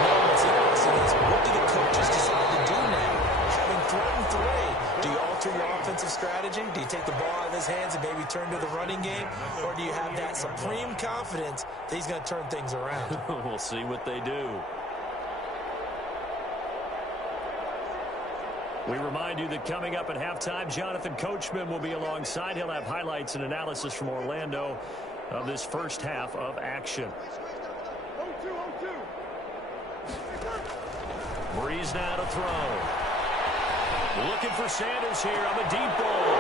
No, it's interesting. What do the coaches decide to do now? Having thrown 3, do you alter your offensive strategy? Do you take the ball out of his hands and maybe turn to the running game? Or do you have that supreme confidence that he's going to turn things around? We'll see what they do. We remind you that coming up at halftime, Jonathan Coachman will be alongside. He'll have highlights and analysis from Orlando of this first half of action. Breeze now to throw. Looking for Sanders here on the deep ball.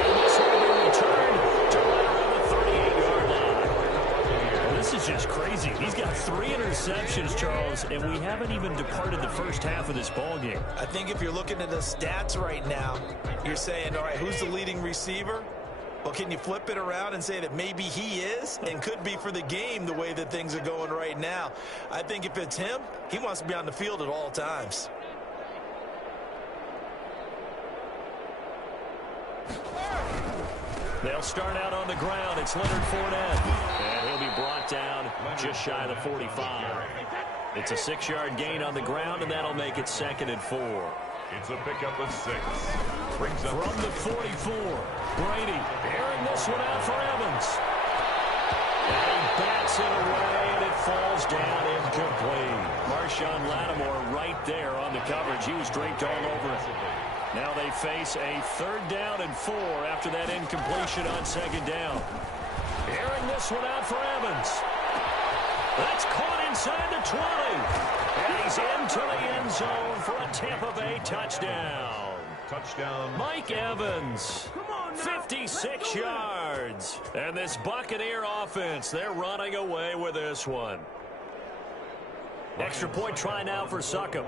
And this will be returned to right around the 38-yard line. This is just crazy. He's got 3 interceptions, Charles, and we haven't even departed the first half of this ball game. I think if you're looking at the stats right now, you're saying, all right, who's the leading receiver? Well, can you flip it around and say that maybe he is and could be for the game the way that things are going right now? I think if it's him, he wants to be on the field at all times. They'll start out on the ground. It's Leonard Fournette. And he'll be brought down just shy of the 45. It's a 6-yard gain on the ground, and that'll make it 2nd and 4. It's a pickup of 6. Brings up from the 44. Brady airing this one out for Evans. And he bats it away, and it falls down incomplete. Marshawn Lattimore right there on the coverage. He was draped all over it. Now they face a 3rd down and 4 after that incompletion on 2nd down. Airing this one out for Evans. That's caught inside the 20. And he's into the end zone for a Tampa Bay touchdown. Touchdown. Mike Evans, 56 yards. And this Buccaneer offense, they're running away with this one. Extra point try now for Succop.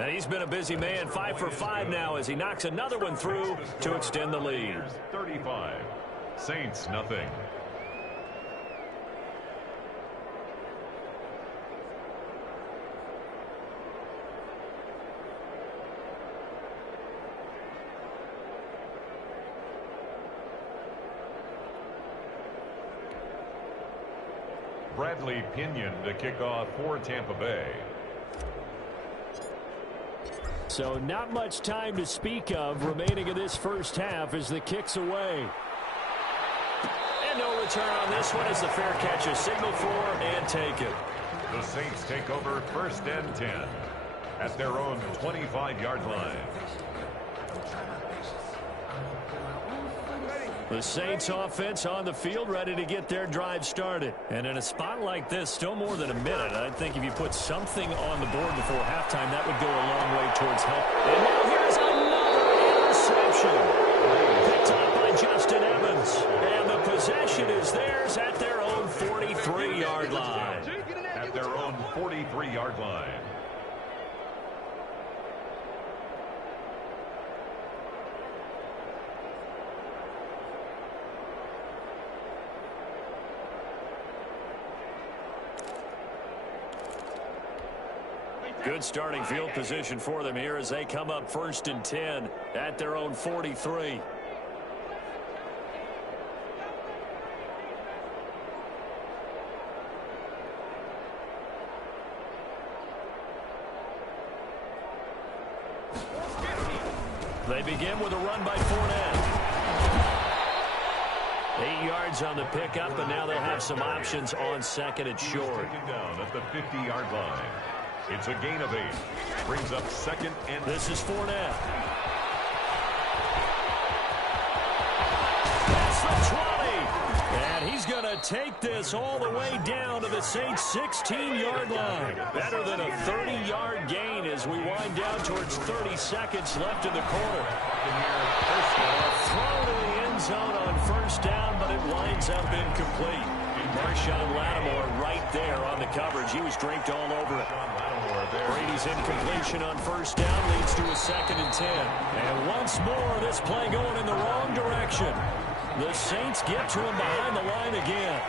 And he's been a busy man, 5 for 5 now as he knocks another one through to extend the lead. 35. Saints nothing. Bradley Pinion to kick off for Tampa Bay. So not much time to speak of remaining in this first half as the kick's away. And no return on this one as the fair catch is signaled for and taken. The Saints take over 1st and 10 at their own 25-yard line. The Saints offense on the field, ready to get their drive started. And in a spot like this, still more than a minute, I think if you put something on the board before halftime, that would go a long way towards help. And now here's another interception. Picked up by Justin Evans. And the possession is theirs at their own 43-yard line. At their own 43-yard line. Good starting field position for them here as they come up 1st and 10 at their own 43. They begin with a run by Fournette. 8 yards on the pickup, and now they'll have some options on 2nd and short. Taken down at the 50-yard line. It's a gain of 8. Brings up 2nd and... This is Fournette. That's the 20. And he's going to take this all the way down to the Saints' 16-yard line. Better than a 30-yard gain as we wind down towards 30 seconds left in the quarter. Throw to the end zone on 1st down, but it winds up incomplete. Marshawn Lattimore right there on the coverage. He was draped all over it. Brady's incompletion on 1st down leads to a 2nd and 10. And once more, this play going in the wrong direction. The Saints get to him behind the line again.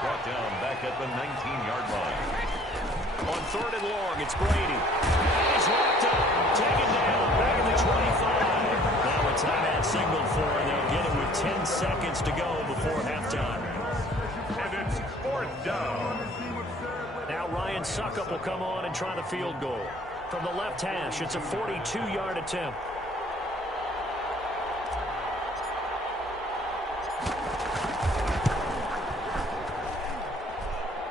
Brought down back at the 19-yard line. On 3rd and long, it's Brady. He's wrapped up, taken down, back at the 25. Now a timeout signal for him. They'll get it with 10 seconds to go before halftime. And it's 4th down. Now Ryan Suckup will come on and try the field goal. From the left hash, it's a 42-yard attempt.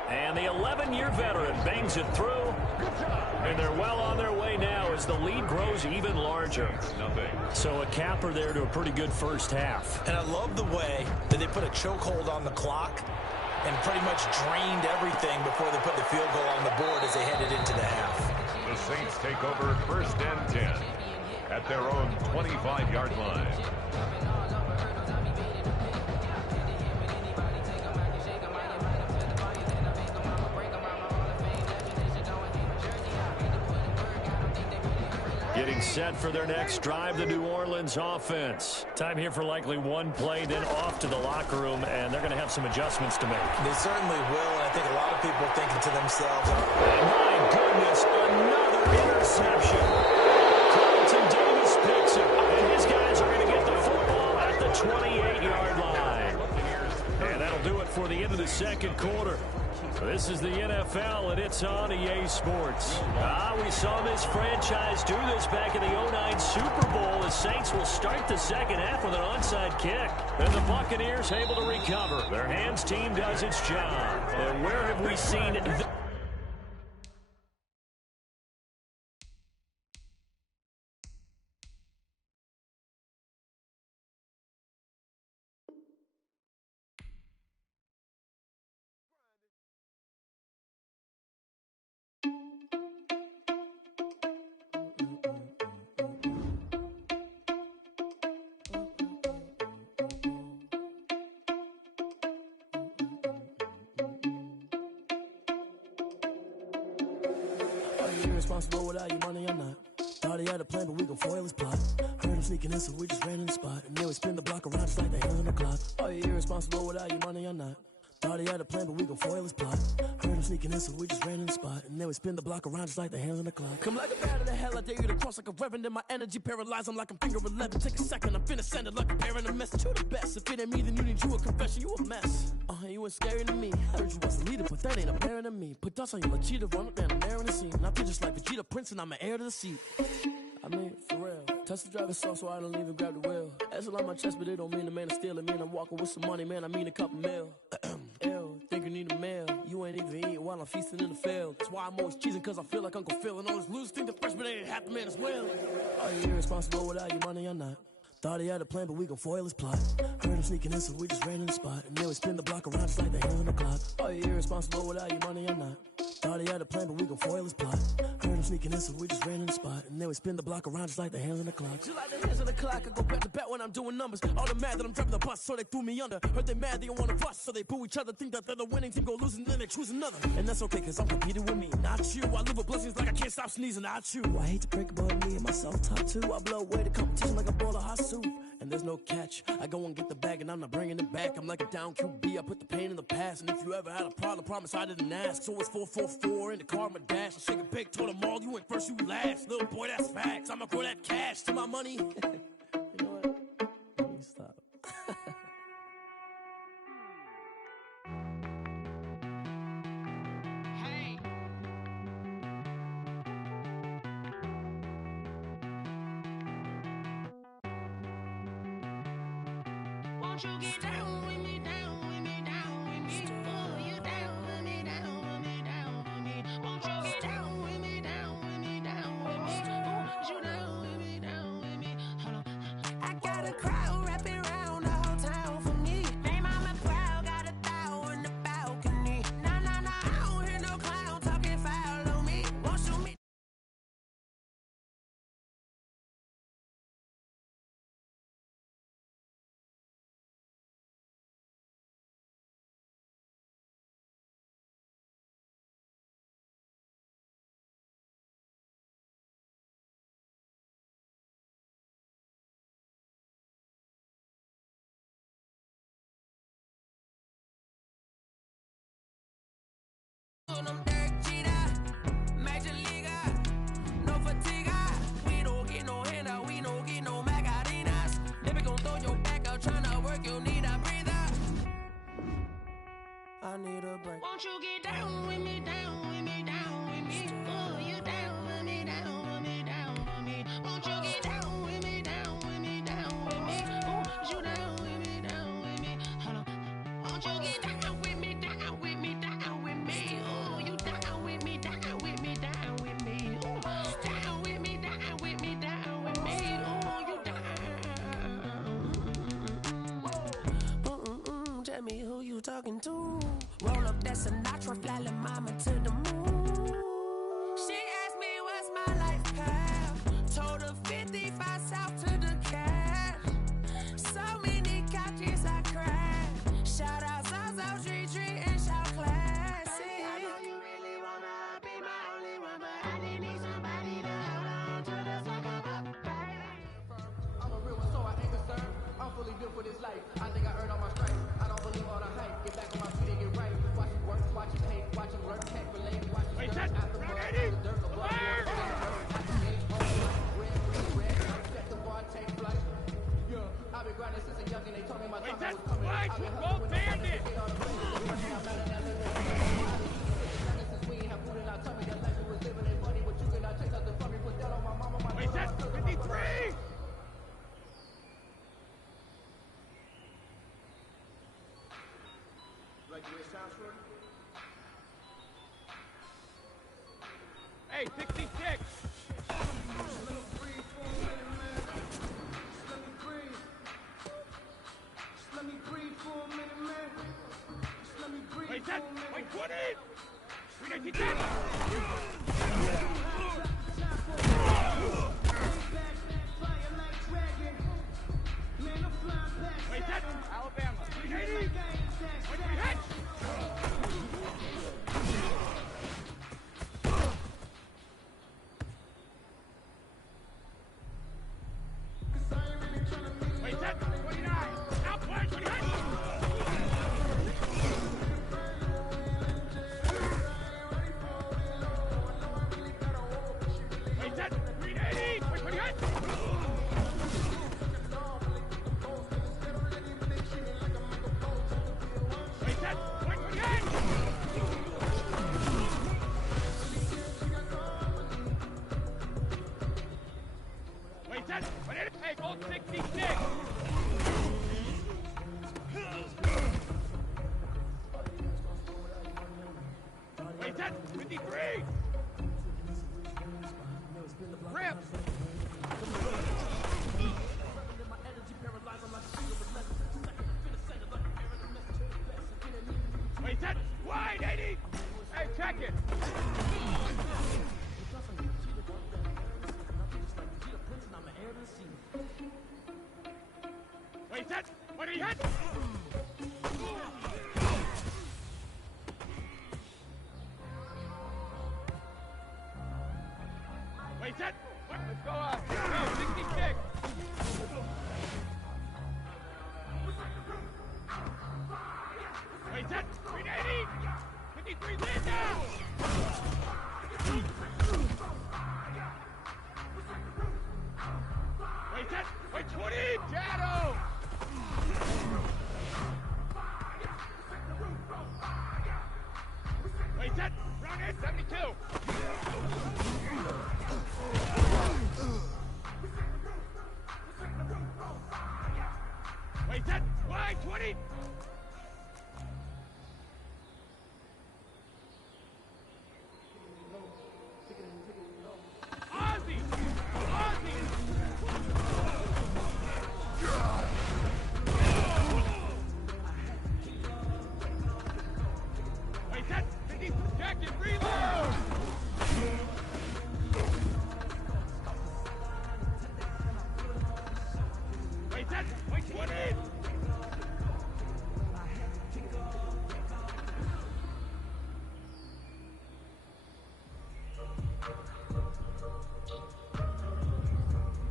And the 11-year veteran bangs it through. And they're well on their way now as the lead grows even larger. So a capper there to a pretty good 1st half. And I love the way that they put a chokehold on the clock and pretty much drained everything before they put the field goal on the board as they headed into the half. The Saints take over 1st and 10 at their own 25-yard line. Getting set for their next drive, the New Orleans offense. Time here for likely one play, then off to the locker room, and they're going to have some adjustments to make. They certainly will, and I think a lot of people are thinking to themselves, my goodness, another interception. Carlton Davis picks it, and his guys are going to get the football at the 28-yard line. And that'll do it for the end of the 2nd quarter. This is the NFL, and it's on EA Sports. We saw this franchise do this back in the 2009 Super Bowl. The Saints will start the 2nd half with an onside kick. And the Buccaneers able to recover. Their hands team does its job. And where have we seen it? Irresponsible without your money, I'm not. Thought he had a plan, but we gon' foil his plot. Heard him sneaking in, so we just ran in the spot. And then we spin the block around just like the hands on the clock. Are you irresponsible without your money, I'm not. Thought he had a plan, but we gon' foil his plot. Heard him sneaking in, so we just ran in the spot. And then we spin the block around just like the hands on the clock. Come like a bat of the hell, I dare you to cross like a reverend. And my energy paralyzed, I'm like I'm finger 11. Take a second, I'm finna send it like a parent a message. You the best, if it ain't me, then you need you a confession. You a mess, you ain't scary to me. Heard you was a leader, but that ain't a parent of me. Put dust on you like cheetah, run up down, I'm there in the scene. And I feel just like Vegeta Prince, and I'm an heir to the seat. I mean, for real. Touch the driver's sauce so I don't even grab the wheel. That's on my chest, but it don't mean the man is stealing. Mean I'm walking with some money, man, I mean a couple mil. Ew, think you need a meal. You ain't even eat while I'm feasting in the field. That's why I'm always cheesing, cause I feel like Uncle Phil. And all this losers think the freshman ain't half the man as well. Are you irresponsible without your money or not? Thought he had a plan, but we gon' foil his plot. Heard him sneaking in, so we just ran in the spot. And then we spin the block around just like the hands on the clock. Are you irresponsible without your money or not? Thought he had a plan, but we gon' foil his plot. Heard him sneaking in, so we just ran in the spot. And then we spin the block around just like the hands on the clock. Just like the hands on the clock, I go back to back when I'm doing numbers. All the mad that I'm driving the bus, so they threw me under. Heard they mad, they don't wanna bust, so they boo each other. Think that they're the winning team, go losing, then they choose another. And that's okay, cause I'm competing with me, not you. I live with blessings like I can't stop sneezing, not you. I hate to break about me and myself top two. I blow away the competition like a bowl of hot soup. And there's no catch. I go and get the bag and I'm not bringing it back. I'm like a down QB, I put the pain in the past. And if you ever had a problem, promise I didn't ask. So it's 444 in the car, my dash. I shake a big, told them all, you went first, you last. Little boy, that's facts. I'ma grow that cash to my money. You know what? Let me stop. Won't you get down with me, down with me, down with me? Oh, you down with me, down with me, down with me. Won't you get down with me, down with me, down with me? Oh, you down with me, down with me? Hold on. I got a crowd wrapping around the whole town for me. They mama proud, got a thou in the balcony. Nah, nah, nah, I don't hear no clown talking foul on me. Won't you me? I'm Derek Jeter, Major Leaguer, no fatigue. We don't get no handout, we don't get no Macarinas. Never gon' throw your back out, tryna work, you need a breather. I need a break. Won't you get down with me, down with me, down with me? Oh, you down with me, down with me, down with me. Won't you get down with me, down with me, down with me? Oh, you down with me, down with me? Hold on. Won't you get down with me, down with me, down with me? Oh, you down with me, down with me, down with me? Oh, down with me, down with me, down with me? Oh, you down. Tell me who you talking to. Roll up that Sinatra, fly la mama to the moon. She asked me what's my life path. Told her 55 south to the cash. So many couches I crashed. Shout out South Tree and shout classy. I know you really wanna be my only one, but I didn't need somebody to hold on to the suck of a baby. I'm a real one, so I ain't concerned. I'm fully built for this life. I think I earned all my stripes. I don't believe all the hype. Get back on my feet and get right. Watch it work, watch it hate, watch it work, can't relate. Watch it dirt after mud, the dirt, the blood, set the bar, take flight. Yeah, I've been grinding since a youngin'. They told me my time was coming. I've been hustling bandit. Since we ain't have food in our tummy, that life we was living ain't funny. But you cannot take nothing from me. Put that on my mama, my Wait, that's 53! Like the way it sounds for you? Hey, 66! Let me breathe for a minute, man. Just let me breathe. Wait, that, wait, 20! We gotta get Wait, that, Alabama, 380! Wait, we hit! Wait, that, 29! Outplay, 28! Wait, that, 380! Wait, 28! Wait, that's 53. Rip. Wait, that's wide, 80. Hey, check it. Wait, that's what he hit. Wait, that. Let's go up. Go, 66. Wait, that. 380. 53, lead now. Wait, that. Wait, 20. Shadow. Wait, that. Run it. 72. Wait, that. Wide, 20. Ozzy. Ozzy. Wait, that. 50 protected. Reload. Wait, that. Wait, 20.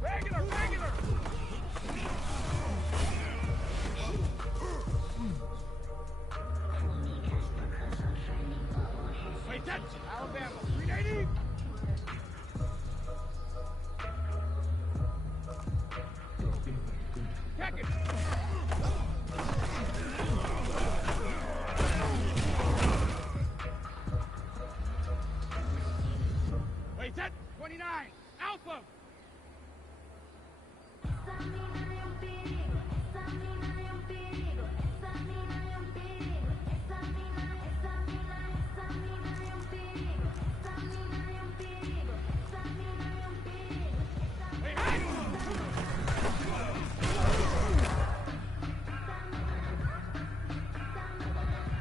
Regular, regular. Wait, that's Alabama. 380. Check it. Wait, that's 29. Alpha.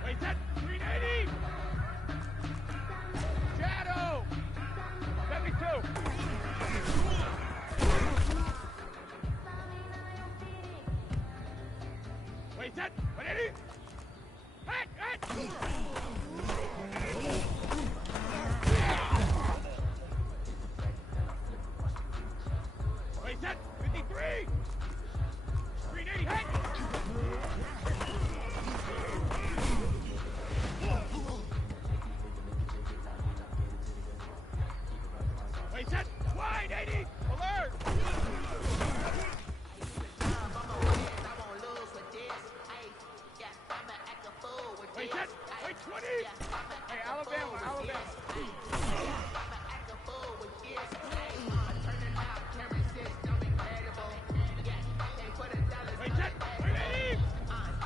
Wait, that's 380. Shadow. 72. Wait, that 180. Hey, hey. Wait, that 53. 380. Hey. Wait, that wide 80. Alert. Wait, that. Wait, 20. Hey, Alabama, Alabama. Wait, that. Wait, 80. Alert.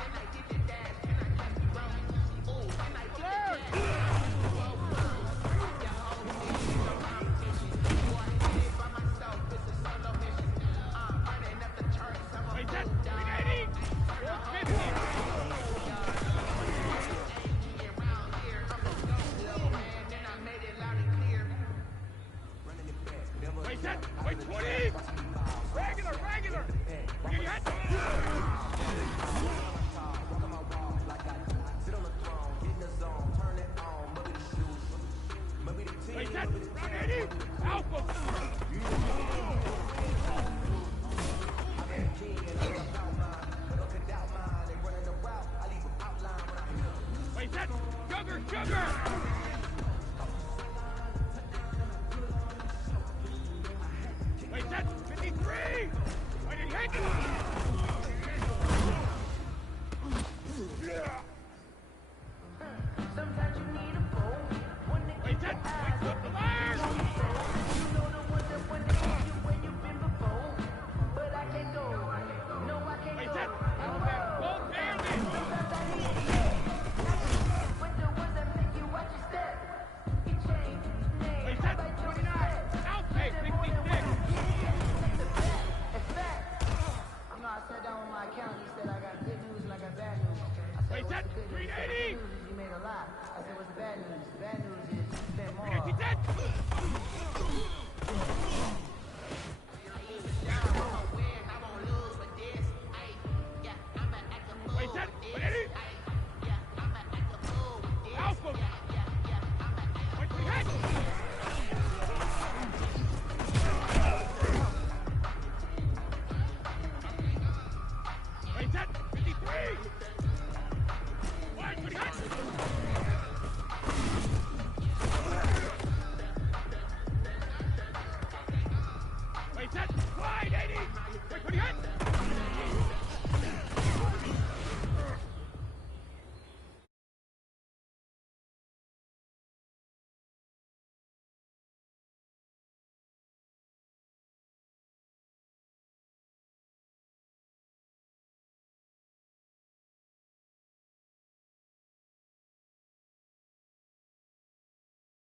Wait, that. 380. 450. Wait, that. Wait, 20. Regular, regular. Get your head. Wait, that. Round 80. Alpha. Wait, that. Sugar, sugar. Wait, that's 53. Wait, and hit.